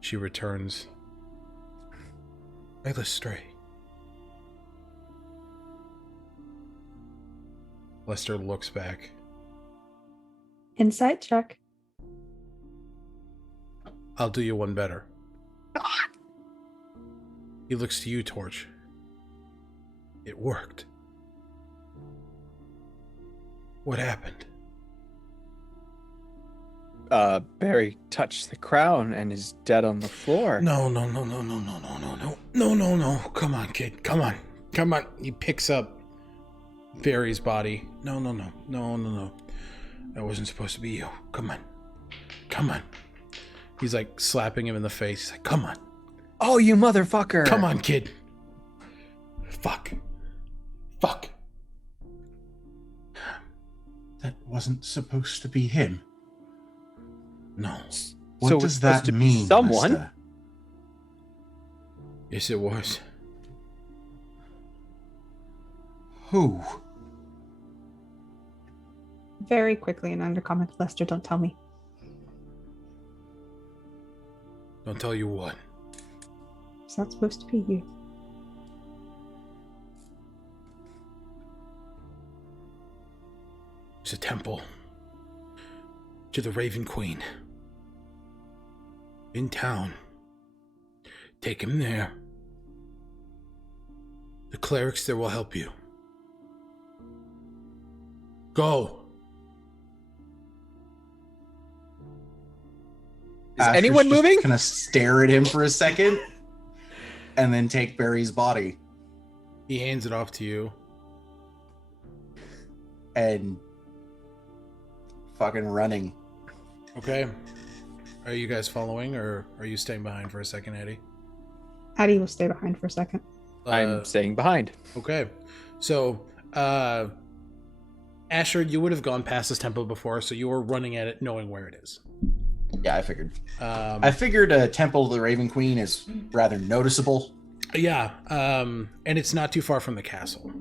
She returns, "Elistray." Lester looks back. Insight check. "I'll do you one better." He looks to you, Torch. "It worked. What happened?" Barry touched the crown and is dead on the floor. No. Come on, kid. Come on. He picks up Barry's body. No. That wasn't supposed to be you. Come on. He's like slapping him in the face. He's like, "Come on. Oh, you motherfucker. Come on, kid." Fuck. That wasn't supposed to be him. No. What So does it's supposed that to be mean, someone? Lester? Yes, it was. Who? Very quickly in Undercommon. Lester, don't tell me. Don't tell you what. It's not supposed to be you. It's a temple to the Raven Queen in town. Take him there. The clerics there will help you. Go. Is anyone moving? Gonna stare at him for a second, and then take Barry's body He hands it off to you. and fucking running. Okay. Are you guys following, or are you staying behind for a second, Eddie? Addi will stay behind for a second. I'm staying behind. Okay. So, Asher, you would have gone past this temple before, so you were running at it knowing where it is. Yeah, I figured. I figured a temple of the Raven Queen is rather noticeable. Yeah, and it's not too far from the castle.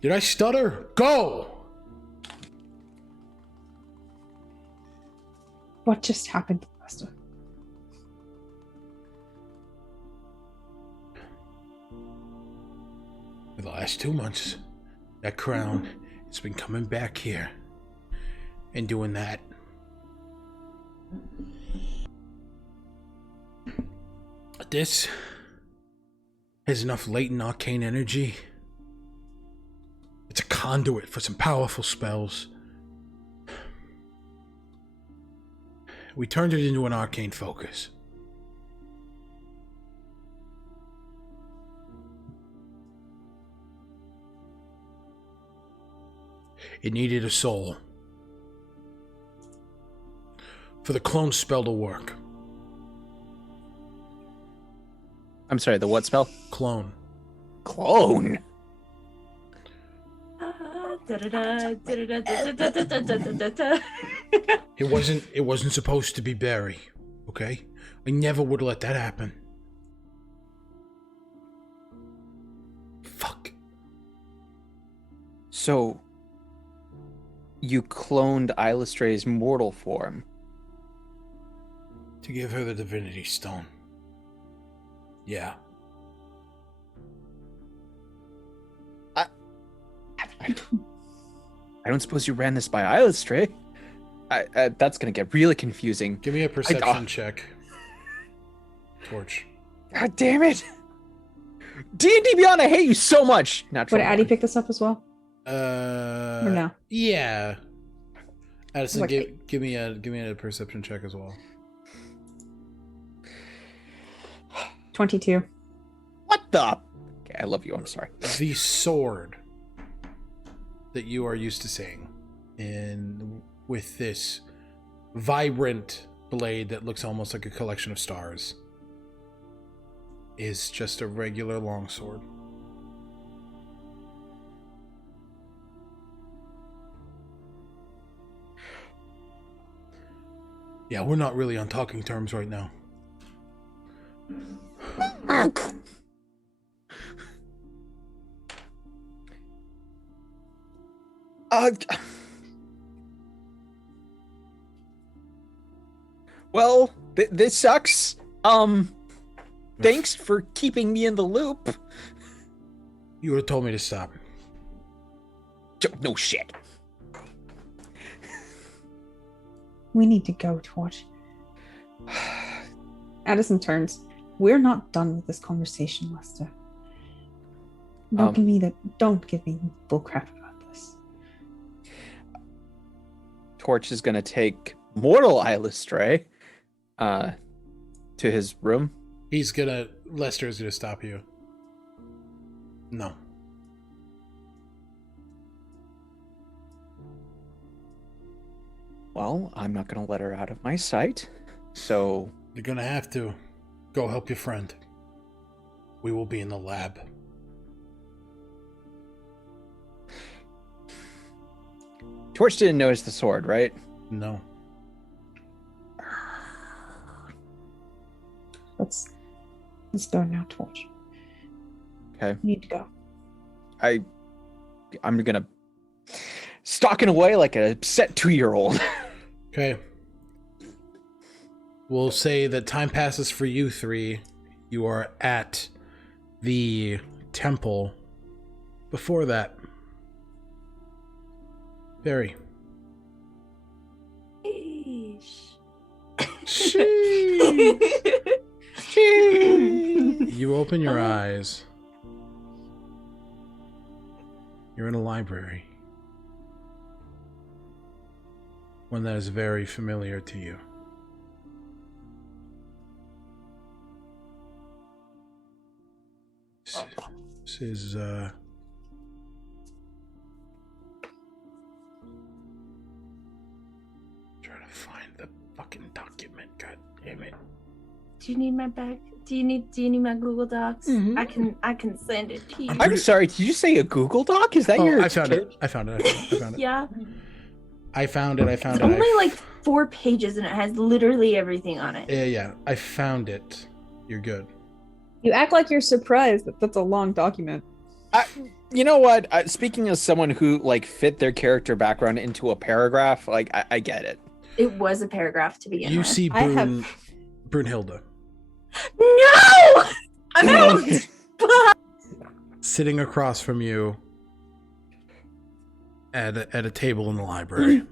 Did I stutter? Go! What just happened, Lester? For the last 2 months, that crown, it's been coming back here and doing that. This has enough latent arcane energy. It's a conduit for some powerful spells. We turned it into an arcane focus. It needed a soul for the clone spell to work. I'm sorry, the what spell? Clone. Clone. It wasn't supposed to be Barry, okay? I never would let that happen. Fuck. So, you cloned Ilistray's mortal form. To give her the Divinity Stone. Yeah. I don't suppose you ran this by Ilistray. That's gonna get really confusing. Give me a perception check. Torch. God damn it! D&D Beyond, I hate you so much. Would Addi pick this up as well? Or no? Yeah. Addison, Like- give me a perception check as well. 22. What the? Okay, I love you. I'm sorry. The sword that you are used to seeing, with this vibrant blade that looks almost like a collection of stars. is just a regular longsword. Yeah, we're not really on talking terms right now. Well, this sucks. Thanks for keeping me in the loop. You would have told me to stop. No shit. We need to go, Torch. Addison turns. We're not done with this conversation, Lester. Don't give me bullcrap about this. Torch is gonna take mortal eyeless stray to his room. Lester is gonna stop you. No. Well, I'm not gonna let her out of my sight, so... You're gonna have to. Go help your friend. We will be in the lab. Torch didn't notice the sword, right? No. Let's go now, Torch. Okay. We need to go. I'm gonna stalking away like a upset 2-year-old. Okay. We'll say that time passes for you three. You are at the temple. Before that, Barry. You open your eyes. You're in a library. One that is very familiar to you. This is trying to find the fucking document. God damn it. Do you need my bag? Do you need my Google Docs? Mm-hmm. I can send it to you. I'm sorry, did you say a Google Doc? Is that your... I found it. I found it. Yeah. I found it. It's only like 4 pages and it has literally everything on it. Yeah. I found it. You're good. You act like you're surprised that that's a long document. You know what? Speaking as someone who like fit their character background into a paragraph, like I get it. It was a paragraph to begin with. You see Brunhilde. No! I'm out! Sitting across from you at a table in the library.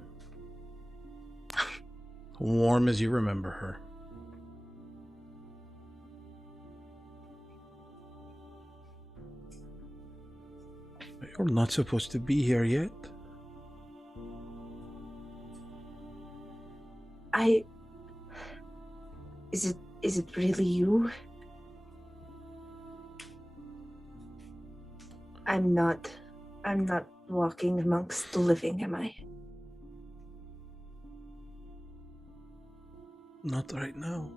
Warm as you remember her. You're not supposed to be here yet. Is it really you? I'm not walking amongst the living, am I? Not right now.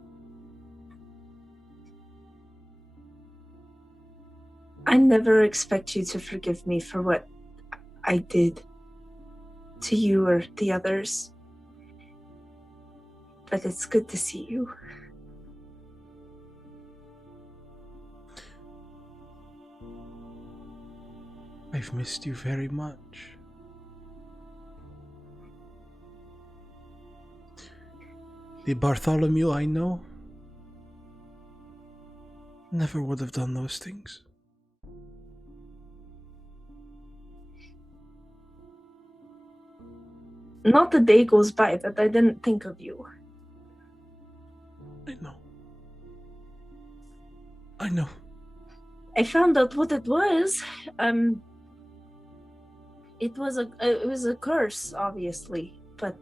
I never expect you to forgive me for what I did to you or the others. But it's good to see you. I've missed you very much. The Bartholomew I know never would have done those things. Not a day goes by that I didn't think of you. I know. I found out what it was. It was a curse, obviously, but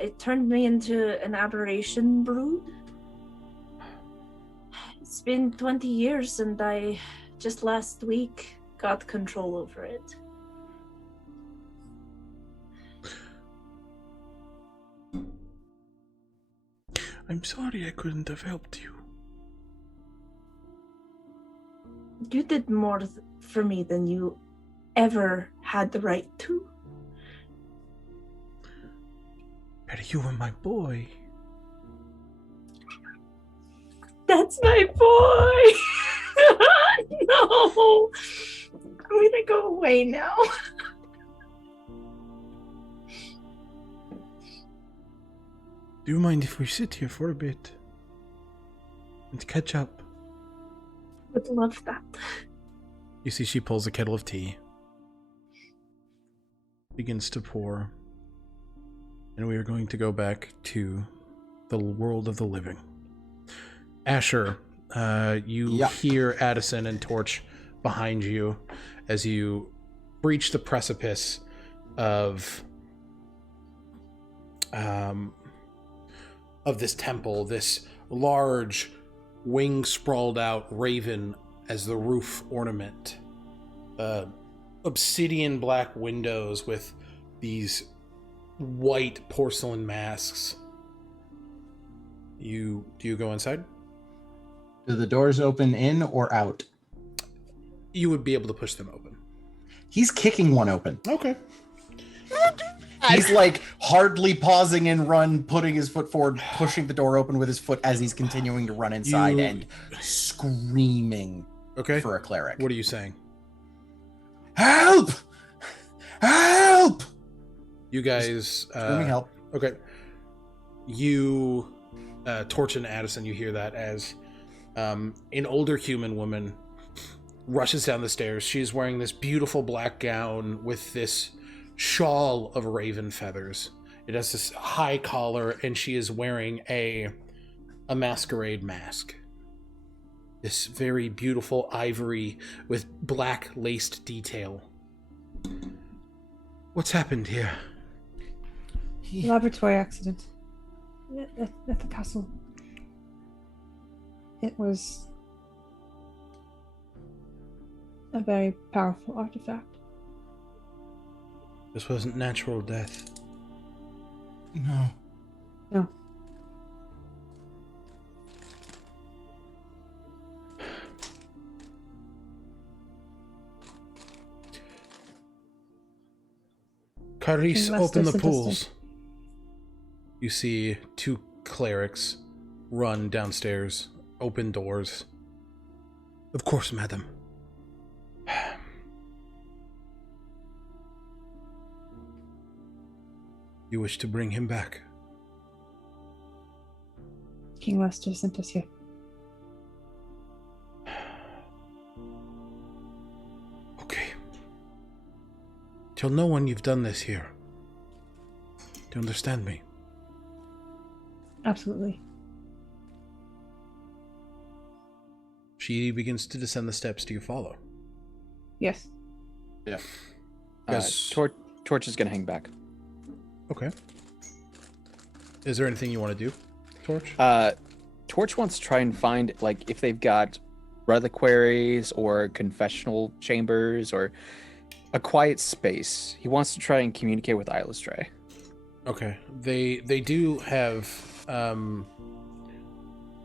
it turned me into an aberration brood. It's been 20 years, and I just last week got control over it. I'm sorry I couldn't have helped you. You did more for me than you ever had the right to. But you were my boy. That's my boy! No! I'm gonna go away now. Do you mind if we sit here for a bit? And catch up? Would love that. You see she pulls a kettle of tea. Begins to pour. And we are going to go back to the world of the living. Asher, you hear Addison and Torch behind you as you breach the precipice of this temple, this large wing sprawled out raven as the roof ornament. Obsidian black windows with these white porcelain masks. Do you go inside? Do the doors open in or out? You would be able to push them open. He's kicking one open. Okay. He's like hardly pausing and run, putting his foot forward, pushing the door open with his foot as he's continuing to run inside and screaming for a cleric. What are you saying? Help! Help! You guys... screaming help. Okay. You... Torch and Addison, you hear that as an older human woman rushes down the stairs. She's wearing this beautiful black gown with this shawl of raven feathers. It has this high collar, and she is wearing a masquerade mask. This very beautiful ivory with black laced detail. What's happened here? Laboratory accident at the castle. It was a very powerful artifact. This wasn't natural death. No. No. Caris, open the pools. You see two clerics run downstairs, open doors. Of course, madam. You wish to bring him back? King Lester sent us here. Okay. Tell no one you've done this here. Do you understand me? Absolutely. She begins to descend the steps. Do you follow? Yes. Yeah. Yes. Torch is going to hang back. Okay. Is there anything you want to do, Torch? Torch wants to try and find, like, if they've got reliquaries or confessional chambers or a quiet space. He wants to try and communicate with Eilistray. Okay. They do have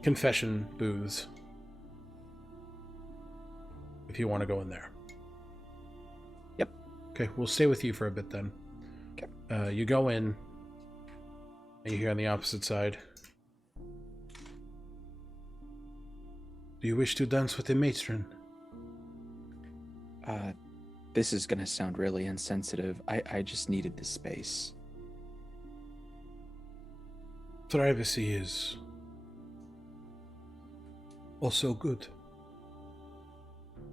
confession booths. If you want to go in there. Yep. Okay, we'll stay with you for a bit then. Okay. You go in, and you hear on the opposite side. Do you wish to dance with a matron? This is gonna sound really insensitive. I just needed this space. Privacy is also good.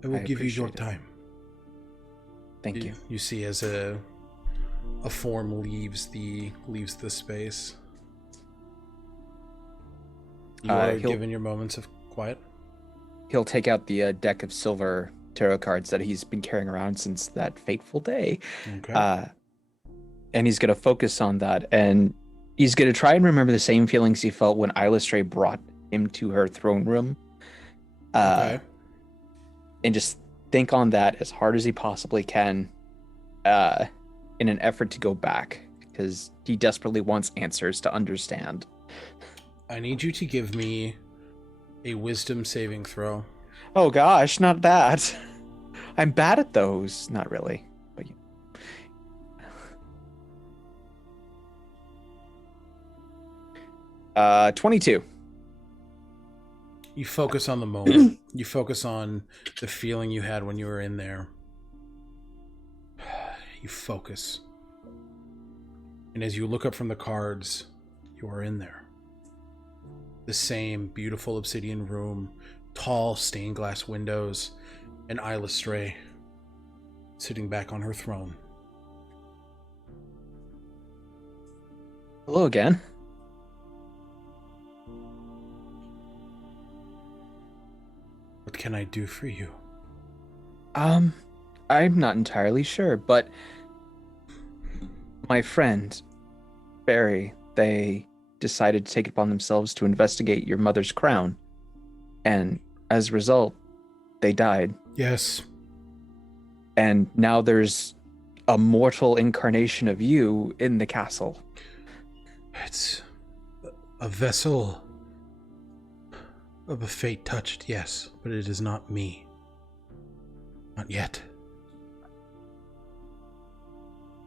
I will give you your time. Thank you. You see as a form leaves the space. You are given your moments of quiet. He'll take out the deck of silver tarot cards that he's been carrying around since that fateful day. Okay. And he's going to focus on that. And he's going to try and remember the same feelings he felt when Eilistray brought him to her throne room. Okay. And just think on that as hard as he possibly can in an effort to go back, because he desperately wants answers to understand. I need you to give me a wisdom saving throw. Oh gosh, not that. I'm bad at those. Not really. But 22. You focus on the moment. You focus on the feeling you had when you were in there. You focus. And as you look up from the cards, you are in there. The same beautiful obsidian room, tall stained glass windows, and Eisenlied sitting back on her throne. Hello again. What can I do for you? I'm not entirely sure, but my friend, Barry, they decided to take it upon themselves to investigate your mother's crown. And as a result, they died. Yes. And now there's a mortal incarnation of you in the castle. It's a vessel of a fate touched, yes, but it is not me. Not yet.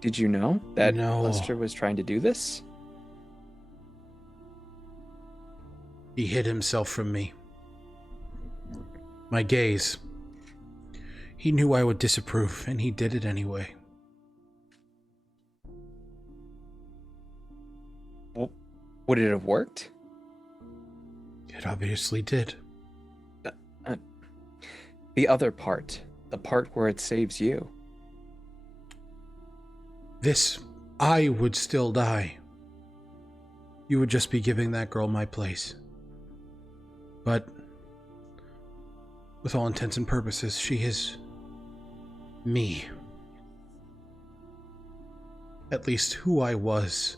Did you know that No. Lester was trying to do this? He hid himself from me. My gaze. He knew I would disapprove, and he did it anyway. Well, would it have worked? It obviously did. The other part, the part where it saves you. This, I would still die. You would just be giving that girl my place. But, with all intents and purposes, she is me. At least who I was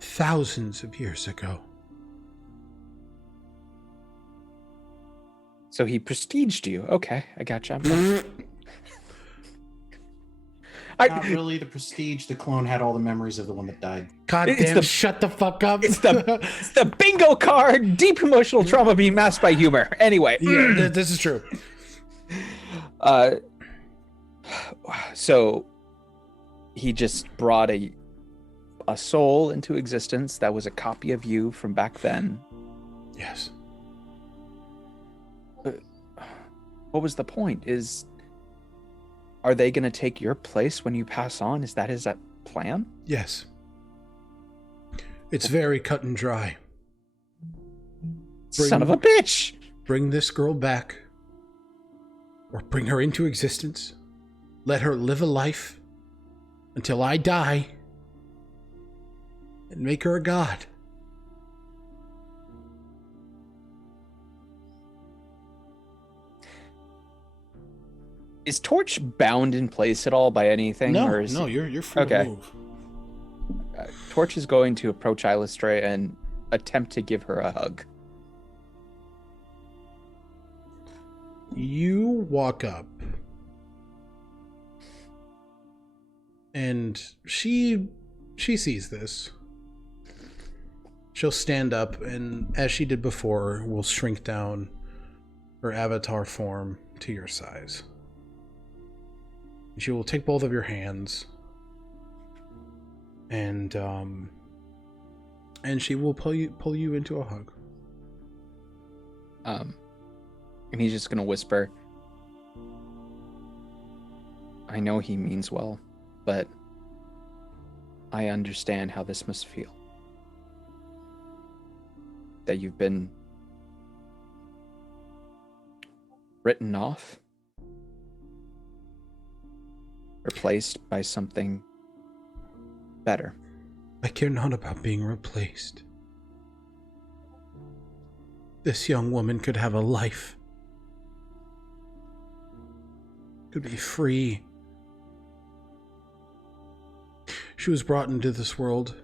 thousands of years ago. So he prestiged you. Okay, I gotcha. Not really the prestige. The clone had all the memories of the one that died. God damn, shut the fuck up. It's the bingo card. Deep emotional trauma being masked by humor. Anyway. Yeah, this is true. So he just brought a soul into existence that was a copy of you from back then. Yes. What was the point? Are they going to take your place when you pass on? Is that his plan? Yes. It's very cut and dry. Son of a bitch! Bring this girl back. Or bring her into existence. Let her live a life until I die. And make her a god. Is Torch bound in place at all by anything? No, or is no, you're free to move. Torch is going to approach Eisenlied and attempt to give her a hug. You walk up. And she sees this. She'll stand up and, as she did before, will shrink down her avatar form to your size. She will take both of your hands, and she will pull you into a hug. And he's just gonna whisper, I know he means well, but I understand how this must feel. That you've been written off. Replaced by something better. I care not about being replaced. This young woman could have a life. Could be free. She was brought into this world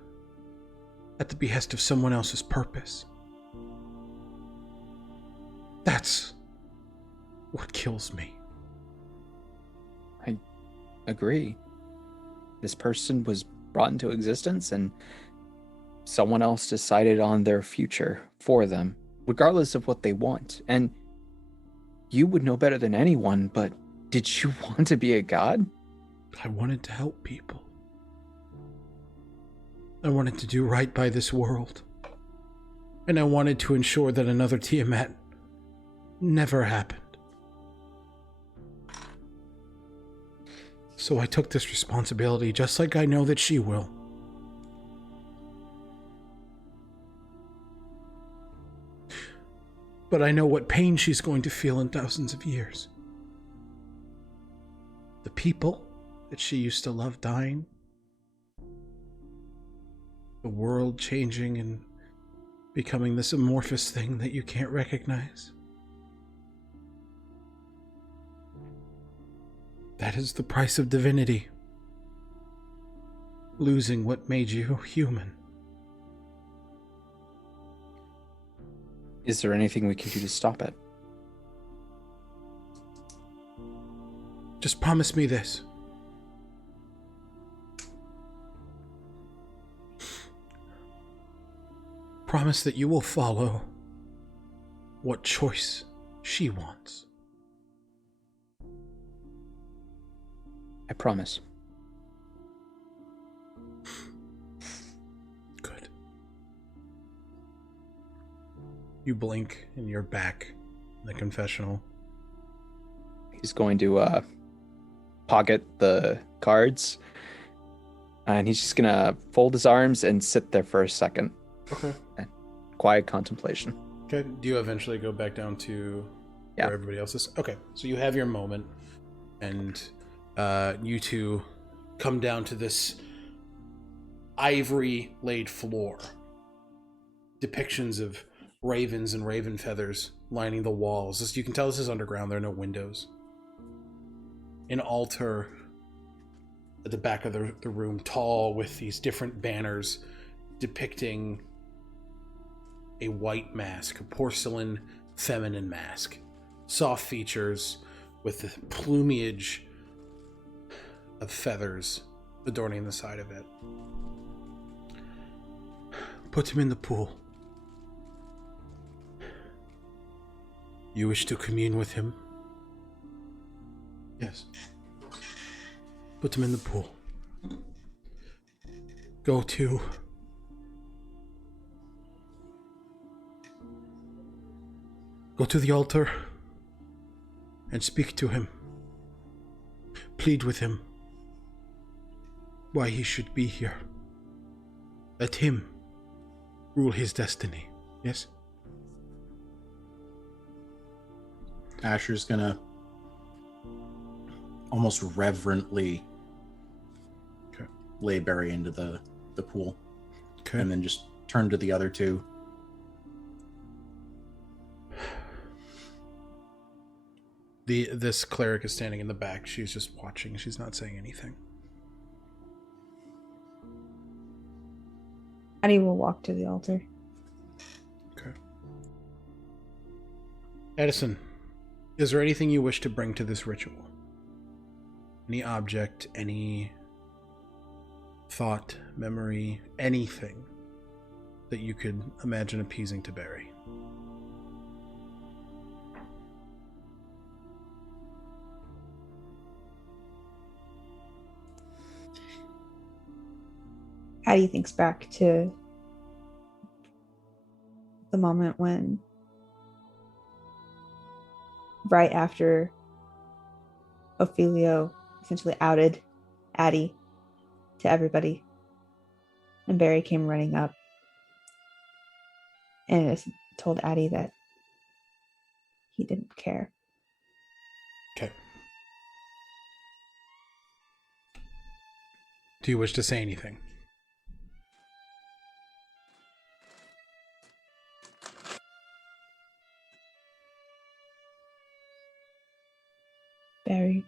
at the behest of someone else's purpose. That's what kills me. Agree. This person was brought into existence and someone else decided on their future for them, regardless of what they want. And you would know better than anyone, but did you want to be a god? I wanted to help people. I wanted to do right by this world. And I wanted to ensure that another Tiamat never happened. So I took this responsibility, just like I know that she will. But I know what pain she's going to feel in thousands of years. The people that she used to love dying. The world changing and becoming this amorphous thing that you can't recognize. That is the price of divinity. Losing what made you human. Is there anything we can do to stop it? Just promise me this. Promise that you will follow what choice she wants. I promise. Good. You blink and you're back in the confessional. He's going to pocket the cards, and he's just gonna fold his arms and sit there for a second. Okay. Quiet contemplation. Okay. Do you eventually go back down to where everybody else is? Okay. So you have your moment, and you two come down to this ivory laid floor. Depictions of ravens and raven feathers lining the walls. You can tell this is underground. There are no windows. An altar at the back of the room, tall, with these different banners depicting a white mask, a porcelain feminine mask. Soft features with the plumage of feathers adorning the side of it. Put him in the pool. You wish to commune with him? Yes. Put him in the pool. Go to the altar and speak to him. Plead with him why he should be here. Let him rule his destiny. Yes? Asher's gonna almost reverently lay Barry into the pool. Okay. And then just turn to the other two. This cleric is standing in the back. She's just watching. She's not saying anything. Addi will walk to the altar. Okay. Addison, is there anything you wish to bring to this ritual? Any object, any thought, memory, anything that you could imagine appeasing to Barry? Addi thinks back to the moment when, right after Ophelio essentially outed Addi to everybody, and Barry came running up and told Addi that he didn't care. Okay. Do you wish to say anything? Barry,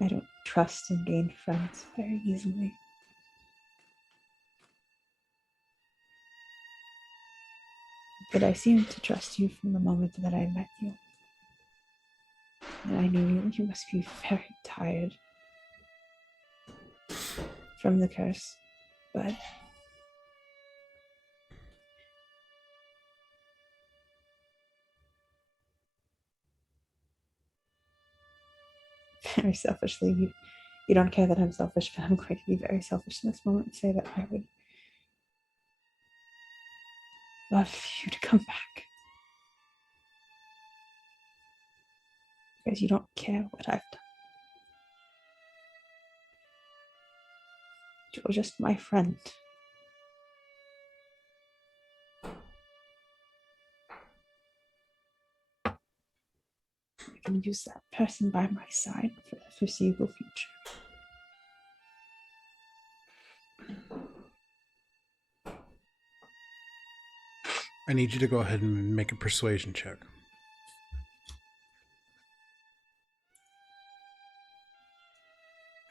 I don't trust and gain friends very easily. But I seemed to trust you from the moment that I met you. And I knew you must be very tired from the curse. But very selfishly, you don't care that I'm selfish, but I'm going to be very selfish in this moment and say that I would love you to come back. Because you don't care what I've done. You're just my friend. I can use that person by my side for the foreseeable future. I need you to go ahead and make a persuasion check.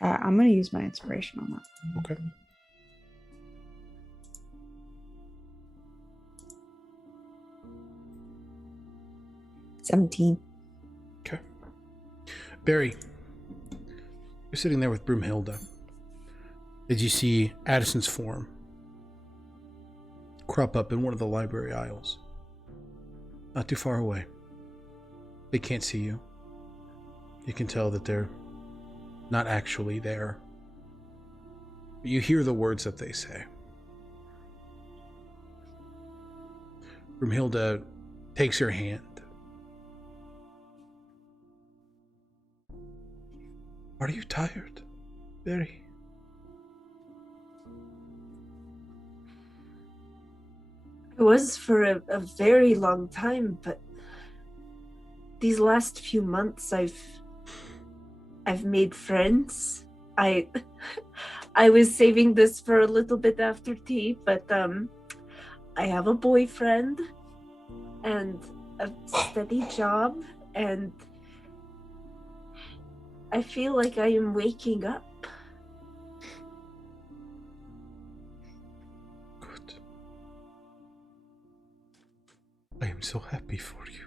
I'm going to use my inspiration on that. Okay. $17. Okay. Barry, you're sitting there with Broomhilda. As you see Addison's form crop up in one of the library aisles. Not too far away. They can't see you. You can tell that they're not actually there. But you hear the words that they say. Broomhilda takes your hand. Are you tired, Barry? I was for a very long time, but these last few months I've made friends. I was saving this for a little bit after tea, but I have a boyfriend and a steady job, and I feel like I am waking up. Good. I am so happy for you.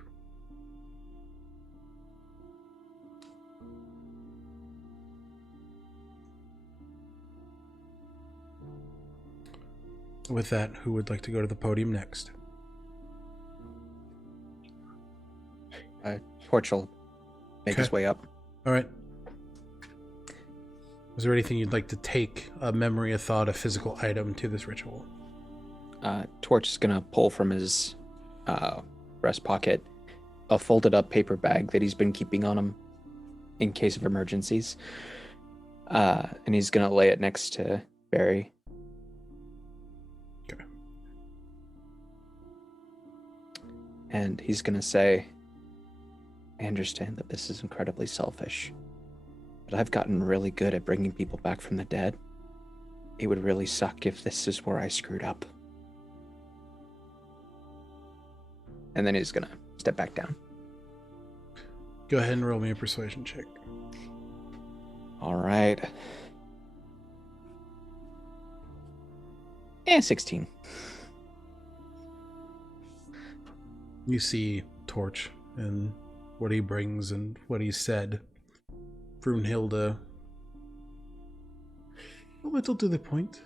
With that, who would like to go to the podium next? Torch will make his way up. All right. Is there anything you'd like to take, a memory, a thought, a physical item to this ritual? Torch is going to pull from his breast pocket a folded up paper bag that he's been keeping on him in case of emergencies. And he's going to lay it next to Barry. Okay. And he's going to say, I understand that this is incredibly selfish, but I've gotten really good at bringing people back from the dead. It would really suck if this is where I screwed up. And then he's going to step back down. Go ahead and roll me a persuasion check. All right. And 16. You see Torch and what he brings and what he said. Broomhilda, a little to the point.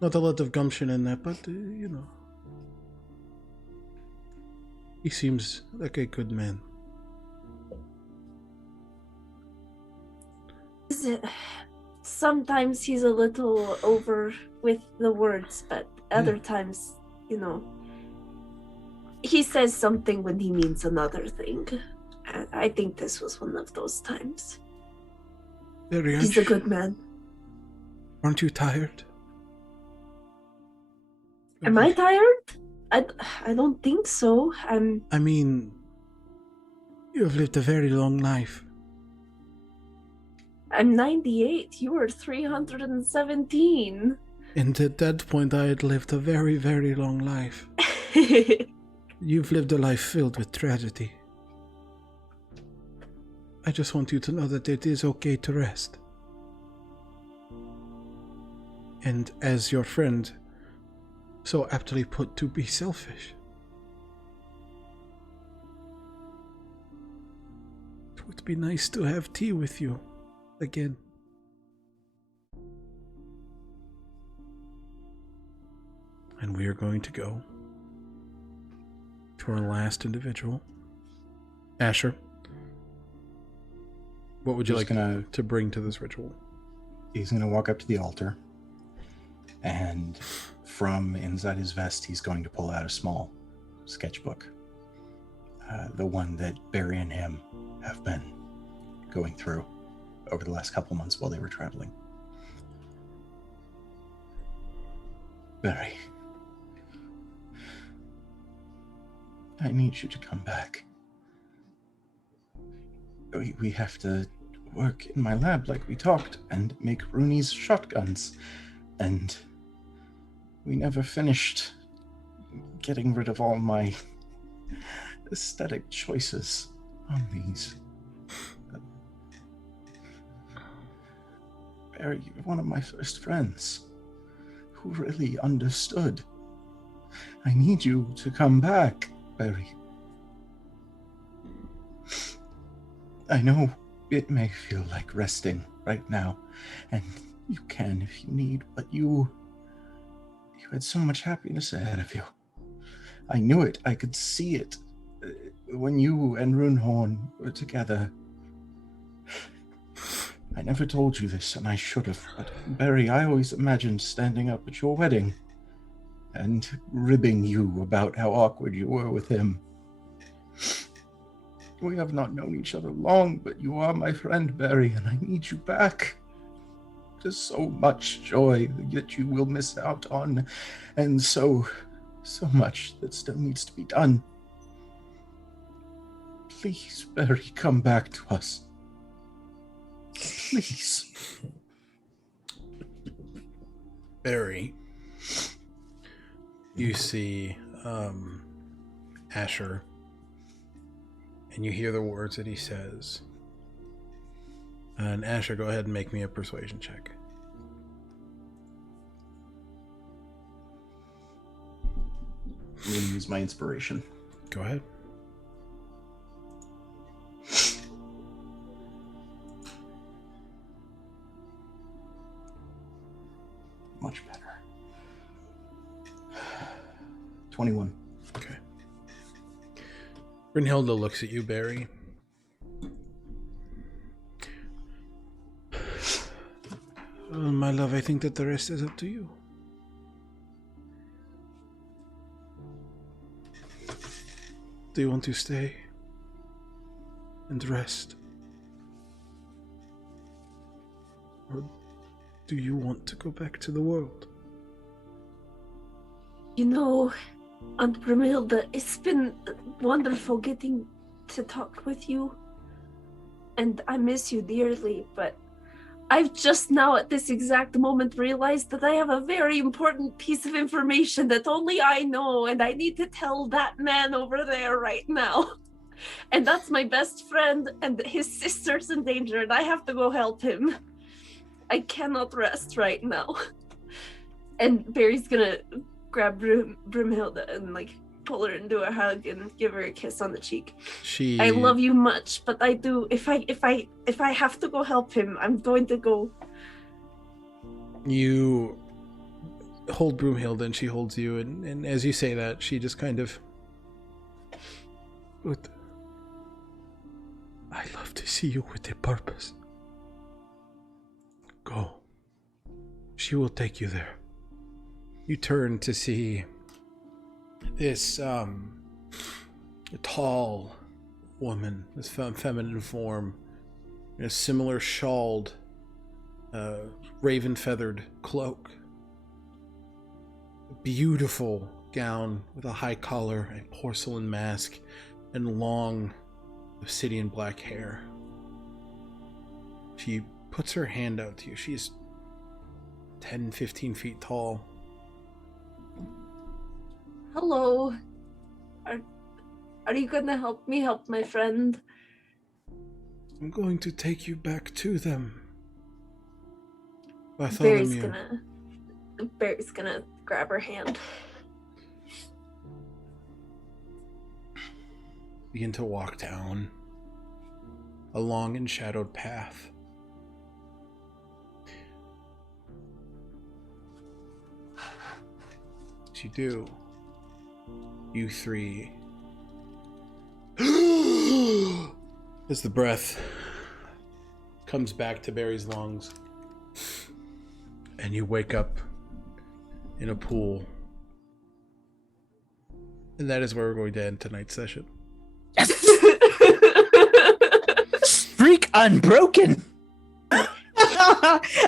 Not a lot of gumption in that, but, you know. He seems like a good man. Is it? Sometimes he's a little over with the words, but other times, you know, he says something when he means another thing. I think this was one of those times. He's a good man. Aren't you tired? Am I tired? I don't think so. I mean, you have lived a very long life. I'm 98. You were 317. And at that point, I had lived a very, very long life. You've lived a life filled with tragedy. I just want you to know that it is okay to rest. And as your friend so aptly put, to be selfish. It would be nice to have tea with you again. And we are going to go to our last individual. Asher, What would you like to bring to this ritual? He's going to walk up to the altar, and from inside his vest, he's going to pull out a small sketchbook. The one that Barry and him have been going through over the last couple months while they were traveling. Barry, I need you to come back. We have to work in my lab like we talked and make Rooney's shotguns. And we never finished getting rid of all my aesthetic choices on these. Barry, you're one of my first friends who really understood. I need you to come back, Barry. I know it may feel like resting right now, and you can if you need, but you had so much happiness ahead of you. I knew it. I could see it when you and Runehorn were together. I never told you this, and I should have, but Barry, I always imagined standing up at your wedding and ribbing you about how awkward you were with him. We have not known each other long, but you are my friend, Barry, and I need you back. There's so much joy that you will miss out on, and so much that still needs to be done. Please, Barry, come back to us. Please. Barry, you see Asher, and you hear the words that he says. And Asher, go ahead and make me a persuasion check. I'm going to use my inspiration. Go ahead. Much better. 21. Okay. Brynhilda looks at you, Barry. Well, my love, I think that the rest is up to you. Do you want to stay and rest? Or do you want to go back to the world? You know, Aunt Brumhilde, it's been wonderful getting to talk with you. And I miss you dearly, but I've just now at this exact moment realized that I have a very important piece of information that only I know, and I need to tell that man over there right now. And that's my best friend, and his sister's in danger, and I have to go help him. I cannot rest right now. And Barry's gonna grab Brumhilde and pull her into a hug and give her a kiss on the cheek. I love you much, but I do. If I have to go help him, I'm going to go. You hold Brumhilde and she holds you, and as you say that, she just kind of. But I love to see you with a purpose. Go. She will take you there. You turn to see this tall woman, this feminine form, in a similar shawled, raven-feathered cloak. A beautiful gown with a high collar, a porcelain mask, and long obsidian black hair. She puts her hand out to you. She's 10, 15 feet tall. Hello. Are you gonna help me help my friend? I'm going to take you back to them. Bartholomew. Barry's gonna grab her hand. Begin to walk down a long and shadowed path. As you do, you three, as the breath comes back to Barry's lungs. And you wake up in a pool. And that is where we're going to end tonight's session. Yes! Streak unbroken!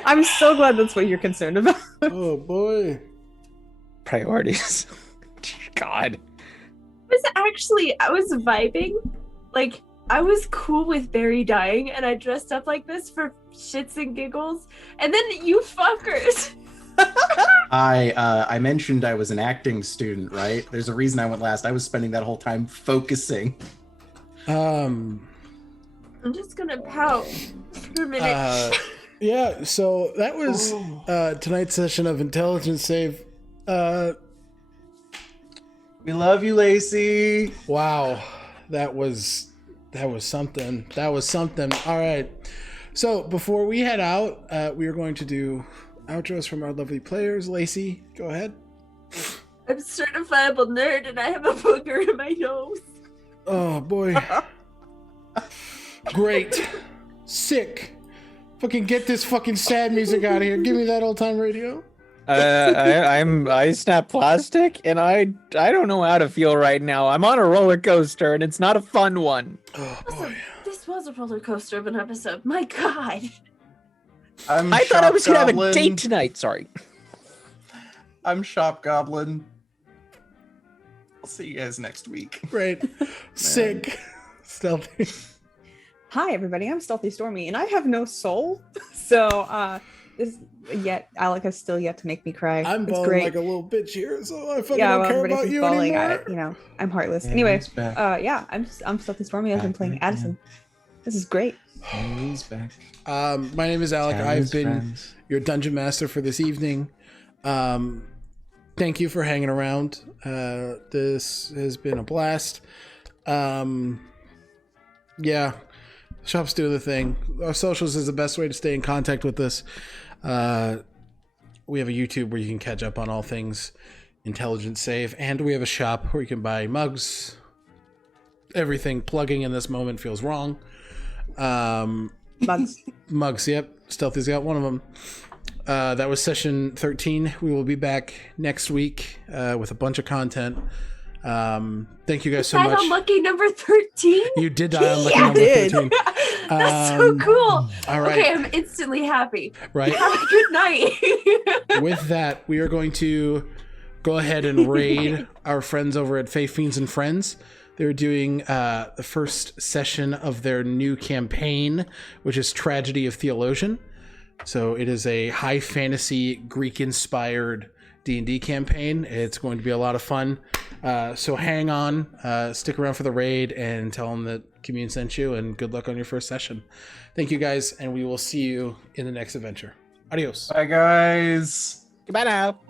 I'm so glad that's what you're concerned about. Oh boy. Priorities. God. I was vibing. Like, I was cool with Barry dying, and I dressed up like this for shits and giggles. And then you fuckers. I mentioned I was an acting student, right? There's a reason I went last. I was spending that whole time focusing. I'm just gonna pout for a minute. Yeah, so that was tonight's session of Intelligence Save. We love you, Lacey. Wow, that was something. That was something. All right. So before we head out, we are going to do outros from our lovely players. Lacey, go ahead. I'm CertifiableNerd, and I have a booger in my nose. Oh boy. Great. Sick. Fucking get this fucking sad music out of here. Give me that old time radio. I snap plastic, and I don't know how to feel right now. I'm on a roller coaster, and it's not a fun one. Oh boy. This was a roller coaster of an episode. My God. I thought I was gonna have a date tonight. Sorry. I'm Shop Goblin. I'll see you guys next week. Great. Sick. Stealthy. Hi, everybody. I'm StealthyStormy, and I have no soul. So, Alec has still yet to make me cry. I'm it's bawling great. like a little bitch here, so I fucking don't care about you bawling anymore. I'm heartless. Yeah, anyway, he's back. I'm StealthyStormy. I've been playing Addison. This is great. He's back. My name is Alec. I've been your dungeon master for this evening. Thank you for hanging around. This has been a blast. Yeah, shops do the thing. Our socials is the best way to stay in contact with us. We have a YouTube where you can catch up on all things Intelligence Save, and we have a shop where you can buy mugs. Everything plugging in this moment feels wrong. Mugs, yep. Stealthy's got one of them. That was session 13. We will be back next week with a bunch of content. Thank you guys so much. On lucky number 13? You did die on lucky number 13. That's so cool. All right. Okay, I'm instantly happy. Right. Have a good night. With that, we are going to go ahead and raid our friends over at Faith Fiends and Friends. They're doing the first session of their new campaign, which is Tragedy of Theologian. So it is a high fantasy Greek-inspired D&D campaign. It's going to be a lot of fun. So hang on, stick around for the raid, and tell them that Commune sent you, and good luck on your first session. Thank you guys, and we will see you in the next adventure. Adios. Bye, guys. Goodbye now.